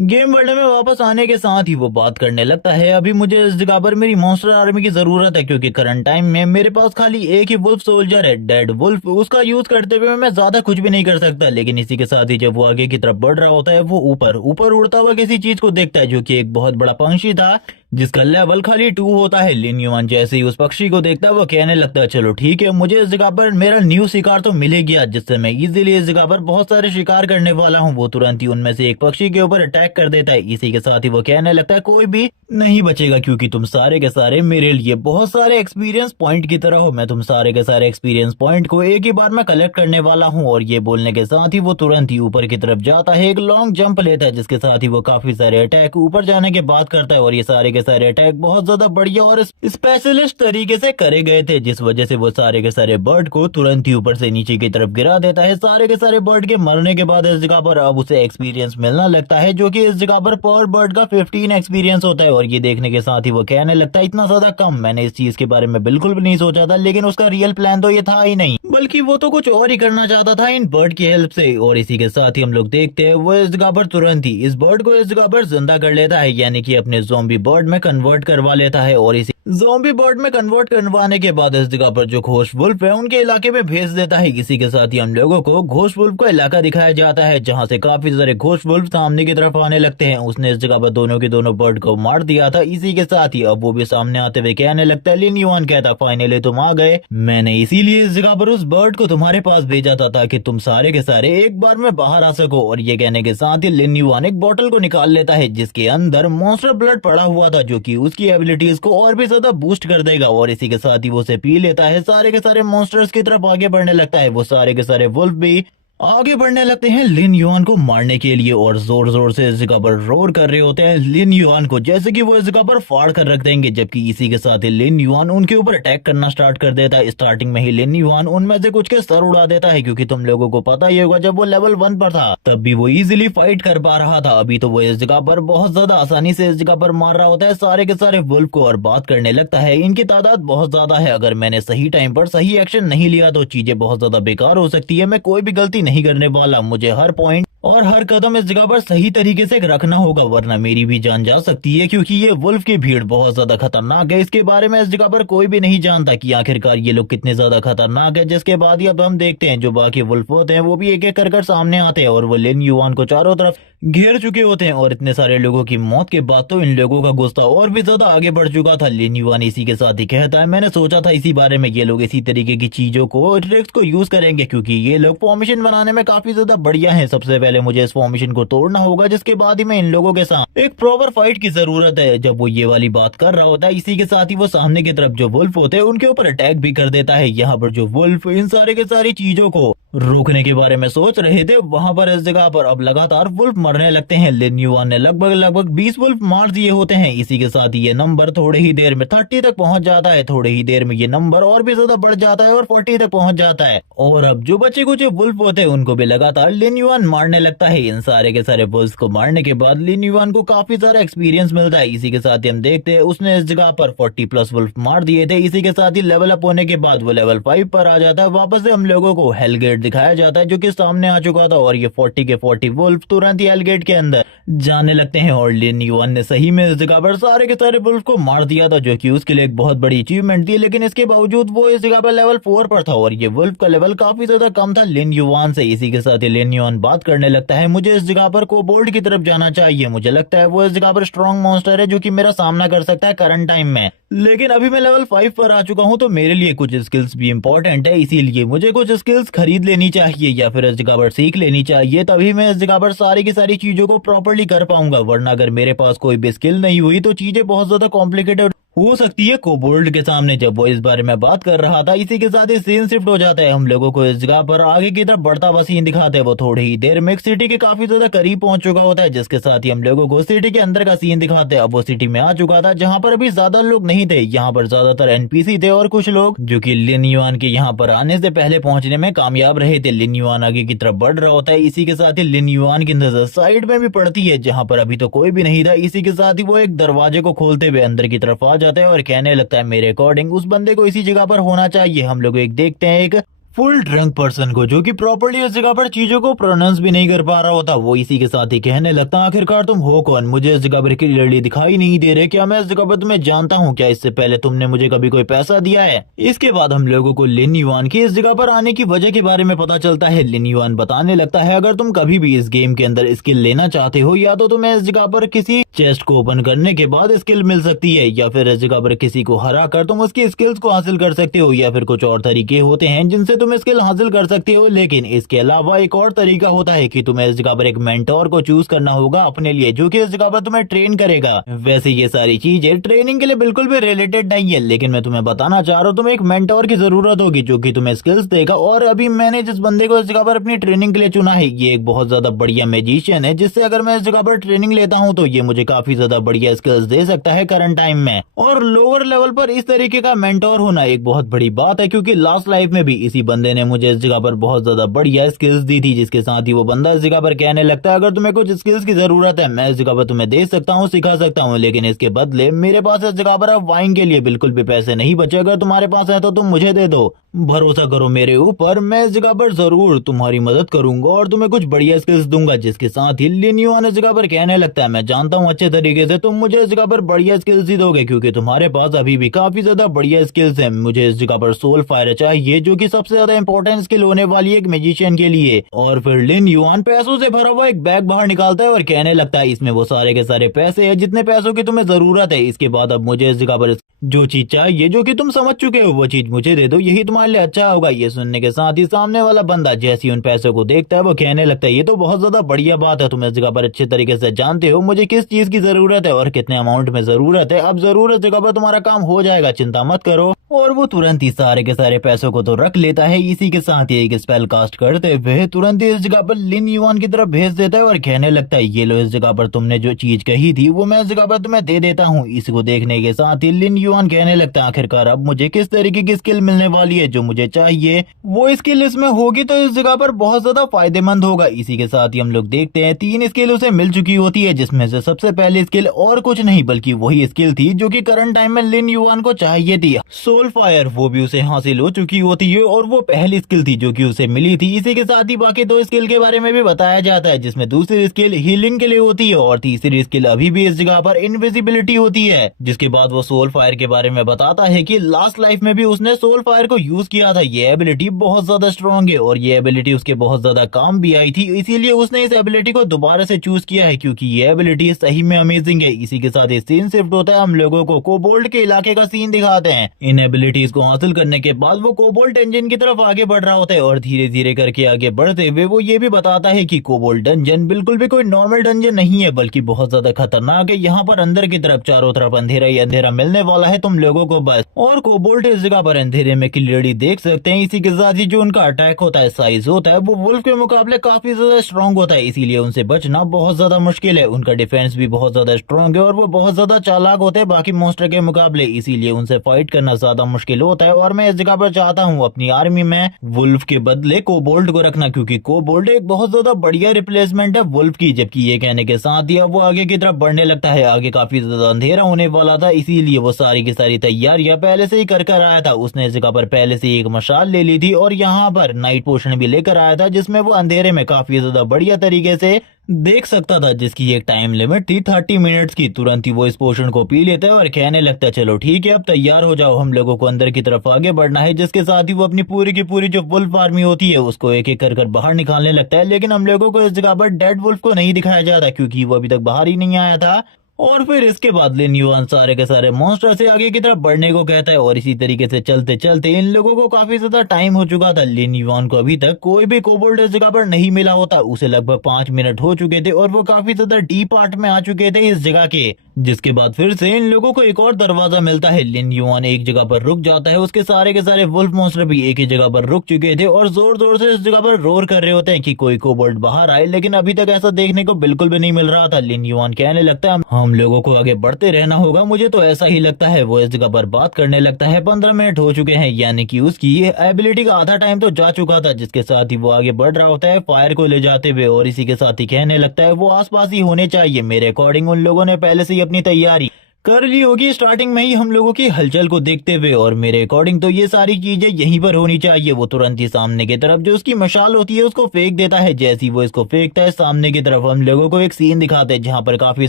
गेम वर्ल्ड में वापस आने के साथ ही वो बात करने लगता है, अभी मुझे इस जगह पर मेरी मॉन्स्टर आर्मी की जरूरत है क्योंकि करंट टाइम में मेरे पास खाली एक ही वुल्फ सोल्जर है, डेड वुल्फ। उसका यूज करते हुए मैं ज्यादा कुछ भी नहीं कर सकता। लेकिन इसी के साथ ही जब वो आगे की तरफ बढ़ रहा होता है, वो ऊपर ऊपर उड़ता हुआ किसी चीज को देखता है जो कि एक बहुत बड़ा पंछी था जिसका लेवल खाली 2 होता है। लिन युआन जैसे ही उस पक्षी को देखता है वो कहने लगता है, चलो ठीक है, मुझे इस जगह पर मेरा न्यू शिकार तो मिल ही गया जिससे मैं इजीली इस जगह पर बहुत सारे शिकार करने वाला हूँ। वो तुरंत ही उनमें से एक पक्षी के ऊपर अटैक कर देता है। इसी के साथ ही वो कहने लगता है, कोई भी नहीं बचेगा क्योंकि तुम सारे के सारे मेरे लिए बहुत सारे एक्सपीरियंस पॉइंट की तरह हो। मैं तुम सारे के सारे एक्सपीरियंस पॉइंट को एक ही बार में कलेक्ट करने वाला हूँ। और ये बोलने के साथ ही वो तुरंत ही ऊपर की तरफ जाता है, एक लॉन्ग जंप लेता है जिसके साथ ही वो काफी सारे अटैक ऊपर जाने के बाद करता है। और ये सारे के सारे अटैक बहुत ज्यादा बढ़िया और स्पेशलिस्ट तरीके से करे गए थे जिस वजह से वो सारे के सारे बर्ड को तुरंत ही ऊपर से नीचे की तरफ गिरा देता है। सारे के सारे बर्ड के मरने के बाद इस जगह पर अब उसे एक्सपीरियंस मिलना लगता है जो कि इस जगह पर बर्ड का 15 एक्सपीरियंस होता है। और ये देखने के साथ ही वो कहने लगता है, इतना ज्यादा कम, मैंने इस चीज के बारे में बिल्कुल भी नहीं सोचा था। लेकिन उसका रियल प्लान तो ये था ही नहीं, बल्कि वो तो कुछ और ही करना चाहता था इन बर्ड की हेल्प से। और इसी के साथ ही हम लोग देखते हैं वो इस जगह पर तुरंत ही इस बर्ड को इस जगह पर जिंदा कर लेता है, यानी कि अपने ज़ॉम्बी बर्ड में कन्वर्ट करवा लेता है। और इसी ज़ॉम्बी बर्ड में कन्वर्ट करवाने के बाद इस जगह पर जो घोष वुल्फ है उनके इलाके में भेज देता है। इसी के साथ ही हम लोगों को घोष वुल्फ का इलाका दिखाया जाता है जहां से काफी सारे घोष वुल्फ सामने की तरफ आने लगते हैं। उसने इस जगह पर दोनों के दोनों बर्ड को मार दिया था। इसी के साथ ही अब वो भी सामने आते हुए कहने लगता है, लिन युआन कहता, फाइनली तुम आ गए, मैंने इसीलिए इस जगह पर उस बर्ड को तुम्हारे पास भेजा था ताकि तुम सारे के सारे एक बार में बाहर आ सको। और ये कहने के साथ ही लिन युआन एक बोतल को निकाल लेता है जिसके अंदर मॉन्स्टर ब्लड पड़ा हुआ था जो कि उसकी एबिलिटीज को और भी ज्यादा बूस्ट कर देगा। और इसी के साथ ही वो उसे पी लेता है, सारे के सारे मॉन्स्टर्स की तरफ आगे बढ़ने लगता है। वो सारे के सारे वुल्फ भी आगे बढ़ने लगते हैं लिन युआन को मारने के लिए और जोर जोर से इस जगह पर रोर कर रहे होते हैं लिन युआन को, जैसे कि वो इस जगह पर फाड़ कर रख देंगे। जबकि इसी के साथ ही लिन युआन उनके ऊपर अटैक करना स्टार्ट कर देता है। स्टार्टिंग में ही लिन युआन उनमें से कुछ के सर उड़ा देता है क्योंकि तुम लोगों को पता ही होगा जब वो लेवल 1 पर था तब भी वो इजिली फाइट कर पा रहा था। अभी तो वो इस जगह पर बहुत ज्यादा आसानी से इस जगह पर मार रहा होता है सारे के सारे वुल्फ को और बात करने लगता है, इनकी तादाद बहुत ज्यादा है, अगर मैंने सही टाइम पर सही एक्शन नहीं लिया तो चीजें बहुत ज्यादा बेकार हो सकती है। मैं कोई भी गलती नहीं करने वाला, मुझे हर पॉइंट और हर कदम इस जगह पर सही तरीके से रखना होगा वरना मेरी भी जान जा सकती है क्योंकि ये वुल्फ की भीड़ बहुत ज्यादा खतरनाक है। इसके बारे में इस जगह पर कोई भी नहीं जानता कि आखिरकार ये लोग कितने ज्यादा खतरनाक है। जिसके बाद ही अब हम देखते हैं जो बाकी वुल्फ होते हैं वो भी एक एक कर सामने आते हैं और वो लिन युआन को चारों तरफ घेर चुके होते हैं। और इतने सारे लोगों की मौत के बाद तो इन लोगों का गुस्सा और भी ज्यादा आगे बढ़ चुका था। लिन युआन इसी के साथ ही कहता है, मैंने सोचा था इसी बारे में ये लोग इसी तरीके की चीजों को ट्रिक्स को यूज करेंगे क्योंकि ये लोग फॉर्मेशन बनाने में काफी ज्यादा बढ़िया है। सबसे पहले मुझे इस फॉर्मेशन को तोड़ना होगा जिसके बाद ही मैं इन लोगों के साथ एक प्रॉपर फाइट की जरूरत है। जब वो ये वाली बात कर रहा होता है इसी के साथ ही वो सामने की तरफ जो वुल्फ होते हैं उनके ऊपर अटैक भी कर देता है। यहाँ पर जो वुल्फ इन सारे के सारी चीजों को रोकने के बारे में सोच रहे थे वहां पर इस जगह पर अब लगातार वुल्फ मरने लगते हैं। लिन युआन ने लगभग 20 वुल्फ मार दिए होते हैं। इसी के साथ ही ये नंबर थोड़े ही देर में 30 तक पहुंच जाता है। थोड़े ही देर में ये नंबर और भी ज्यादा बढ़ जाता है और 40 तक पहुंच जाता है। और अब जो बच्चे कुछ वुल्फ होते हैं उनको भी लगातार लिन युआन मारने लगता है। इन सारे के सारे वुल्फ को मारने के बाद लिन युआन को काफी सारा एक्सपीरियंस मिलता है। इसी के साथ ही हम देखते हैं उसने इस जगह पर 40+ वुल्फ मार दिए थे। इसी के साथ ही लेवल अप होने के बाद वो लेवल 5 पर आ जाता है। वापस से हम लोगों को हेल गेट दिखाया जाता है जो कि सामने आ चुका था और ये 40 के 40 वुल्फ तुरंत ही हेल गेट के अंदर जाने लगते हैं। और लिन युआन ने सही में इस जगह पर सारे के सारे वुल्फ को मार दिया था जो कि उसके लिए एक बहुत बड़ी अचीवमेंट थी। लेकिन इसके बावजूद वो इस जगह पर लेवल 4 पर था और ये वुल्फ का लेवल काफी ज्यादा कम था लिन युआन से। इसी के साथ ही लिन युआन बात करने लगता है, मुझे इस जगह पर कोबोल्ड की तरफ जाना चाहिए, मुझे लगता है वो इस जगह पर स्ट्रॉन्ग मॉन्स्टर है जो कि मेरा सामना कर सकता है करंट टाइम में। लेकिन अभी मैं लेवल 5 पर आ चुका हूं तो मेरे लिए कुछ स्किल्स भी इंपॉर्टेंट है, इसीलिए मुझे कुछ स्किल्स खरीद लेनी चाहिए या फिर इस जगह पर सीख लेनी चाहिए, तभी मैं इस जगह पर सारी की सारी चीजों को प्रॉपर्ली कर पाऊंगा। वरना अगर मेरे पास कोई भी स्किल नहीं हुई तो चीजें बहुत ज्यादा कॉम्प्लिकेटेड हो सकती है कोबोल्ड के सामने। जब वो इस बारे में बात कर रहा था इसी के साथ ही सीन शिफ्ट हो जाता है। हम लोगों को इस जगह पर आगे की तरफ बढ़ता हुआ सीन दिखाते हैं। वो थोड़ी ही देर में एक सिटी के काफी ज्यादा करीब पहुंच चुका होता है जिसके साथ ही हम लोगों को सिटी के अंदर का सीन दिखाते हैं। अब वो सिटी में आ चुका था जहां पर अभी ज्यादा लोग नहीं थे, यहाँ पर ज्यादातर एनपीसी थे और कुछ लोग जो कि लिन युआन के यहाँ पर आने से पहले पहुंचने में कामयाब रहे थे। लिन युआन आगे की तरफ बढ़ रहा होता है। इसी के साथ ही लिन युआन की नजर साइड में भी पड़ती है जहां पर अभी तो कोई भी नहीं था। इसी के साथ ही वो एक दरवाजे को खोलते हुए अंदर की तरफ आ जाता है और कहने लगता है, मेरे अकॉर्डिंग उस बंदे को इसी जगह पर होना चाहिए। हम लोग एक देखते हैं एक फुल ड्रंक पर्सन को, जो कि प्रॉपर्ली उस जगह पर चीजों को प्रोनाउंस भी नहीं कर पा रहा होता, वो इसी के साथ ही कहने लगता, आखिरकार तुम हो कौन, मुझे इस जगह पर क्लियरली दिखाई नहीं दे रहे, क्या मैं इस जगह पर तुम्हें जानता हूँ, क्या इससे पहले तुमने मुझे कभी कोई पैसा दिया है। इसके बाद हम लोगों को लिन युआन की इस जगह पर आने की वजह के बारे में पता चलता है। लिन युआन बताने लगता है, अगर तुम कभी भी इस गेम के अंदर स्किल लेना चाहते हो, या तो तुम्हें इस जगह पर किसी चेस्ट को ओपन करने के बाद स्किल मिल सकती है, या फिर इस जगह पर किसी को हरा कर तुम उसकी स्किल्स को हासिल कर सकते हो, या फिर कुछ और तरीके होते हैं जिनसे तुम स्किल हासिल कर सकते हो। लेकिन इसके अलावा एक और तरीका होता है कि तुम्हें इस जगह पर एक मेंटोर को चूज करना होगा अपने लिए, जो कि इस जगह पर तुम्हें ट्रेन करेगा। वैसे ये सारी चीजें ट्रेनिंग के लिए बिल्कुल भी रिलेटेड नहीं है, लेकिन मैं तुम्हें बताना चाह रहा हूँ, तुम्हें एक मेंटोर की जरूरत होगी जो कि तुम्हें स्किल्स देगा। और अभी मैंने जिस बंदे को इस जगह पर अपनी ट्रेनिंग के लिए चुना है, ये एक बहुत ज्यादा बढ़िया मैजिशियन है, जिससे अगर मैं इस जगह पर ट्रेनिंग लेता हूँ तो ये मुझे काफी ज्यादा बढ़िया स्किल्स दे सकता है करंट टाइम में। और लोअर लेवल पर इस तरीके का मेंटोर होना एक बहुत बड़ी बात है, क्योंकि लास्ट लाइफ में भी इसी बंदे ने मुझे इस जगह पर बहुत ज्यादा बढ़िया स्किल्स दी थी, जिसके साथ ही वो बंदा इस जगह पर कहने लगता है, अगर तुम्हें कुछ स्किल्स की जरूरत है, मैं इस जगह पर तुम्हें दे सकता हूँ, सिखा सकता हूँ, लेकिन इसके बदले मेरे पास इस जगह पर अब वाइन के लिए बिल्कुल भी पैसे नहीं बचे। अगर तुम्हारे पास है तो तुम मुझे दे दो, भरोसा करो मेरे ऊपर, मैं इस जगह पर जरूर तुम्हारी मदद करूंगा और तुम्हें कुछ बढ़िया स्किल्स दूंगा। जिसके साथ ही लिन युआन इस जगह पर कहने लगता है, मैं जानता हूँ अच्छे तरीके से तुम मुझे इस जगह पर बढ़िया स्किल्स ही दोगे, क्योंकि तुम्हारे पास अभी भी काफी ज्यादा बढ़िया स्किल्स हैं। मुझे इस जगह पर सोल फायर चाहिए, जो कि सबसे ज्यादा इंपॉर्टेंट स्किल होने वाली है एक मैजिशियन के लिए। और फिर लिन युआन पैसों से भरा हुआ एक बैग बाहर निकालता है और कहने लगता है, इसमें वो सारे के सारे पैसे हैं जितने पैसों की तुम्हें जरूरत है। इसके बाद अब मुझे इस जगह पर जो चीज चाहिए, जो कि तुम समझ चुके हो, वो चीज मुझे दे दो, यही तुम्हारे लिए अच्छा होगा। ये सुनने के साथ ही सामने वाला बंदा जैसे ही उन पैसों को देखता है, वो कहने लगता है, ये तो बहुत ज्यादा बढ़िया बात है, तुम इस जगह पर अच्छे तरीके से जानते हो मुझे किस चीज की जरूरत है और कितने अमाउंट में जरूरत है। अब जरूर इस जगह पर तुम्हारा काम हो जाएगा, चिंता मत करो। और वो तुरंत ही सारे के सारे पैसों को तो रख लेता है। इसी के साथ ही एक स्पेल कास्ट करते हुए तुरंत ही इस जगह पर लिन युआन की तरफ भेज देता है और कहने लगता है, ये लो, इस जगह पर तुमने जो चीज कही थी वो मैं इस जगह पर तुम्हें दे देता हूँ। इसको देखने के साथ ही लिन युआन कहने लगता है, आखिरकार अब मुझे किस तरीके की स्किल मिलने वाली है जो मुझे चाहिए, वो स्किल इसमें होगी तो इस जगह पर बहुत ज्यादा फायदेमंद होगा। इसी के साथ ही हम लोग देखते हैं 3 स्किल उसे मिल चुकी होती है, जिसमें से सबसे पहली स्किल और कुछ नहीं बल्कि वही स्किल थी जो कि करंट टाइम में लिन युआन को चाहिए थी, सोल फायर, वो भी उसे हासिल हो चुकी होती है और वो पहली स्किल थी जो कि उसे मिली थी। इसी के साथ ही बाकी 2 स्किल के बारे में भी बताया जाता है, जिसमें दूसरी स्किल हीलिंग के लिए होती है और तीसरी स्किल अभी भी इस जगह पर इनविजिबिलिटी होती है। जिसके बाद वो सोल फायर के बारे में बताता है कि लास्ट लाइफ में भी उसने सोल फायर को यूज किया था, ये एबिलिटी बहुत ज्यादा स्ट्रॉन्ग है और ये एबिलिटी उसके बहुत ज्यादा काम भी आई थी, इसीलिए उसने इस एबिलिटी को दोबारा से चूज किया है, क्योंकि ये एबिलिटी सही में अमेजिंग है। इसी के साथ ही सीन शिफ्ट होता है, हम लोगों को कोबोल्ट के इलाके का सीन दिखाते हैं। इन एबिलिटीज को हासिल करने के बाद वो कोबोल्ट डंजन की तरफ आगे बढ़ रहा होता है और धीरे धीरे करके आगे बढ़ते हुए वो ये भी बताता है कि कोबोल्ट डंजन बिल्कुल भी कोई नॉर्मल डंजन नहीं है, बल्कि बहुत ज्यादा खतरनाक है। यहाँ पर अंदर की तरफ चारों तरफ अंधेरा ही अंधेरा मिलने वाला है तुम लोगों को बस। और कोबोल्ट इस जगह पर अंधेरे में क्लियरली देख सकते हैं। इसी के साथ ही जो उनका अटैक होता है, साइज होता है, वो वुल्फ के मुकाबले काफी ज्यादा स्ट्रॉन्ग होता है, इसीलिए उनसे बचना बहुत ज्यादा मुश्किल है। उनका डिफेंस भी बहुत ज्यादा स्ट्रॉन्ग है और वो बहुत ज्यादा चालाक होते हैं बाकी मॉन्स्टर के मुकाबले, इसीलिए उनसे फाइट करना ज्यादा मुश्किल होता है। और मैं इस जगह पर चाहता हूँ अपनी आर्मी में वुल्फ के बदले कोबोल्ट को रखना, क्योंकि कोबोल्ट एक बहुत ज्यादा बढ़िया रिप्लेसमेंट है वुल्फ की। जबकि ये कहने के साथ ही अब वो आगे की तरफ बढ़ने लगता है। आगे काफी ज्यादा अंधेरा होने वाला था, इसीलिए वो सारी की सारी तैयारियां पहले से ही कर आया था। उसने इस जगह पर पहले से एक मशाल ले ली थी और यहाँ पर नाइट पोशन भी लेकर आया था, जिसमें वो अंधेरे में काफी ज्यादा बढ़िया तरीके से देख सकता था, जिसकी एक टाइम लिमिट थी 30 मिनट्स की। तुरंत ही वो इस पोशन को पी लेता है और कहने लगता है, चलो ठीक है, अब तैयार हो जाओ, हम लोगों को अंदर की तरफ आगे बढ़ना है। जिसके साथ ही वो अपनी पूरी की पूरी जो वुल्फ आर्मी होती है उसको एक एक कर बाहर निकालने लगता है। लेकिन हम लोगों को इस जगह पर डेड वुल्फ को नहीं दिखाया जाता, क्योंकि वो अभी तक बाहर ही नहीं आया था। और फिर इसके बाद लिन युआन सारे के सारे मॉन्स्टर से आगे की तरफ बढ़ने को कहता है और इसी तरीके से चलते चलते इन लोगों को काफी ज्यादा टाइम हो चुका था। लिन युआन को अभी तक कोई भी कोबोल्ट इस जगह पर नहीं मिला होता, उसे लगभग 5 मिनट हो चुके थे और वो काफी ज्यादा डीप पार्ट में आ चुके थे इस जगह के। जिसके बाद फिर से इन लोगों को एक और दरवाजा मिलता है। लिन युआन एक जगह पर रुक जाता है, उसके सारे के सारे वुल्फ मॉन्स्टर भी एक ही जगह पर रुक चुके थे और जोर जोर से इस जगह पर रोर कर रहे होते हैं कि कोई कोबोल्ट बाहर आए, लेकिन अभी तक ऐसा देखने को बिल्कुल भी नहीं मिल रहा था। लिन युआन कहने लगता है, हम लोगों को आगे बढ़ते रहना होगा, मुझे तो ऐसा ही लगता है। वो इस जगह पर बात करने लगता है। 15 मिनट हो चुके हैं, यानी कि उसकी ये एबिलिटी का आधा टाइम तो जा चुका था। जिसके साथ ही वो आगे बढ़ रहा होता है फायर को ले जाते हुए और इसी के साथ ही कहने लगता है, वो आसपास ही होने चाहिए, मेरे अकॉर्डिंग उन लोगों ने पहले से ही अपनी तैयारी कर ली होगी स्टार्टिंग में ही हम लोगों की हलचल को देखते हुए, और मेरे अकॉर्डिंग तो ये सारी चीजें यहीं पर होनी चाहिए। वो तुरंत ही सामने की तरफ जो उसकी मशाल होती है उसको फेंक देता है। जैसे ही वो इसको फेंकता है सामने की तरफ हम लोगों को एक सीन दिखाते हैं जहाँ पर काफी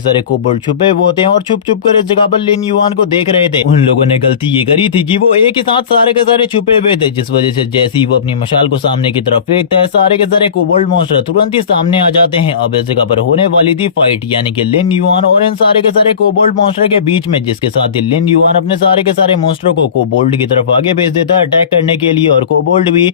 सारे कोबोल्ड छुपे हुए होते हैं और छुप छुप कर इस जगह पर लिन युआन को देख रहे थे। उन लोगों ने गलती ये करी थी कि वो एक ही साथ सारे के सारे छुपे हुए थे, जिस वजह से जैसे ही वो अपनी मशाल को सामने की तरफ फेंकता है सारे के सारे कोबोल्ड मॉन्स्टर तुरंत ही सामने आ जाते हैं। अब इस जगह पर होने वाली थी फाइट, यानी कि लिन युआन और इन सारे के सारे कोबोल्ड मॉन्स्टर के बीच में, जिसके साथ ही लिन युआन अपने सारे के सारे मॉन्स्टरों को कोबोल्ड की तरफ आगे भेज देता है अटैक करने के लिए, और कोबोल्ड भी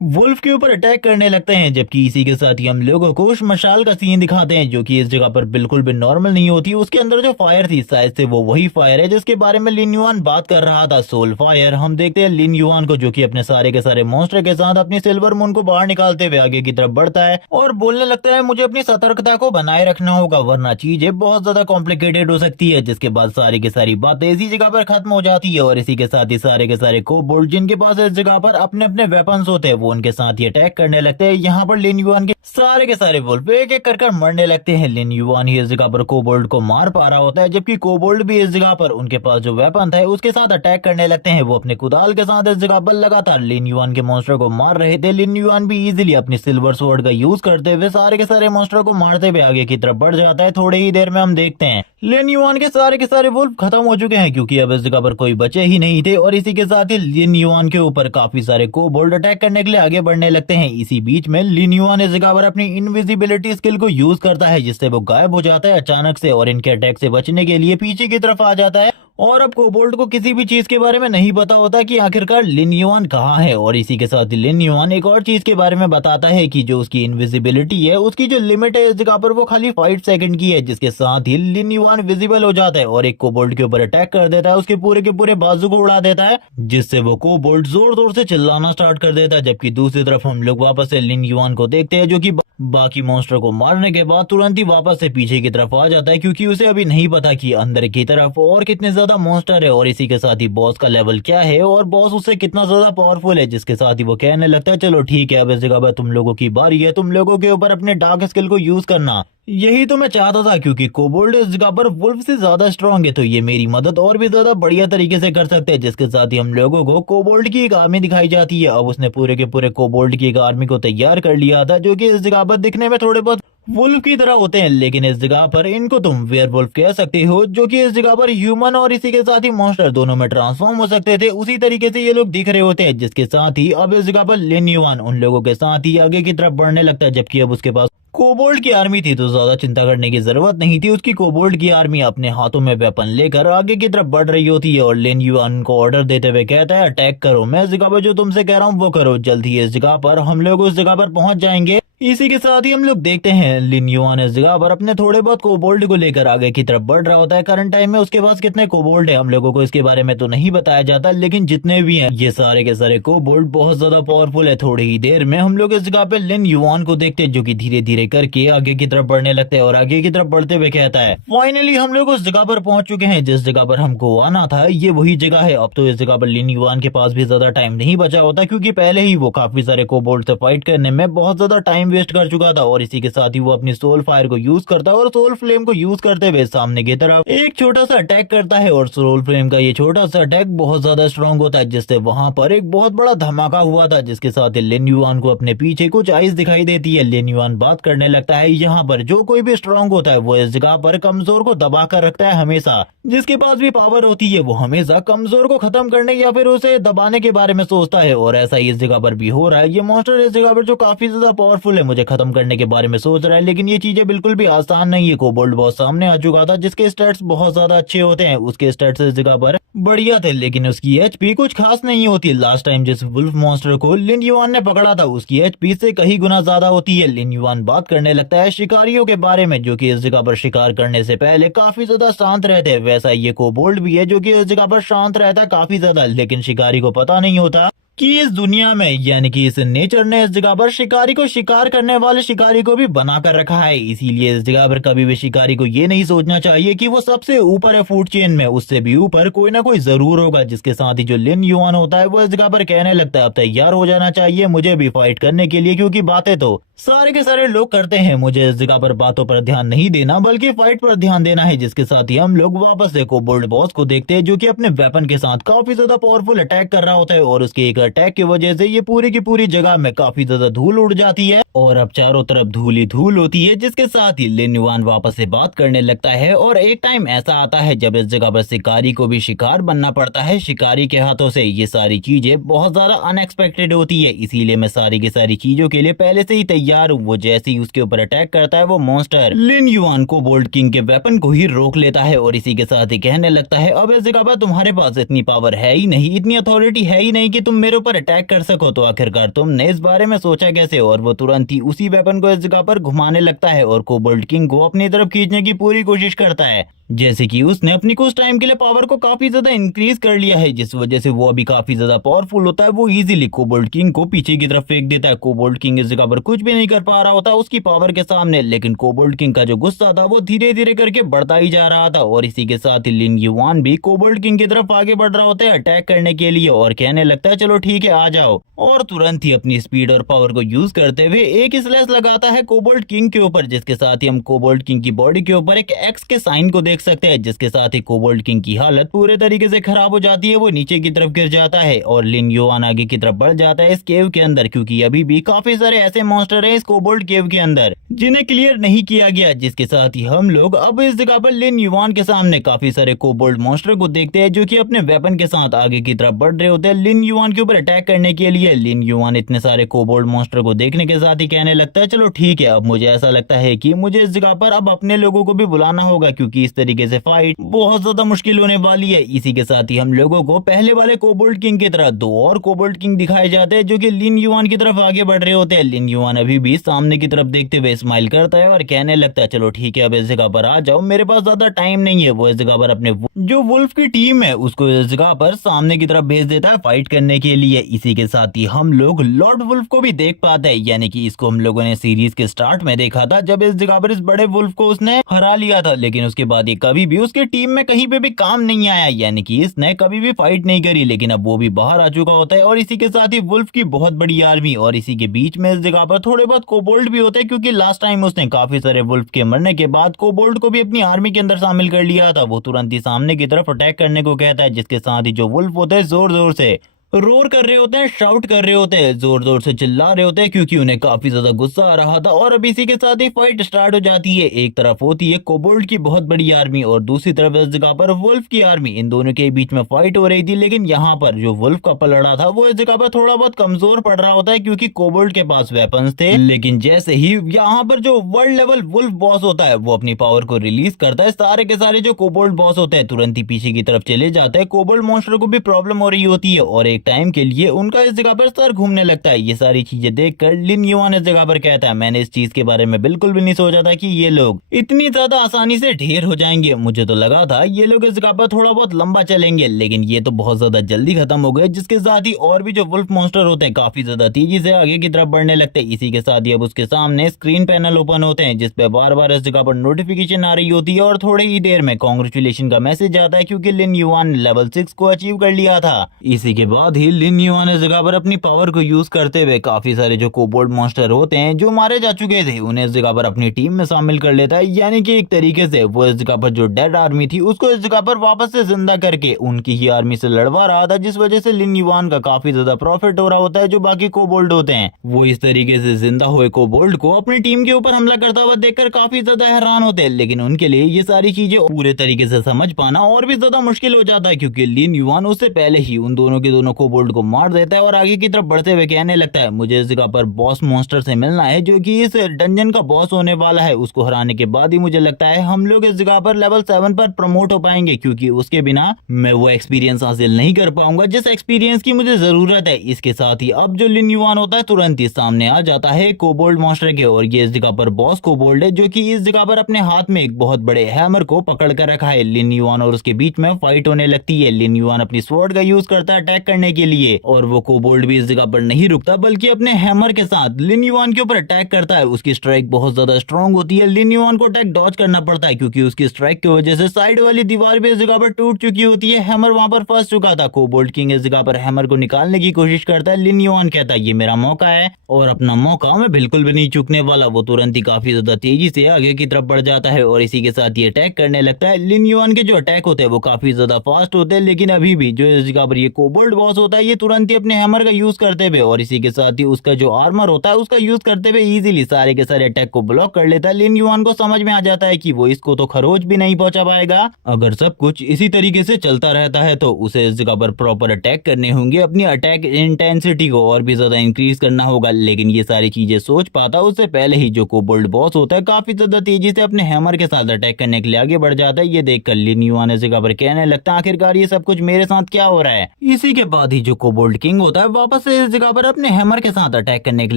वुल्फ के ऊपर अटैक करने लगते हैं। जबकि इसी के साथ ही हम लोगों को उस मशाल का सीन दिखाते हैं जो कि इस जगह पर बिल्कुल भी नॉर्मल नहीं होती। उसके अंदर जो फायर थी शायद से वो वही फायर है जिसके बारे में लिन युआन बात कर रहा था, सोल फायर। हम देखते हैं लिन युआन को जो कि अपने सारे के सारे मॉन्स्टर के साथ अपनी सिल्वर मून को बाहर निकालते हुए आगे की तरफ बढ़ता है और बोलने लगता है मुझे अपनी सतर्कता को बनाए रखना होगा वरना चीजें बहुत ज्यादा कॉम्प्लिकेटेड हो सकती है। जिसके बाद सारी की सारी बातें इसी जगह पर खत्म हो जाती है और इसी के साथ ही सारे के सारे कोबोल्ड जिनके पास इस जगह पर अपने अपने वेपन्स होते हैं वो उनके साथ ही अटैक करने लगते हैं। यहाँ पर लिन युआन के सारे वुल्फ एक एक कर मरने लगते हैं। लिन युआन ही इस जगह पर कोबोल्ड को मार पा रहा होता है, जबकि कोबोल्ड भी इस जगह पर उनके पास जो वेपन था उसके साथ अटैक करने लगते हैं। वो अपने कुदाल के साथ इस जगह पर लगातार लिन युआन के मॉन्स्टर को मार रहे थे। लिन युआन भी इजीली अपनी सिल्वर स्वॉर्ड का यूज करते हुए सारे के सारे मॉन्स्टर को मारते हुए आगे की तरफ बढ़ जाता है। थोड़ी ही देर में हम देखते हैं लिन युआन के सारे वुल्फ खत्म हो चुके हैं क्योंकि अब इस जगह पर कोई बचे ही नहीं थे, और इसी के साथ ही लिन युआन के ऊपर काफी सारे कोबोल्ड अटैक करने के लिए आगे बढ़ने लगते हैं। इसी बीच में लिन युआन इस जगह पर अपनी इनविजिबिलिटी स्किल को यूज करता है जिससे वो गायब हो जाता है अचानक से और इनके अटैक से बचने के लिए पीछे की तरफ आ जाता है। और अब कोबोल्ड को किसी भी चीज के बारे में नहीं पता होता कि आखिरकार लिन युआन कहाँ है, और इसी के साथ ही लिन युआन एक और चीज के बारे में बताता है कि जो उसकी इनविजिबिलिटी है उसकी जो लिमिट है इस जगह पर वो खाली 5 सेकंड की है। जिसके साथ ही लिन युआन विजिबल हो जाता है और एक कोबोल्ड के ऊपर अटैक कर देता है, उसके पूरे के पूरे बाजू को उड़ा देता है जिससे वो कोबोल्ड जोर जोर से चिल्लाना स्टार्ट कर देता है। जबकि दूसरी तरफ हम लोग वापस से लिन युआन को देखते हैं जो कि बाकी मॉन्स्टर को मारने के बाद तुरंत ही वापस से पीछे की तरफ आ जाता है क्योंकि उसे अभी नहीं पता कि अंदर की तरफ और कितने ज्यादा मॉन्स्टर है और इसी के साथ ही बॉस का लेवल क्या है और बॉस उससे कितना ज्यादा पावरफुल है। जिसके साथ ही वो कहने लगता है चलो ठीक है अब इस जगह पर तुम लोगों की बारी है, तुम लोगों के ऊपर अपने डार्क स्किल को यूज करना। यही तो मैं चाहता था क्योंकि कोबोल्ड इस जगह पर वुल्फ से ज्यादा स्ट्रांग है तो ये मेरी मदद और भी ज्यादा बढ़िया तरीके से कर सकते हैं। जिसके साथ ही हम लोगों को कोबोल्ड की एक आर्मी दिखाई जाती है। अब उसने पूरे के पूरे कोबोल्ड की एक आर्मी को तैयार कर लिया था जो कि इस जगह पर दिखने में थोड़े बहुत वुल्फ की तरह होते हैं, लेकिन इस जगह पर इनको तुम वेयरवुल्फ कह सकते हो जो कि इस जगह पर ह्यूमन और इसी के साथ ही मॉन्स्टर दोनों में ट्रांसफॉर्म हो सकते थे। उसी तरीके से ये लोग दिख रहे होते हैं। जिसके साथ ही अब इस जगह पर लिन युआन उन लोगों के साथ ही आगे की तरफ बढ़ने लगता है, जबकि अब उसके पास कोबोल्ड की आर्मी थी तो ज्यादा चिंता करने की जरूरत नहीं थी। उसकी कोबोल्ड की आर्मी अपने हाथों में वेपन लेकर आगे की तरफ बढ़ रही होती है और लिन युआन को ऑर्डर देते हुए कहता है अटैक करो, मैं इस जगह पर जो तुमसे कह रहा हूँ वो करो, जल्द ही इस जगह पर हम लोग उस जगह पर पहुंच जाएंगे। इसी के साथ ही हम लोग देखते हैं लिन युआन इस जगह पर अपने थोड़े बहुत कोबोल्ड को लेकर आगे की तरफ बढ़ रहा होता है। करंट टाइम में उसके पास कितने कोबोल्ड है हम लोगों को इसके बारे में तो नहीं बताया जाता, लेकिन जितने भी हैं ये सारे के सारे कोबोल्ड बहुत ज्यादा पावरफुल है। थोड़ी ही देर में हम लोग इस जगह पे लिन युआन को देखते हैं जो कि धीरे धीरे करके आगे की तरफ बढ़ने लगते हैं और आगे की तरफ बढ़ते हुए कहता है फाइनली हम लोग उस जगह पर पहुंच चुके हैं जिस जगह पर हमको आना था, ये वही जगह है। अब तो इस जगह पर लिन युआन के पास भी ज्यादा टाइम नहीं बचा होता क्योंकि पहले ही वो काफी सारे कोबोल्ड से फाइट करने में बहुत ज्यादा टाइम वेस्ट कर चुका था और इसी के साथ ही वो अपनी सोल फायर को यूज करता है और सोल फ्लेम को यूज करते हुए सामने की तरफ एक छोटा सा अटैक करता है और सोल फ्लेम का ये छोटा सा अटैक बहुत ज्यादा स्ट्रांग होता है जिससे वहां पर एक बहुत बड़ा धमाका हुआ था। जिसके साथ ही लिन युआन को अपने पीछे कुछ आइस दिखाई देती है। लिन युआन बात करने लगता है यहाँ पर जो कोई भी स्ट्रांग होता है वो इस जगह पर कमजोर को दबा कर रखता है हमेशा, जिसके पास भी पावर होती है वो हमेशा कमजोर को खत्म करने या फिर उसे दबाने के बारे में सोचता है और ऐसा ही इस जगह पर भी हो रहा है। ये मॉन्स्टर इस जगह पर जो काफी ज्यादा पावरफुल है मुझे खत्म करने के बारे में सोच रहा है, लेकिन ये चीजें बिल्कुल भी आसान नहीं है। कोबोल्ड बहुत सामने आ चुका था जिसके स्टैट्स बहुत ज्यादा अच्छे होते हैं, उसके स्टैट्स इस जगह पर बढ़िया थे लेकिन उसकी एचपी कुछ खास नहीं होती। लास्ट टाइम जिस वुल्फ मॉन्स्टर को लिन युआन ने पकड़ा था उसकी एचपी से कई गुना ज्यादा होती है। लिन युआन बात करने लगता है शिकारियों के बारे में जो कि इस जगह पर शिकार करने से पहले काफी ज्यादा शांत रहते हैं। वैसा ये कोबोल्ड भी है जो कि इस जगह पर शांत रहता है काफी ज्यादा, लेकिन शिकारी को पता नहीं होता कि इस दुनिया में यानी कि इस नेचर ने इस जगह पर शिकारी को शिकार करने वाले शिकारी को भी बना कर रखा है। इसीलिए इस जगह पर कभी भी शिकारी को ये नहीं सोचना चाहिए कि वो सबसे ऊपर है फूड चेन में, उससे भी ऊपर कोई ना कोई जरूर होगा। जिसके साथ ही जो लिन युआन होता है वो इस जगह पर कहने लगता है अब तैयार हो जाना चाहिए मुझे भी फाइट करने के लिए, क्योंकि बातें तो सारे के सारे लोग करते हैं, मुझे इस जगह पर बातों पर ध्यान नहीं देना बल्कि फाइट पर ध्यान देना है। जिसके साथ ही हम लोग वापस से कोबोल्ड बॉस को देखते हैं जो कि अपने वेपन के साथ काफी ज्यादा पावरफुल अटैक कर रहा होता है और उसके एक अटैक की वजह से ये पूरी की पूरी जगह में काफी ज्यादा धूल उड़ जाती है और अब चारों तरफ धूल ही धूल होती है। जिसके साथ ही लिन युआन वापस से बात करने लगता है और एक टाइम ऐसा आता है जब इस जगह पर शिकारी को भी शिकार बनना पड़ता है शिकारी के हाथों से। ये सारी चीजें बहुत ज्यादा अनएक्सपेक्टेड होती है, इसीलिए मैं सारी की सारी चीजों के लिए पहले से ही तैयार हूँ। वो जैसे ही उसके ऊपर अटैक करता है वो मॉन्स्टर लिन युआन को बोल्ड किंग के वेपन को ही रोक लेता है और इसी के साथ ही कहने लगता है अब इस जगह पर तुम्हारे पास इतनी पावर है ही नहीं, इतनी अथॉरिटी है ही नहीं कि तुम मेरे ऊपर अटैक कर सको, तो आखिरकार तुमने इस बारे में सोचा कैसे। और वो तुरंत ही उसी वेपन को इस जगह पर घुमाने लगता है और कोबोल्ड किंग को अपनी तरफ खींचने की पूरी कोशिश करता है, जैसे कि उसने अपनी कुछ टाइम के लिए पावर को काफी ज्यादा इंक्रीज कर लिया है, जिस वजह से वो अभी काफी ज्यादा पावरफुल होता है। वो इजीली कोबोल्ड किंग को पीछे की तरफ फेंक देता है। कोबोल्ड किंग इस जगह पर कुछ भी नहीं कर पा रहा होता उसकी पावर के सामने, लेकिन कोबोल्ड किंग का जो गुस्सा था वो धीरे धीरे करके बढ़ता ही जा रहा था और इसी के साथ ही लिन युआन भी कोबोल्ड किंग की तरफ आगे बढ़ रहा होता है अटैक करने के लिए और कहने लगता है चलो ठीक है आ जाओ, और तुरंत ही अपनी स्पीड और पावर को यूज करते हुए एक स्लैश लगाता है कोबोल्ड किंग के ऊपर, जिसके साथ ही हम कोबोल्ड किंग की बॉडी के ऊपर एक एक्स के साइन को देख सकते हैं। जिसके साथ ही कोबोल्ड किंग की हालत पूरे तरीके से खराब हो जाती है, वो नीचे की तरफ गिर जाता है और लिन युआन आगे की तरफ बढ़ जाता है इस केव के अंदर, क्योंकि अभी भी काफी सारे ऐसे मॉन्स्टर हैं इस कोबोल्ड केव के अंदर जिन्हें क्लियर नहीं किया गया। जिसके साथ ही हम लोग अब इस जगह पर लिन युआन के सामने काफी सारे कोबोल्ड मॉन्स्टर को देखते हैं जो कि अपने वेपन के साथ आगे की तरफ बढ़ रहे होते हैं लिन युआन के ऊपर अटैक करने के लिए। लिन युआन इतने सारे कोबोल्ड मॉन्स्टर को देखने के साथ ही कहने लगता है चलो ठीक है, अब मुझे ऐसा लगता है कि मुझे इस जगह पर अब अपने लोगों को भी बुलाना होगा, क्योंकि इस तरीके से फाइट बहुत ज्यादा मुश्किल होने वाली है। इसी के साथ ही हम लोगों को पहले वाले कोबोल्ड किंग की तरह दो और कोबोल्ड किंग दिखाए जाते हैं जो कि लिन युआन की तरफ आगे बढ़ रहे होते हैं। लिन युआन अभी भी सामने की तरफ देखते हुए स्माइल करता है और कहने लगता है चलो ठीक है अब इस जगह पर आ जाओ, मेरे पास ज्यादा टाइम नहीं है। वो इस जगह पर अपने जो वुल्फ की टीम है उसको इस जगह पर सामने की तरफ भेज देता है फाइट करने के लिए। इसी के साथ ही हम लोग लॉर्ड वुल्फ को भी देख पाते हैं, यानी कि इसको हम लोगों ने सीरीज के स्टार्ट में देखा था जब इस जगह पर इस बड़े वुल्फ को उसने हरा लिया था, लेकिन उसके बाद ये कभी भी उसके टीम में कहीं पे भी काम नहीं आया, यानी कि इसने कभी भी फाइट नहीं करी। लेकिन अब वो भी बाहर आ चुका होता है और इसी के साथ ही वुल्फ की बहुत बड़ी आर्मी और इसी के बीच में इस जगह पर थोड़े बहुत कोबोल्ड भी होते हैं, क्योंकि लास्ट टाइम उसने काफी सारे वुल्फ के मरने के बाद कोबोल्ड को भी अपनी आर्मी के अंदर शामिल कर लिया था। वो तुरंत ही सामने की तरफ अटैक करने को कहता है, जिसके साथ ही जो वुल्फ होते हैं जोर जोर से रोर कर रहे होते हैं, शाउट कर रहे होते हैं, जोर जोर से चिल्ला रहे होते हैं, क्योंकि उन्हें काफी ज्यादा गुस्सा आ रहा था। और अब इसी के साथ ही फाइट स्टार्ट हो जाती है। एक तरफ होती है कोबोल्ड की बहुत बड़ी आर्मी और दूसरी तरफ इस जगह पर वुल्फ की आर्मी। इन दोनों के बीच में फाइट हो रही थी, लेकिन यहाँ पर जो वुल्फ का पलड़ा था वो इस जगह पर थोड़ा बहुत कमजोर पड़ रहा होता है, क्योंकि कोबोल्ड के पास वेपन्स थे। लेकिन जैसे ही यहाँ पर जो वर्ल्ड लेवल वुल्फ बॉस होता है वो अपनी पावर को रिलीज करता है, सारे के सारे जो कोबोल्ड बॉस होते हैं तुरंत ही पीछे की तरफ चले जाते हैं। कोबोल्ड मॉन्स्टर को भी प्रॉब्लम हो रही होती है और एक टाइम के लिए उनका इस जगह पर सर घूमने लगता है। ये सारी चीजें देखकर लिन युआन इस जगह पर कहता है मैंने इस चीज के बारे में बिल्कुल भी नहीं सोचा था कि ये लोग इतनी ज्यादा आसानी से ढेर हो जाएंगे। मुझे तो लगा था ये लोग इस जगह पर थोड़ा बहुत लंबा चलेंगे, लेकिन ये तो बहुत ज्यादा जल्दी खत्म हो गए। जिसके साथ ही और भी जो वुल्फ मॉन्स्टर होते हैं काफी ज्यादा तेजी से आगे की तरफ बढ़ने लगते हैं। इसी के साथ ही अब उसके सामने स्क्रीन पैनल ओपन होते हैं, जिसपे बार बार इस जगह पर नोटिफिकेशन आ रही होती है और थोड़ी ही देर में कांग्रेचुलेशन का मैसेज आता है, क्योंकि लिन युआन ने लेवल 6 को अचीव कर लिया था। इसी के बाद ही लिन युआन इस जगह पर अपनी पावर को यूज करते हुए काफी सारे जो कोबोल्ड मॉन्स्टर होते हैं जो मारे जा चुके थे उन्हें इस जगह पर अपनी टीम में शामिल कर लेता है, यानी कि एक तरीके से वो इस जगह पर जो डेड आर्मी थी उसको इस जगह पर वापस से जिंदा करके उनकी ही आर्मी से लड़वा रहा था, जिस वजह से लिन युआन का काफी ज्यादा प्रॉफिट हो रहा होता है। जो बाकी कोबोल्ड होते हैं वो इस तरीके से जिंदा हुए कोबोल्ड को अपनी टीम के ऊपर हमला करता हुआ देखकर काफी ज्यादा हैरान होते हैं, लेकिन उनके लिए ये सारी चीजें पूरे तरीके से समझ पाना और भी ज्यादा मुश्किल हो जाता है, क्योंकि लिन युआन उससे पहले ही उन दोनों के दोनों कोबोल्ड को मार देता है और आगे की तरफ बढ़ते हुए कहने लगता है मुझे इस जगह पर बॉस मॉन्स्टर से मिलना है जो कि इस डंजन का बॉस होने वाला है। उसको हराने के बाद ही मुझे लगता है हम लोग इस जगह पर लेवल 7 पर प्रमोट हो पाएंगे, क्योंकि उसके बिना मैं वो एक्सपीरियंस हासिल नहीं कर पाऊंगा जिस एक्सपीरियंस की मुझे जरूरत है। इसके साथ ही अब जो लिन युआन होता है तुरंत ही सामने आ जाता है कोबोल्ड मॉन्स्टर के, और ये इस जगह पर बॉस कोबोल्ड है जो कि इस जगह पर अपने हाथ में एक बहुत बड़े हैमर को पकड़ कर रखा है। लिन युआन और उसके बीच में फाइट होने लगती है। लिन युआन अपनी स्वॉर्ड का यूज करता है अटैक करने करने के लिए। और वो कोबोल्ड भी इस जगह पर नहीं रुकता बल्कि अपने हैमर के साथ लिन युआन के ऊपर अटैक करता है। उसकी स्ट्राइक बहुत ज्यादा स्ट्रॉन्ग होती है। लिन युआन को अटैक डॉज करना पड़ता है क्योंकि उसकी स्ट्राइक की वजह से साइड वाली दीवार भी इस जगह पर टूट चुकी होती है। हैमर वहां पर फंस चुका था। कोबोल्ड किंग इस जगह पर हैमर को निकालने की कोशिश करता है। लिन युआन कहता है ये मेरा मौका है और अपना मौका मैं बिल्कुल भी नहीं चूकने वाला। वो तुरंत ही काफी ज्यादा तेजी से आगे की तरफ बढ़ जाता है और इसी के साथ ये अटैक करने लगता है। लिन युआन के जो अटैक होते हैं वो काफी ज्यादा फास्ट होते हैं, लेकिन अभी भी जो इस जगह पर ये कोबोल्ड बॉस होता है ये तुरंत ही अपने हैमर का यूज करते हुए और इसी के साथ ही उसका जो आर्मर होता है उसका यूज करते हुए इजीली सारे के सारे अटैक को ब्लॉक कर लेता है। लिन युआन को समझ में आ जाता है कि वो इसको तो खरोच भी नहीं पहुंचा पाएगा। अगर सब कुछ इसी तरीके से चलता रहता है तो उसे इस जगह पर प्रॉपर अटैक करने होंगे, अपनी अटैक इंटेंसिटी को और भी ज्यादा इंक्रीज करना होगा। लेकिन ये सारी चीजें सोच पाता उससे पहले ही जो कोबोल्ड बॉस होता है काफी ज्यादा तेजी से अपने हैमर के साथ अटैक करने के लिए आगे बढ़ जाता है। ये देखकर लिन युआन इस जगह पर कहने लगता है आखिरकार ये सब कुछ मेरे साथ क्या हो रहा है। इसी के बाद ही जो कोबोल्ड किंग होता है वापस से इस जगह पर अपने हैमर के साथ अटैक करने के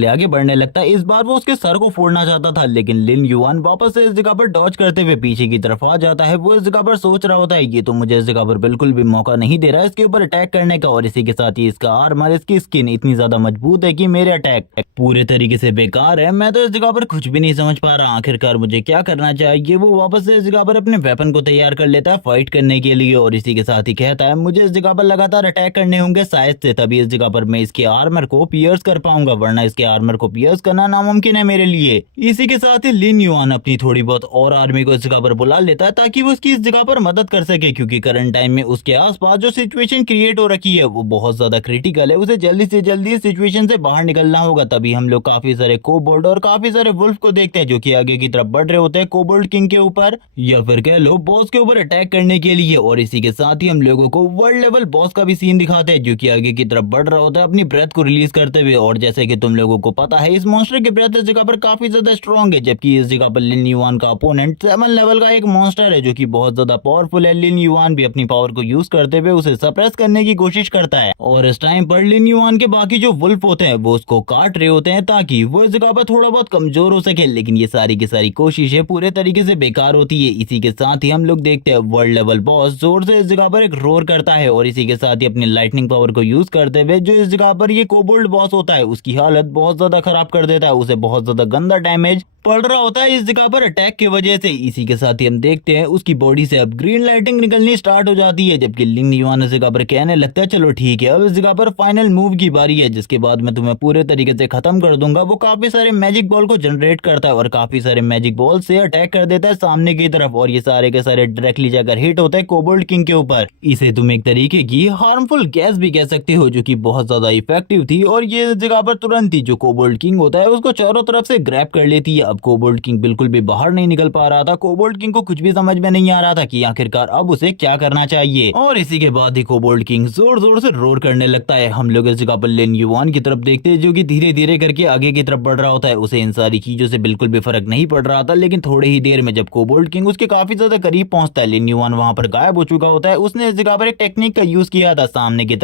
लिए आगे बढ़ने लगता है। इस बार वो उसके सर को फोड़ना चाहता था, लेकिन लिन युआन वापस से इस जगह पर डॉज करते हुए पीछे की तरफ आ जाता है। वो इस जगह पर सोच रहा होता है ये तो मुझे इस जगह पर बिल्कुल भी मौका नहीं दे रहा है इसके ऊपर अटैक करने का, और इसी के साथ ही इसका आर्मर, इसकी स्किन इतनी ज्यादा मजबूत है कि मेरे अटैक पूरे तरीके से बेकार है। मैं तो इस जगह पर कुछ भी नहीं समझ पा रहा आखिरकार मुझे क्या करना चाहिए। वो वापस से इस जगह पर अपने वेपन को तैयार कर लेता है फाइट करने के लिए और इसी के साथ ही कहता है मुझे इस जगह पर लगातार अटैक करने होंगे, शायद से तभी इस जगह पर मैं इसके आर्मर को पियर्स कर पाऊंगा, वरना इसके आर्मर को पियर्स करना नामुमकिन है मेरे लिए। इसी के साथ ही लिन युआन अपनी थोड़ी बहुत और आर्मी को इस जगह पर बुला लेता है ताकि वो उसकी इस जगह पर मदद कर सके, क्योंकि करंट टाइम में उसके आसपास जो सिचुएशन क्रिएट हो रखी है वो बहुत ज्यादा क्रिटिकल है। उसे जल्दी से जल्दी इस सिचुएशन से बाहर निकलना होगा। तभी हम लोग काफी सारे कोबोल्ड और काफी सारे वुल्फ को देखते हैं जो कि आगे की तरफ बढ़ रहे होते हैं कोबोल्ड किंग के ऊपर, या फिर कह लो बॉस के ऊपर अटैक करने के लिए। और इसी के साथ ही हम लोगों को वर्ल्ड लेवल बॉस का भी सीन दिखाते हैं जो कि आगे की तरफ बढ़ रहा होता है अपनी ब्रेथ को रिलीज करते हुए। और जैसे कि तुम लोगों को पता है इस मॉन्स्टर की ब्रेथ इस जगह पर काफी ज्यादा स्ट्रॉन्ग है, जबकि इस जगह पर लिन युआन का अपोनेंट 7 लेवल का एक मॉन्स्टर है जो कि बहुत ज्यादा पावरफुल है। लिन युआन भी अपनी पावर को यूज करते हुए उसे सप्रेस करने की कोशिश करता है और इस टाइम पर लिन युआन के बाकी जो वुल्फ होते हैं वो उसको काट रहे होते हैं ताकि वो इस जगह पर थोड़ा बहुत कमजोर हो सके, लेकिन ये सारी की सारी कोशिशें पूरे तरीके से बेकार होती है। इसी के साथ ही हम लोग देखते हैं वर्ल्ड लेवल बॉस जोर से इस जगह पर एक रोर करता है और इसी के साथ ही अपनी लाइटनिंग पावर को यूज करते हुए जो इस जगह पर ये कोबोल्ड बॉस होता है उसकी हालत बहुत ज्यादा खराब कर देता है। उसे बहुत ज्यादा गंदा डैमेज पड़ रहा होता है इस जगह पर अटैक की वजह से। इसी के साथ ही हम देखते हैं उसकी बॉडी से अब ग्रीन लाइटिंग निकलनी स्टार्ट हो जाती है, जबकि लिन युआन इस जगह पर कहने लगता है चलो ठीक है अब इस जगह पर फाइनल मूव की बारी है जिसके बाद मैं तुम्हें पूरे तरीके से खत्म कर दूंगा। वो काफी सारे मैजिक बॉल को जनरेट करता है और काफी सारे मैजिक बॉल से अटैक कर देता है सामने की तरफ और ये सारे के सारे डायरेक्टली जाकर हिट होता है कोबोल्ड किंग के ऊपर। इसे तुम एक तरीके की हार्मफुल गैस भी कह सकते हो जो कि बहुत ज्यादा इफेक्टिव थी और ये जगह पर तुरंत ही जो कोबोल्ड किंग होता है उसको चारों तरफ से ग्रैब कर लेती है। अब कोबोल्ड किंग बिल्कुल भी बाहर नहीं निकल पा रहा था। कोबोल्ड किंग को कुछ भी समझ में नहीं आ रहा था कि आखिरकार अब उसे क्या करना चाहिए और इसी के बाद ही कोबोल्ड किंग जोर जोर से रोर करने लगता है। हम लोग इस जगह पर लिन युआन की तरफ देखते हैं जो कि धीरे धीरे करके आगे की तरफ बढ़ रहा होता है। उसे इन सारी चीजों से बिल्कुल भी फर्क नहीं पड़ रहा था, लेकिन थोड़ी ही देर में जब कोबोल्ड किंग उसके काफी ज्यादा करीब पहुंचता है लिन युआन वहां पर गायब हो चुका होता है। उसने इस जगह पर एक टेक्निक का यूज किया था सामने की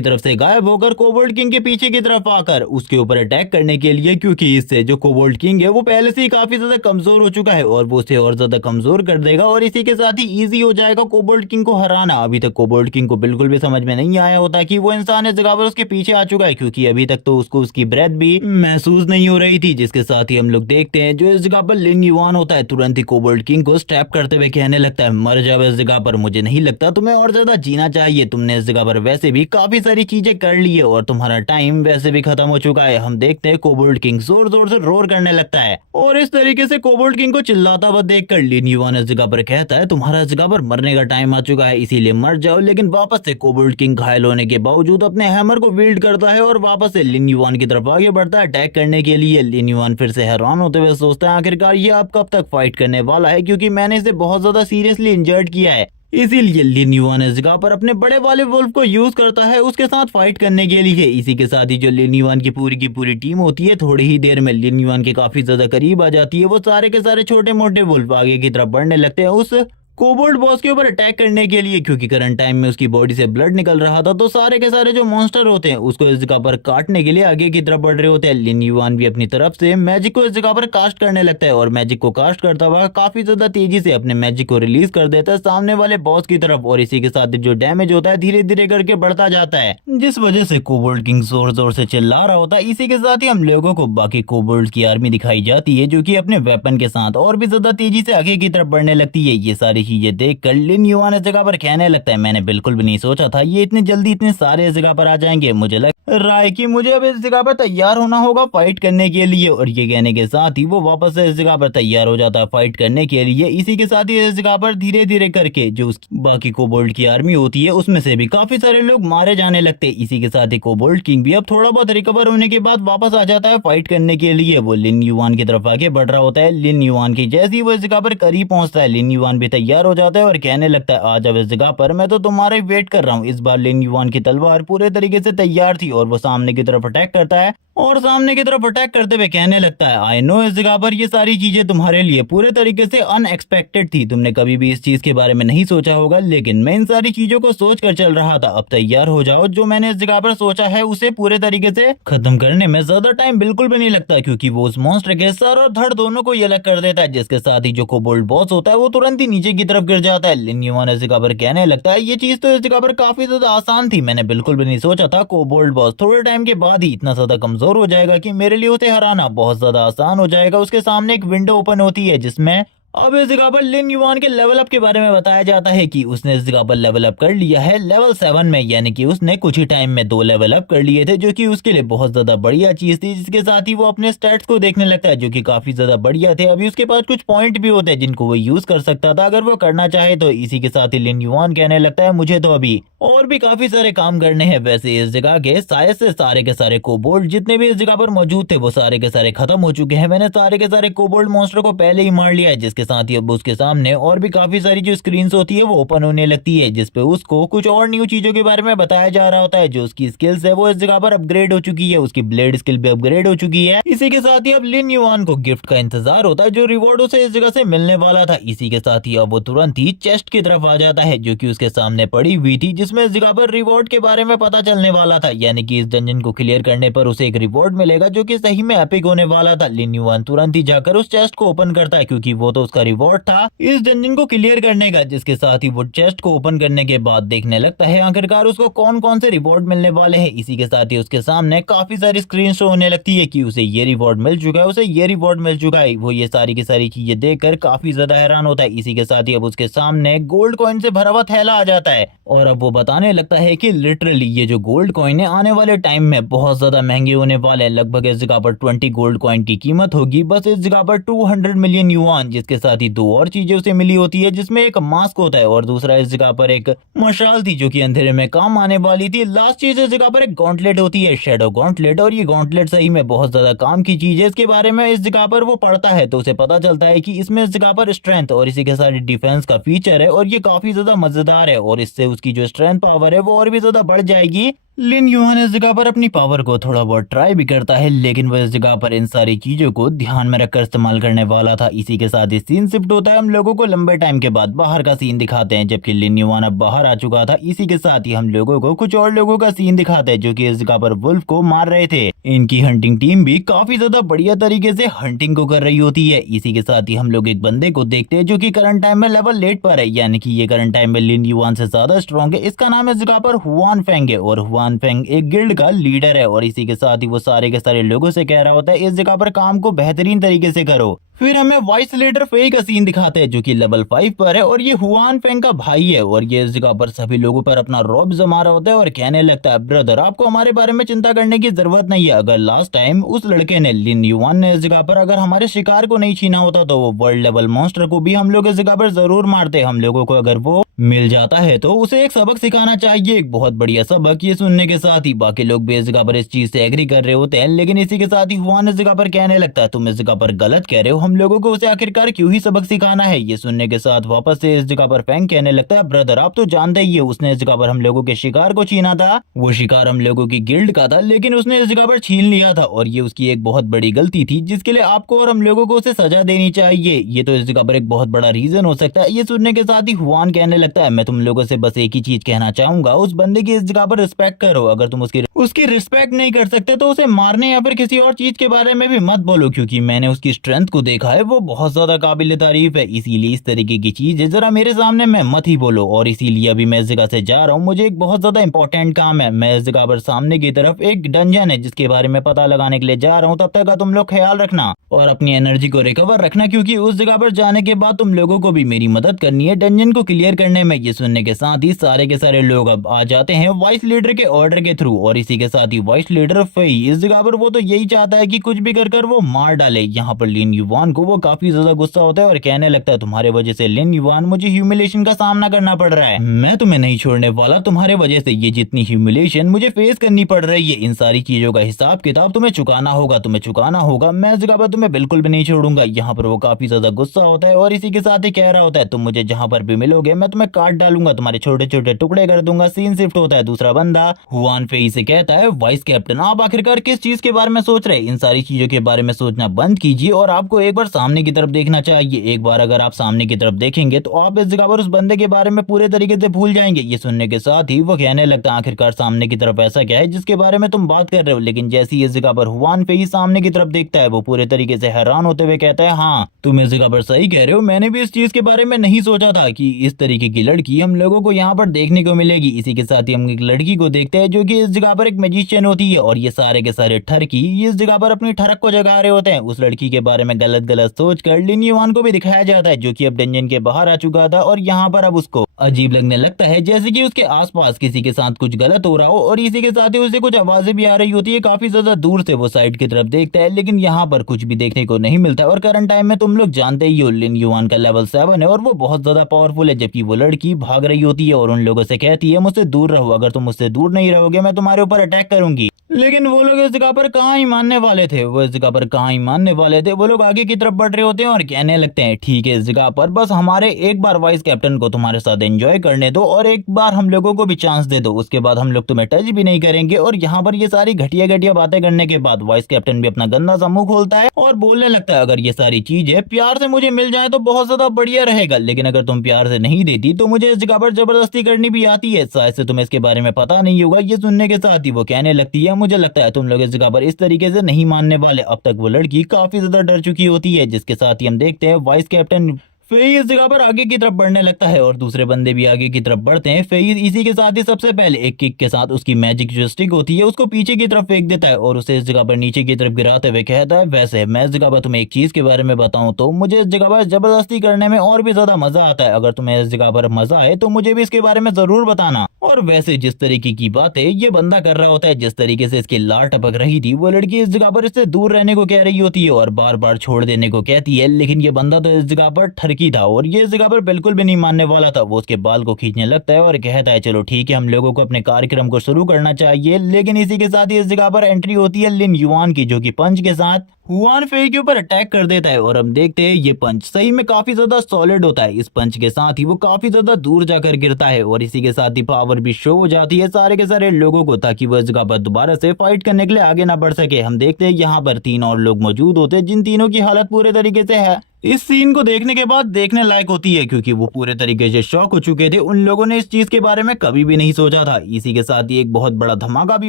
तरफ से गायब होकर कोबोल्ड किंग के पीछे की तरफ आकर उसके ऊपर अटैक करने के लिए, क्योंकि इससे जो कोबोल्ड किंग है वो पहले से ही काफी ज्यादा कमजोर हो चुका है और वो उसे और ज्यादा कमजोर कर देगा और इसी के साथ ही इजी हो जाएगा कोबोल्ड किंग को हराना। अभी तक कोबोल्ड किंग को बिल्कुल भी समझ में नहीं आया होता कि वो इंसान इस जगह पर उसके पीछे आ चुका है, क्योंकि अभी तक तो उसको उसकी ब्रेथ भी महसूस नहीं हो रही थी। जिसके साथ ही हम लोग देखते हैं जो इस जगह पर लिन युआन होता है तुरंत ही कोबोल्ड किंग को स्टैप करते हुए कहने लगता है मर जाओ इस जगह पर, मुझे नहीं लगता तुम्हें और ज्यादा जीना चाहिए। तुमने इस जगह पर वैसे भी काफी सारी चीजें कर ली है और तुम्हारा टाइम वैसे भी खत्म हो चुका है। हम देखते हैं कोबोल्ड किंग जोर जोर से रोर करने लगता है और इस तरीके से कोबोल्ड किंग को चिल्लाता हुआ देखकर लिन युआन इस जगह पर कहता है तुम्हारा इस जगह पर मरने का टाइम आ चुका है, इसीलिए मर जाओ। लेकिन वापस से कोबोल्ड किंग घायल होने के बावजूद अपने हैमर को विल्ड करता है और वापस से लिन युआन की तरफ आगे बढ़ता है अटैक करने के लिए। लिन युआन फिर से हैरान होते हुए सोचता है आखिरकार ये अब कब तक फाइट करने वाला है, क्योंकि मैंने इसे बहुत ज्यादा सीरियसली इंजर्ड किया है। इसीलिए लिन युआन इस जगह पर अपने बड़े वाले वुल्फ को यूज करता है उसके साथ फाइट करने के लिए। इसी के साथ ही जो लिन युआन की पूरी टीम होती है थोड़ी ही देर में लिन युआन के काफी ज्यादा करीब आ जाती है। वो सारे के सारे छोटे मोटे वुल्फ आगे की तरफ बढ़ने लगते हैं उस कोबोल्ट बॉस के ऊपर अटैक करने के लिए, क्योंकि करंट टाइम में उसकी बॉडी से ब्लड निकल रहा था, तो सारे के सारे जो मॉन्स्टर होते हैं उसको इस जगह पर काटने के लिए आगे की तरफ बढ़ रहे होते हैं। लिन युआन भी अपनी तरफ से मैजिक को इस जगह पर कास्ट करने लगता है और मैजिक को कास्ट करता हुआ काफी ज्यादा तेजी से अपने मैजिक को रिलीज कर देता है सामने वाले बॉस की तरफ, और इसी के साथ जो डैमेज होता है धीरे धीरे करके बढ़ता जाता है, जिस वजह से कोबोल्ट किंग जोर जोर से चिल्ला रहा होता है। इसी के साथ ही हम लोगों को बाकी कोबोल्ट की आर्मी दिखाई जाती है जो कि अपने वेपन के साथ और भी ज्यादा तेजी से आगे की तरफ बढ़ने लगती है। ये सारी चीजें देखकर लिन युआन इस जगह पर कहने लगता है, मैंने बिल्कुल भी नहीं सोचा था ये इतनी जल्दी इतने सारे इस जगह पर आ जाएंगे। मुझे लग रहा है कि मुझे अब इस जगह पर तैयार होना होगा फाइट करने के लिए। और ये कहने के साथ ही वो वापस से इस जगह पर तैयार हो जाता है फाइट करने के लिए। इसी के साथ ही इस जगह पर धीरे धीरे करके जो उसकी बाकी कोबोल्ट की आर्मी होती है उसमें से भी काफी सारे लोग मारे जाने लगते हैं। इसी के साथ ही कोबोल्ट किंग भी अब थोड़ा बहुत रिकवर होने के बाद वापस आ जाता है फाइट करने के लिए। वो लिन युआन की तरफ आगे बढ़ रहा होता है। लिन युआन की जैसे ही वो इस जगह पर करीब पहुंचता है, लिन युआन भी तैयार हो जाता है और कहने लगता है, आज अब इस जगह पर मैं तो तुम्हारा ही वेट कर रहा हूँ। इस बार लिन युआन की तलवार पूरे तरीके से तैयार थी और वो सामने की तरफ अटैक करता है और सामने की तरफ अटैक करते हुए कहने लगता है, आई नो इस जगह पर ये सारी चीजें तुम्हारे लिए पूरे तरीके से अनएक्सपेक्टेड थी। तुमने कभी भी इस चीज के बारे में नहीं सोचा होगा, लेकिन मैं इन सारी चीजों को सोच कर चल रहा था। अब तैयार हो जाओ, जो मैंने इस जगह पर सोचा है उसे पूरे तरीके से खत्म करने में ज्यादा टाइम बिल्कुल भी नहीं लगता, क्योंकि वो उस मॉन्स्टर के सर और धड़ दोनों को ये अलग कर देता है, जिसके साथ ही जो कोबोल्ट बॉस होता है वो तुरंत ही नीचे की तरफ गिर जाता है। लिन युआन इस जगह पर कहने लगता है, ये चीज तो इस जगह पर काफी ज्यादा आसान थी। मैंने बिल्कुल भी नहीं सोचा था कोबोल्ट बॉस थोड़े टाइम के बाद ही इतना ज्यादा कमजोर हो जाएगा कि मेरे लिए उसे हराना बहुत ज्यादा आसान हो जाएगा। उसके सामने एक विंडो ओपन होती है जिसमें अब इस जगह पर लिन युआन के लेवल अप के बारे में बताया जाता है कि उसने इस जगह पर लेवल अप कर लिया है लेवल 7 में, यानी कि उसने कुछ ही टाइम में 2 लेवल अप कर लिए थे, जो कि उसके लिए बहुत ज्यादा बढ़िया चीज थी। जिसके साथ ही वो अपने स्टैट्स को देखने लगता है जो कि काफी ज्यादा बढ़िया थे। अभी उसके पास कुछ पॉइंट भी होते हैं जिनको वो यूज कर सकता था अगर वो करना चाहे तो। इसी के साथ ही लिन युआन कहने लगता है, मुझे तो अभी और भी काफी सारे काम करने हैं। वैसे इस जगह के शायद से सारे के सारे कोबोल्ट जितने भी इस जगह पर मौजूद थे वो सारे के सारे खत्म हो चुके हैं। मैंने सारे के सारे कोबोल्ट मॉन्स्टर को पहले ही मार लिया है, जिसके साथ ही अब उसके सामने और भी काफी सारी जो स्क्रीन्स होती है वो ओपन होने लगती है, जिसपे उसको कुछ और न्यू चीजों के बारे में बताया जा रहा होता है। जो उसकी स्किल्स है वो इस जगह पर अपग्रेड हो चुकी है, उसकी ब्लेड स्किल भी अपग्रेड हो चुकी है। इसी के साथ ही अब लिन युआन को गिफ्ट का इंतजार होता है जो रिवॉर्ड उसे इस जगह से मिलने वाला था। इसी के साथ ही अब वो तुरंत ही चेस्ट की तरफ आ जाता है जो कि उसके सामने पड़ी हुई थी, जिसमें इस जगह पर रिवॉर्ड के बारे में पता चलने वाला था, यानी कि इस डंजन को क्लियर करने पर उसे एक रिवॉर्ड मिलेगा जो कि सही में एपिक होने वाला था। लिन युआन तुरंत ही जाकर उस चेस्ट को ओपन करता है क्योंकि वो तो उसका रिवॉर्ड था इस डंजन को क्लियर करने का। जिसके साथ ही वो चेस्ट को ओपन करने के बाद देखने लगता है आखिरकार उसको कौन कौन से रिवॉर्ड मिलने वाले हैं। इसी के साथ ही उसके सामने काफी सारी स्क्रीन शो होने लगती है कि उसे ये रिवॉर्ड मिल चुका है, उसे ये रिवॉर्ड मिल चुका है। वो ये सारी की सारी चीजें देखकर काफी ज्यादा हैरान होता है। इसी के साथ ही अब उसके सामने गोल्ड कॉइन से भरा हुआ थैला आ जाता है और अब वो बताने लगता है कि लिटरली ये जो गोल्ड कॉइन है आने वाले टाइम में बहुत ज्यादा महंगे होने वाले हैं। लगभग इस जगह पर 20 गोल्ड कॉइन की कीमत होगी, बस इस जगह पर 200 मिलियन युआन। जिसके साथ ही 2 और चीजें उसे मिली होती है, जिसमें एक मास्क होता है और दूसरा इस जगह पर एक मशाल थी जो कि अंधेरे में काम आने वाली थी। लास्ट चीज इस जगह पर एक गॉन्टलेट होती है, शेडो गॉन्टलेट, और ये गॉन्टलेट सही में बहुत ज्यादा काम की चीज है। इसके बारे में इस जगह पर वो पढ़ता है तो उसे पता चलता है कि इसमें इस जगह पर स्ट्रेंथ और इसी के साथ डिफेंस का फीचर है और ये काफी ज्यादा मजेदार है और इससे उसकी जो स्ट्रेंथ पावर है वो और भी ज्यादा बढ़ जाएगी। लिन युआन इस जगह पर अपनी पावर को थोड़ा बहुत ट्राई भी करता है, लेकिन वह इस जगह पर इन सारी चीजों को ध्यान में रखकर इस्तेमाल करने वाला था। इसी के साथ ही सीन शिफ्ट होता है, हम लोगों को लंबे टाइम के बाद बाहर का सीन दिखाते हैं जबकि लिन युआन अब बाहर आ चुका था। इसी के साथ ही हम लोगों को कुछ और लोगों का सीन दिखाते हैं जो कि इस जगह पर वुल्फ को मार रहे थे। इनकी हंटिंग टीम भी काफी ज्यादा बढ़िया तरीके से हंटिंग को कर रही होती है। इसी के साथ ही हम लोग एक बंदे को देखते हैं जो कि करंट टाइम में लेवल 8 पर है, यानी कि ये करंट टाइम में लिन युआन से ज्यादा स्ट्रॉन्ग है। इसका नाम इस जगह पर हुआन फेंग है और हुआन फेंग एक गिल्ड का लीडर है और इसी के साथ ही वो सारे के सारे लोगों से कह रहा होता है इस जगह पर काम को बेहतरीन तरीके से करो। फिर हमें वाइस लीडर फेई का सीन दिखाते हैं जो कि लेवल 5 पर है और ये हुआन फेंग का भाई है और ये इस जगह पर सभी लोगों पर अपना रौब जमा रहा होता है और कहने लगता है, ब्रदर आपको हमारे बारे में चिंता करने की जरूरत नहीं है। अगर लास्ट टाइम उस लड़के ने लिन युआन ने इस जगह पर अगर हमारे शिकार को नहीं छीना होता तो वो वर्ल्ड लेवल मॉन्स्टर को भी हम लोग इस जगह पर जरूर मारते। हम लोगों को अगर वो मिल जाता है तो उसे एक सबक सिखाना चाहिए, एक बहुत बढ़िया सबक। ये सुनने के साथ ही बाकी लोग भी इस जगह पर इस चीज से एग्री कर रहे होते हैं, लेकिन इसी के साथ ही हुआन इस जगह पर कहने लगता है, तुम इस जगह पर गलत कह रहे हो, हम लोगों को उसे आखिरकार क्यों ही सबक सिखाना है। ये सुनने के साथ वापस से इस जगह पर फैंग कहने लगता है, ब्रदर आप तो जानते ही है उसने इस जगह पर हम लोगों के शिकार को छीना था। वो शिकार हम लोगों की गिल्ड का था, लेकिन उसने इस जगह पर छीन लिया था और ये उसकी एक बहुत बड़ी गलती थी, जिसके लिए आपको और हम लोगों को उसे सजा देनी चाहिए। ये तो इस जगह पर एक बहुत बड़ा रीजन हो सकता है। ये सुनने के साथ ही हुआन कहने लगता है, मैं तुम लोगों से बस एक ही चीज कहना चाहूंगा, उस बंदे की इस जगह पर रिस्पेक्ट करो। अगर तुम उसकी रिस्पेक्ट नहीं कर सकते तो उसे मारने या फिर किसी और चीज के बारे में भी मत बोलो, क्योंकि मैंने उसकी स्ट्रेंथ को देखा है, वो बहुत ज्यादा काबिल तारीफ है। इसीलिए इस तरीके की चीज जरा मेरे सामने मैं मत ही बोलो। और इसीलिए अभी मैं इस जगह से जा रहा हूँ, मुझे एक बहुत ज्यादा इंपॉर्टेंट काम है। मैं इस जगह पर सामने की तरफ एक डंजन है जिसके बारे में पता लगाने के लिए जा रहा हूँ। तब तक का तुम लोग ख्याल रखना और अपनी एनर्जी को रिकवर रखना, क्योंकि उस जगह पर जाने के बाद तुम लोगों को भी मेरी मदद करनी है डंजन को क्लियर करने में। ये सुनने के साथ ही सारे के सारे लोग अब आ जाते हैं वाइस लीडर के ऑर्डर के थ्रू। और इसी के साथ ही वाइस लीडर फेई इस जगह पर वो तो यही चाहता है कि कुछ भी कर वो मार डाले। यहाँ पर लिन युवान को वो काफी ज्यादा गुस्सा होता है और कहने लगता है, तुम्हारे वजह से लिन युवान मुझे ह्यूमिलेशन का सामना करना पड़ रहा है, मैं तुम्हें नहीं छोड़ने वाला। तुम्हारे वजह से ये जितनी ह्यूमिलेशन मुझे फेस करनी पड़ रही है, इन सारी चीजों का हिसाब किताब तुम्हें चुकाना होगा, तुम्हें चुकाना होगा। मैं इस जगह पर तुम्हें बिल्कुल भी नहीं छोड़ूंगा। यहाँ पर वो काफी ज्यादा गुस्सा होता है और इसी के साथ ही कह रहा होता है, तुम मुझे जहाँ पर भी मिलोगे मैं तुम्हें काट डालूंगा, तुम्हारे छोटे छोटे टुकड़े कर दूंगा। सीन शिफ्ट होता है दूसरा बंदा हुआन फेई से कहता है, वाइस कैप्टन आप आखिरकार किस चीज के बारे में सोच रहे हैं? इन सारी चीजों के बारे में सोचना बंद कीजिए और आपको एक बार सामने की तरफ देखना चाहिए। एक बार अगर आप सामने की तरफ देखेंगे तो आप इस जगह पर उस बंदे के बारे में पूरे तरीके से भूल जाएंगे। ये सुनने के साथ ही वो कहने लगता है, आखिरकार सामने की तरफ ऐसा क्या है जिसके बारे में तुम बात कर रहे हो? लेकिन जैसे ही इस जगह पर हुआन फेई सामने की तरफ देखता है वो पूरे तरीके से हैरान होते हुए कहता है, हाँ तुम इस जगह पर सही कह रहे हो, मैंने भी इस चीज के बारे में नहीं सोचा था कि इस तरीके की लड़की हम लोगों को यहाँ पर देखने को मिलेगी। इसी के साथ ही हम एक लड़की को देखते हैं जो कि इस जगह पर एक मैजिशियन होती है और ये सारे के सारे ठरकी इस जगह पर अपनी ठरक को जगा रहे होते हैं। उस लड़की के बारे में गलत गलत सोच कर लिन युवान को भी दिखाया जाता है जो कि अब डंजन के बाहर आ चुका था और यहाँ पर अब उसको अजीब लगने लगता है, जैसे कि उसके आसपास किसी के साथ कुछ गलत हो रहा हो। और इसी के साथ ही उसे कुछ आवाजें भी आ रही होती है काफी ज्यादा दूर से। वो साइड की तरफ देखता है लेकिन यहाँ पर कुछ भी देखने को नहीं मिलता। और करंट टाइम में तुम लोग जानते ही हो लिन युवान का लेवल 7 है और वो बहुत ज्यादा पावरफुल है, जबकि वो लड़की भाग रही होती है और उन लोगों से कहती है, मुझसे दूर रहो, अगर तुम मुझसे दूर नहीं रहोगे मैं तुम्हारे ऊपर अटैक करूंगी। लेकिन वो लोग इस जगह पर कहाँ ही मानने वाले थे, वो इस जगह पर कहाँ ही मानने वाले थे। वो लोग आगे की तरफ बढ़ रहे होते हैं और कहने लगते हैं, ठीक है इस जगह पर बस हमारे एक बार वाइस कैप्टन को तुम्हारे साथ एंजॉय करने दो और एक बार हम लोगों को भी चांस दे दो, उसके बाद हम लोग तुम्हें टच भी नहीं करेंगे। और यहाँ पर ये सारी घटिया घटिया बातें करने के बाद वाइस कैप्टन भी अपना गंदा सा मुंह खोलता है और बोलने लगता है, अगर ये सारी चीजें प्यार से मुझे मिल जाए तो बहुत ज्यादा बढ़िया रहेगा, लेकिन अगर तुम प्यार से नहीं देती तो मुझे इस जगह पर जबरदस्ती करनी भी आती है, शायद से तुम्हें इसके बारे में पता नहीं होगा। ये सुनने के साथ ही वो कहने लगती है, मुझे लगता है तुम लोग इस जगह पर इस तरीके से नहीं मानने वाले। अब तक वो लड़की काफी ज्यादा डर चुकी होती है, जिसके साथ ही हम देखते हैं वाइस कैप्टन फेई इस जगह पर आगे की तरफ बढ़ने लगता है और दूसरे बंदे भी आगे की तरफ बढ़ते हैं। फेई इसी के साथ ही सबसे पहले एक किक के साथ उसकी मैजिक जो स्टिक होती है उसको पीछे की तरफ फेंक देता है और उसे इस जगह पर नीचे की तरफ गिराते हुए कहता है, वैसे मैं इस जगह पर तुम्हें एक चीज के बारे में बताऊं तो मुझे इस जगह पर जबरदस्ती करने में और भी ज्यादा मजा आता है। अगर तुम्हें इस जगह पर मजा आए तो मुझे भी इसके बारे में जरूर बताना। और वैसे जिस तरीके की बातें ये बंदा कर रहा होता है, जिस तरीके से इसकी लार टपक रही थी, वो लड़की इस जगह पर इससे दूर रहने को कह रही होती है और बार बार छोड़ देने को कहती है, लेकिन ये बंदा तो इस जगह पर ठरकी था और ये जगह पर बिल्कुल भी नहीं मानने वाला था। वो उसके बाल को खींचने लगता है और कहता है, चलो ठीक है हम लोगों को अपने कार्यक्रम को शुरू करना चाहिए। लेकिन इसी के साथ ही इस जगह पर एंट्री होती है लिन युआन की, जो कि पंच के साथ हुआन फेई के ऊपर अटैक कर देता है। और हम देखते हैं ये पंच सही में काफी ज्यादा सॉलिड होता है। इस पंच के साथ ही वो काफी ज्यादा दूर जाकर गिरता है और इसी के साथ ही पावर भी शो हो जाती है सारे के सारे लोगों को, ताकि वो इस जगह पर दोबारा से फाइट करने के लिए आगे ना बढ़ सके। हम देखते हैं यहाँ पर 3 और लोग मौजूद होते हैं, जिन तीनों की हालत पूरे तरीके से है इस सीन को देखने के बाद देखने लायक होती है, क्योंकि वो पूरे तरीके से शॉक हो चुके थे। उन लोगों ने इस चीज के बारे में कभी भी नहीं सोचा था। इसी के साथ ही एक बहुत बड़ा धमाका भी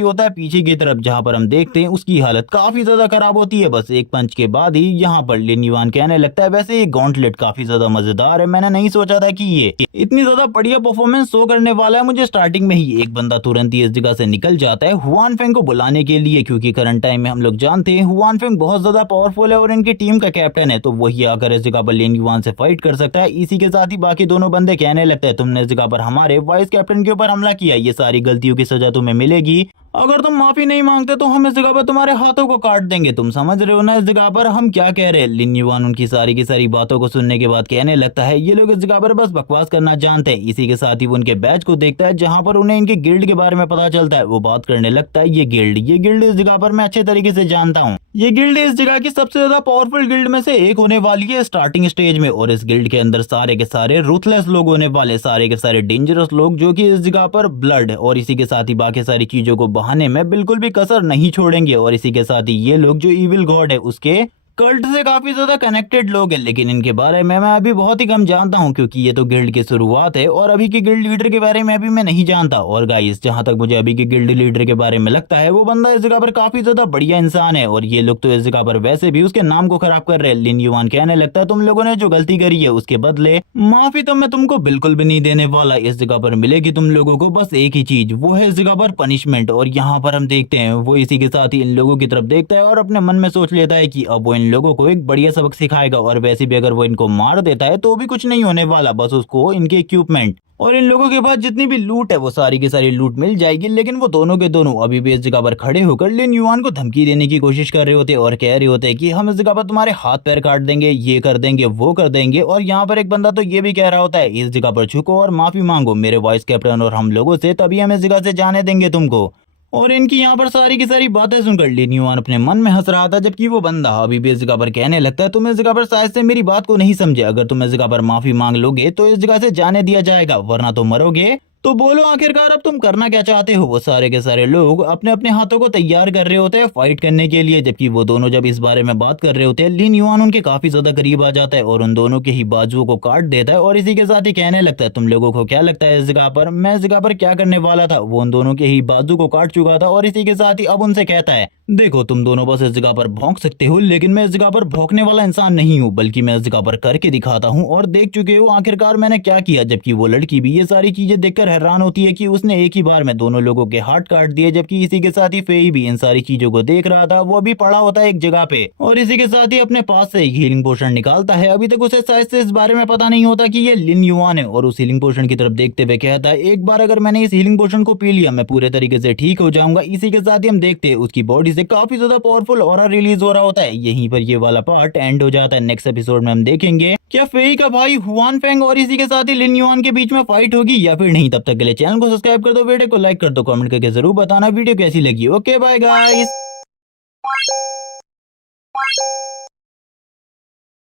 होता है पीछे की तरफ, जहां पर हम देखते हैं उसकी हालत काफी ज्यादा खराब होती है। बस एक पंच के बाद ही यहाँ पर लिन युआन कहने लगता है, वैसे ये गॉन्टलेट काफी ज्यादा मजेदार है, मैंने नहीं सोचा था कि ये इतनी ज्यादा बढ़िया परफॉर्मेंस शो करने वाला है। मुझे स्टार्टिंग में ही एक बंदा तुरंत ही इस जगह से निकल जाता है हुआन फेंग को बुलाने के लिए, क्योंकि करंट टाइम में हम लोग जानते हैं हुआन फेंग बहुत ज्यादा पावरफुल है और इनकी टीम का कैप्टन है, तो वही आकर इस जगह पर लिन युआन से फाइट कर सकता है। इसी के साथ ही बाकी दोनों बंदे कहने लगते हैं, तुमने इस जगह पर हमारे वाइस कैप्टन के ऊपर हमला किया, ये सारी गलतियों की सजा तुम्हें मिलेगी। अगर तुम माफी नहीं मांगते तो हम इस जगह पर तुम्हारे हाथों को काट देंगे। तुम समझ रहे हो ना इस जगह पर हम क्या कह रहे हैं? लिन युआन उनकी सारी की सारी बातों को सुनने के बाद कहने लगता है, ये लोग इस जगह पर बस बकवास करना जानते हैं। इसी के साथ ही वो उनके बैच को देखता है, जहां पर उन्हें इनके गिल्ड के बारे में पता चलता है। वो बात करने लगता है, ये गिल्ड इस जगह पर मैं अच्छे तरीके से जानता हूँ। ये गिल्ड इस जगह की सबसे ज्यादा पावरफुल गिल्ड में से एक होने वाली है स्टार्टिंग स्टेज में, और इस गिल्ड के अंदर सारे के सारे रूथलेस लोग होने वाले, सारे के सारे डेंजरस लोग जो कि इस जगह पर ब्लड और इसी के साथ ही बाकी सारी चीजों को बहाने में बिल्कुल भी कसर नहीं छोड़ेंगे। और इसी के साथ ही ये लोग जो इविल गॉड है उसके कल्ट से काफी ज्यादा कनेक्टेड लोग हैं, लेकिन इनके बारे में मैं अभी बहुत ही कम जानता हूं क्योंकि ये तो गिल्ड की शुरुआत है और अभी की गिल्ड लीडर के बारे में अभी मैं नहीं जानता। और गाइस जहां तक मुझे अभी की गिल्ड लीडर के बारे में लगता है वो बंदा इस जगह पर काफी ज्यादा बढ़िया इंसान है, और ये लोग तो इस जगह पर वैसे भी उसके नाम को खराब कर रहे हैं। लिन युआन कहने लगता है तुम लोगों ने जो गलती करी है उसके बदले माफी तो मैं तुमको बिल्कुल भी नहीं देने वाला। इस जगह पर मिलेगी तुम लोगों को बस एक ही चीज, वो है इस जगह पर पनिशमेंट। और यहाँ पर हम देखते हैं वो इसी के साथ ही इन लोगों की तरफ देखता है और अपने मन में सोच लेता है कि अब वो इन लोगों को एक बढ़िया सबक सिखाएगा, और वैसे भी अगर वो इनको मार देता है तो भी कुछ नहीं होने वाला, बस उसको इनके इक्विपमेंट और इन लोगों के पास जितनी भी लूट है वो सारी की सारी लूट मिल जाएगी। लेकिन वो दोनों के दोनों अभी भी इस जगह पर खड़े होकर लिन युआन को धमकी देने की कोशिश कर रहे होते और कह रहे होते कि हम इस जगह पर तुम्हारे हाथ पैर काट देंगे, ये कर देंगे, वो कर देंगे। और यहाँ पर एक बंदा तो ये भी कह रहा होता है इस जगह पर झुको और माफी मांगो मेरे वाइस कैप्टन और हम लोगों से, तभी हम इस जगह से जाने देंगे तुमको। और इनकी यहाँ पर सारी की सारी बातें सुनकर लिन युआन अपने मन में हंस रहा था, जबकि वो बंदा अभी भी इस जगह पर कहने लगता है तुम इस जगह पर शायद से मेरी बात को नहीं समझे, अगर तुम इस जगह पर माफी मांग लोगे तो इस जगह से जाने दिया जाएगा वरना तो मरोगे। तो बोलो आखिरकार अब तुम करना क्या चाहते हो। वो सारे के सारे लोग अपने अपने हाथों को तैयार कर रहे होते हैं फाइट करने के लिए, जबकि वो दोनों जब इस बारे में बात कर रहे होते हैं लिन युआन उनके काफी ज्यादा करीब आ जाता है और उन दोनों के ही बाजुओं को काट देता है और इसी के साथ ही कहने लगता है तुम लोगों को क्या लगता है इस जगह पर मैं इस जगह पर क्या करने वाला था। वो उन दोनों के ही बाजू को काट चुका था और इसी के साथ ही अब उनसे कहता है देखो तुम दोनों बस इस जगह पर भौंक सकते हो, लेकिन मैं इस जगह पर भौंकने वाला इंसान नहीं हूँ, बल्कि मैं इस जगह पर करके दिखाता हूँ और देख चुके हो आखिरकार मैंने क्या किया। जबकि वो लड़की भी ये सारी चीजें देखकर हैरान होती है कि उसने एक ही बार में दोनों लोगों के हाथ काट दिए, जबकि इसी के साथ ही फेई भी इन सारी चीजों को देख रहा था। वो भी पड़ा होता है एक जगह पे और इसी के साथ ही अपने पास से एक हीलिंग पोशन निकालता है। अभी तक उसे शायद से इस बारे में पता नहीं होता कि ये लिन युआन है, और उस हीलिंग पोशन की तरफ देखते हुए कहता है एक बार अगर मैंने इस हीलिंग पोशन को पी लिया मैं पूरे तरीके से ठीक हो जाऊंगा। इसी के साथ ही हम देखते हैं उसकी बॉडी से काफी ज्यादा पावरफुल ऑरा रिलीज हो रहा होता है। यहीं पर ये वाला पार्ट एंड हो जाता है। नेक्स्ट एपिसोड में हम देखेंगे क्या फेई का भाई हुआन फेंग और इसी के साथ ही लिन युआन के बीच में फाइट होगी या फिर नहीं। तब तक के लिए चैनल को सब्सक्राइब कर दो, वीडियो को लाइक कर दो, कमेंट करके जरूर बताना वीडियो कैसी लगी। Okay bye guys.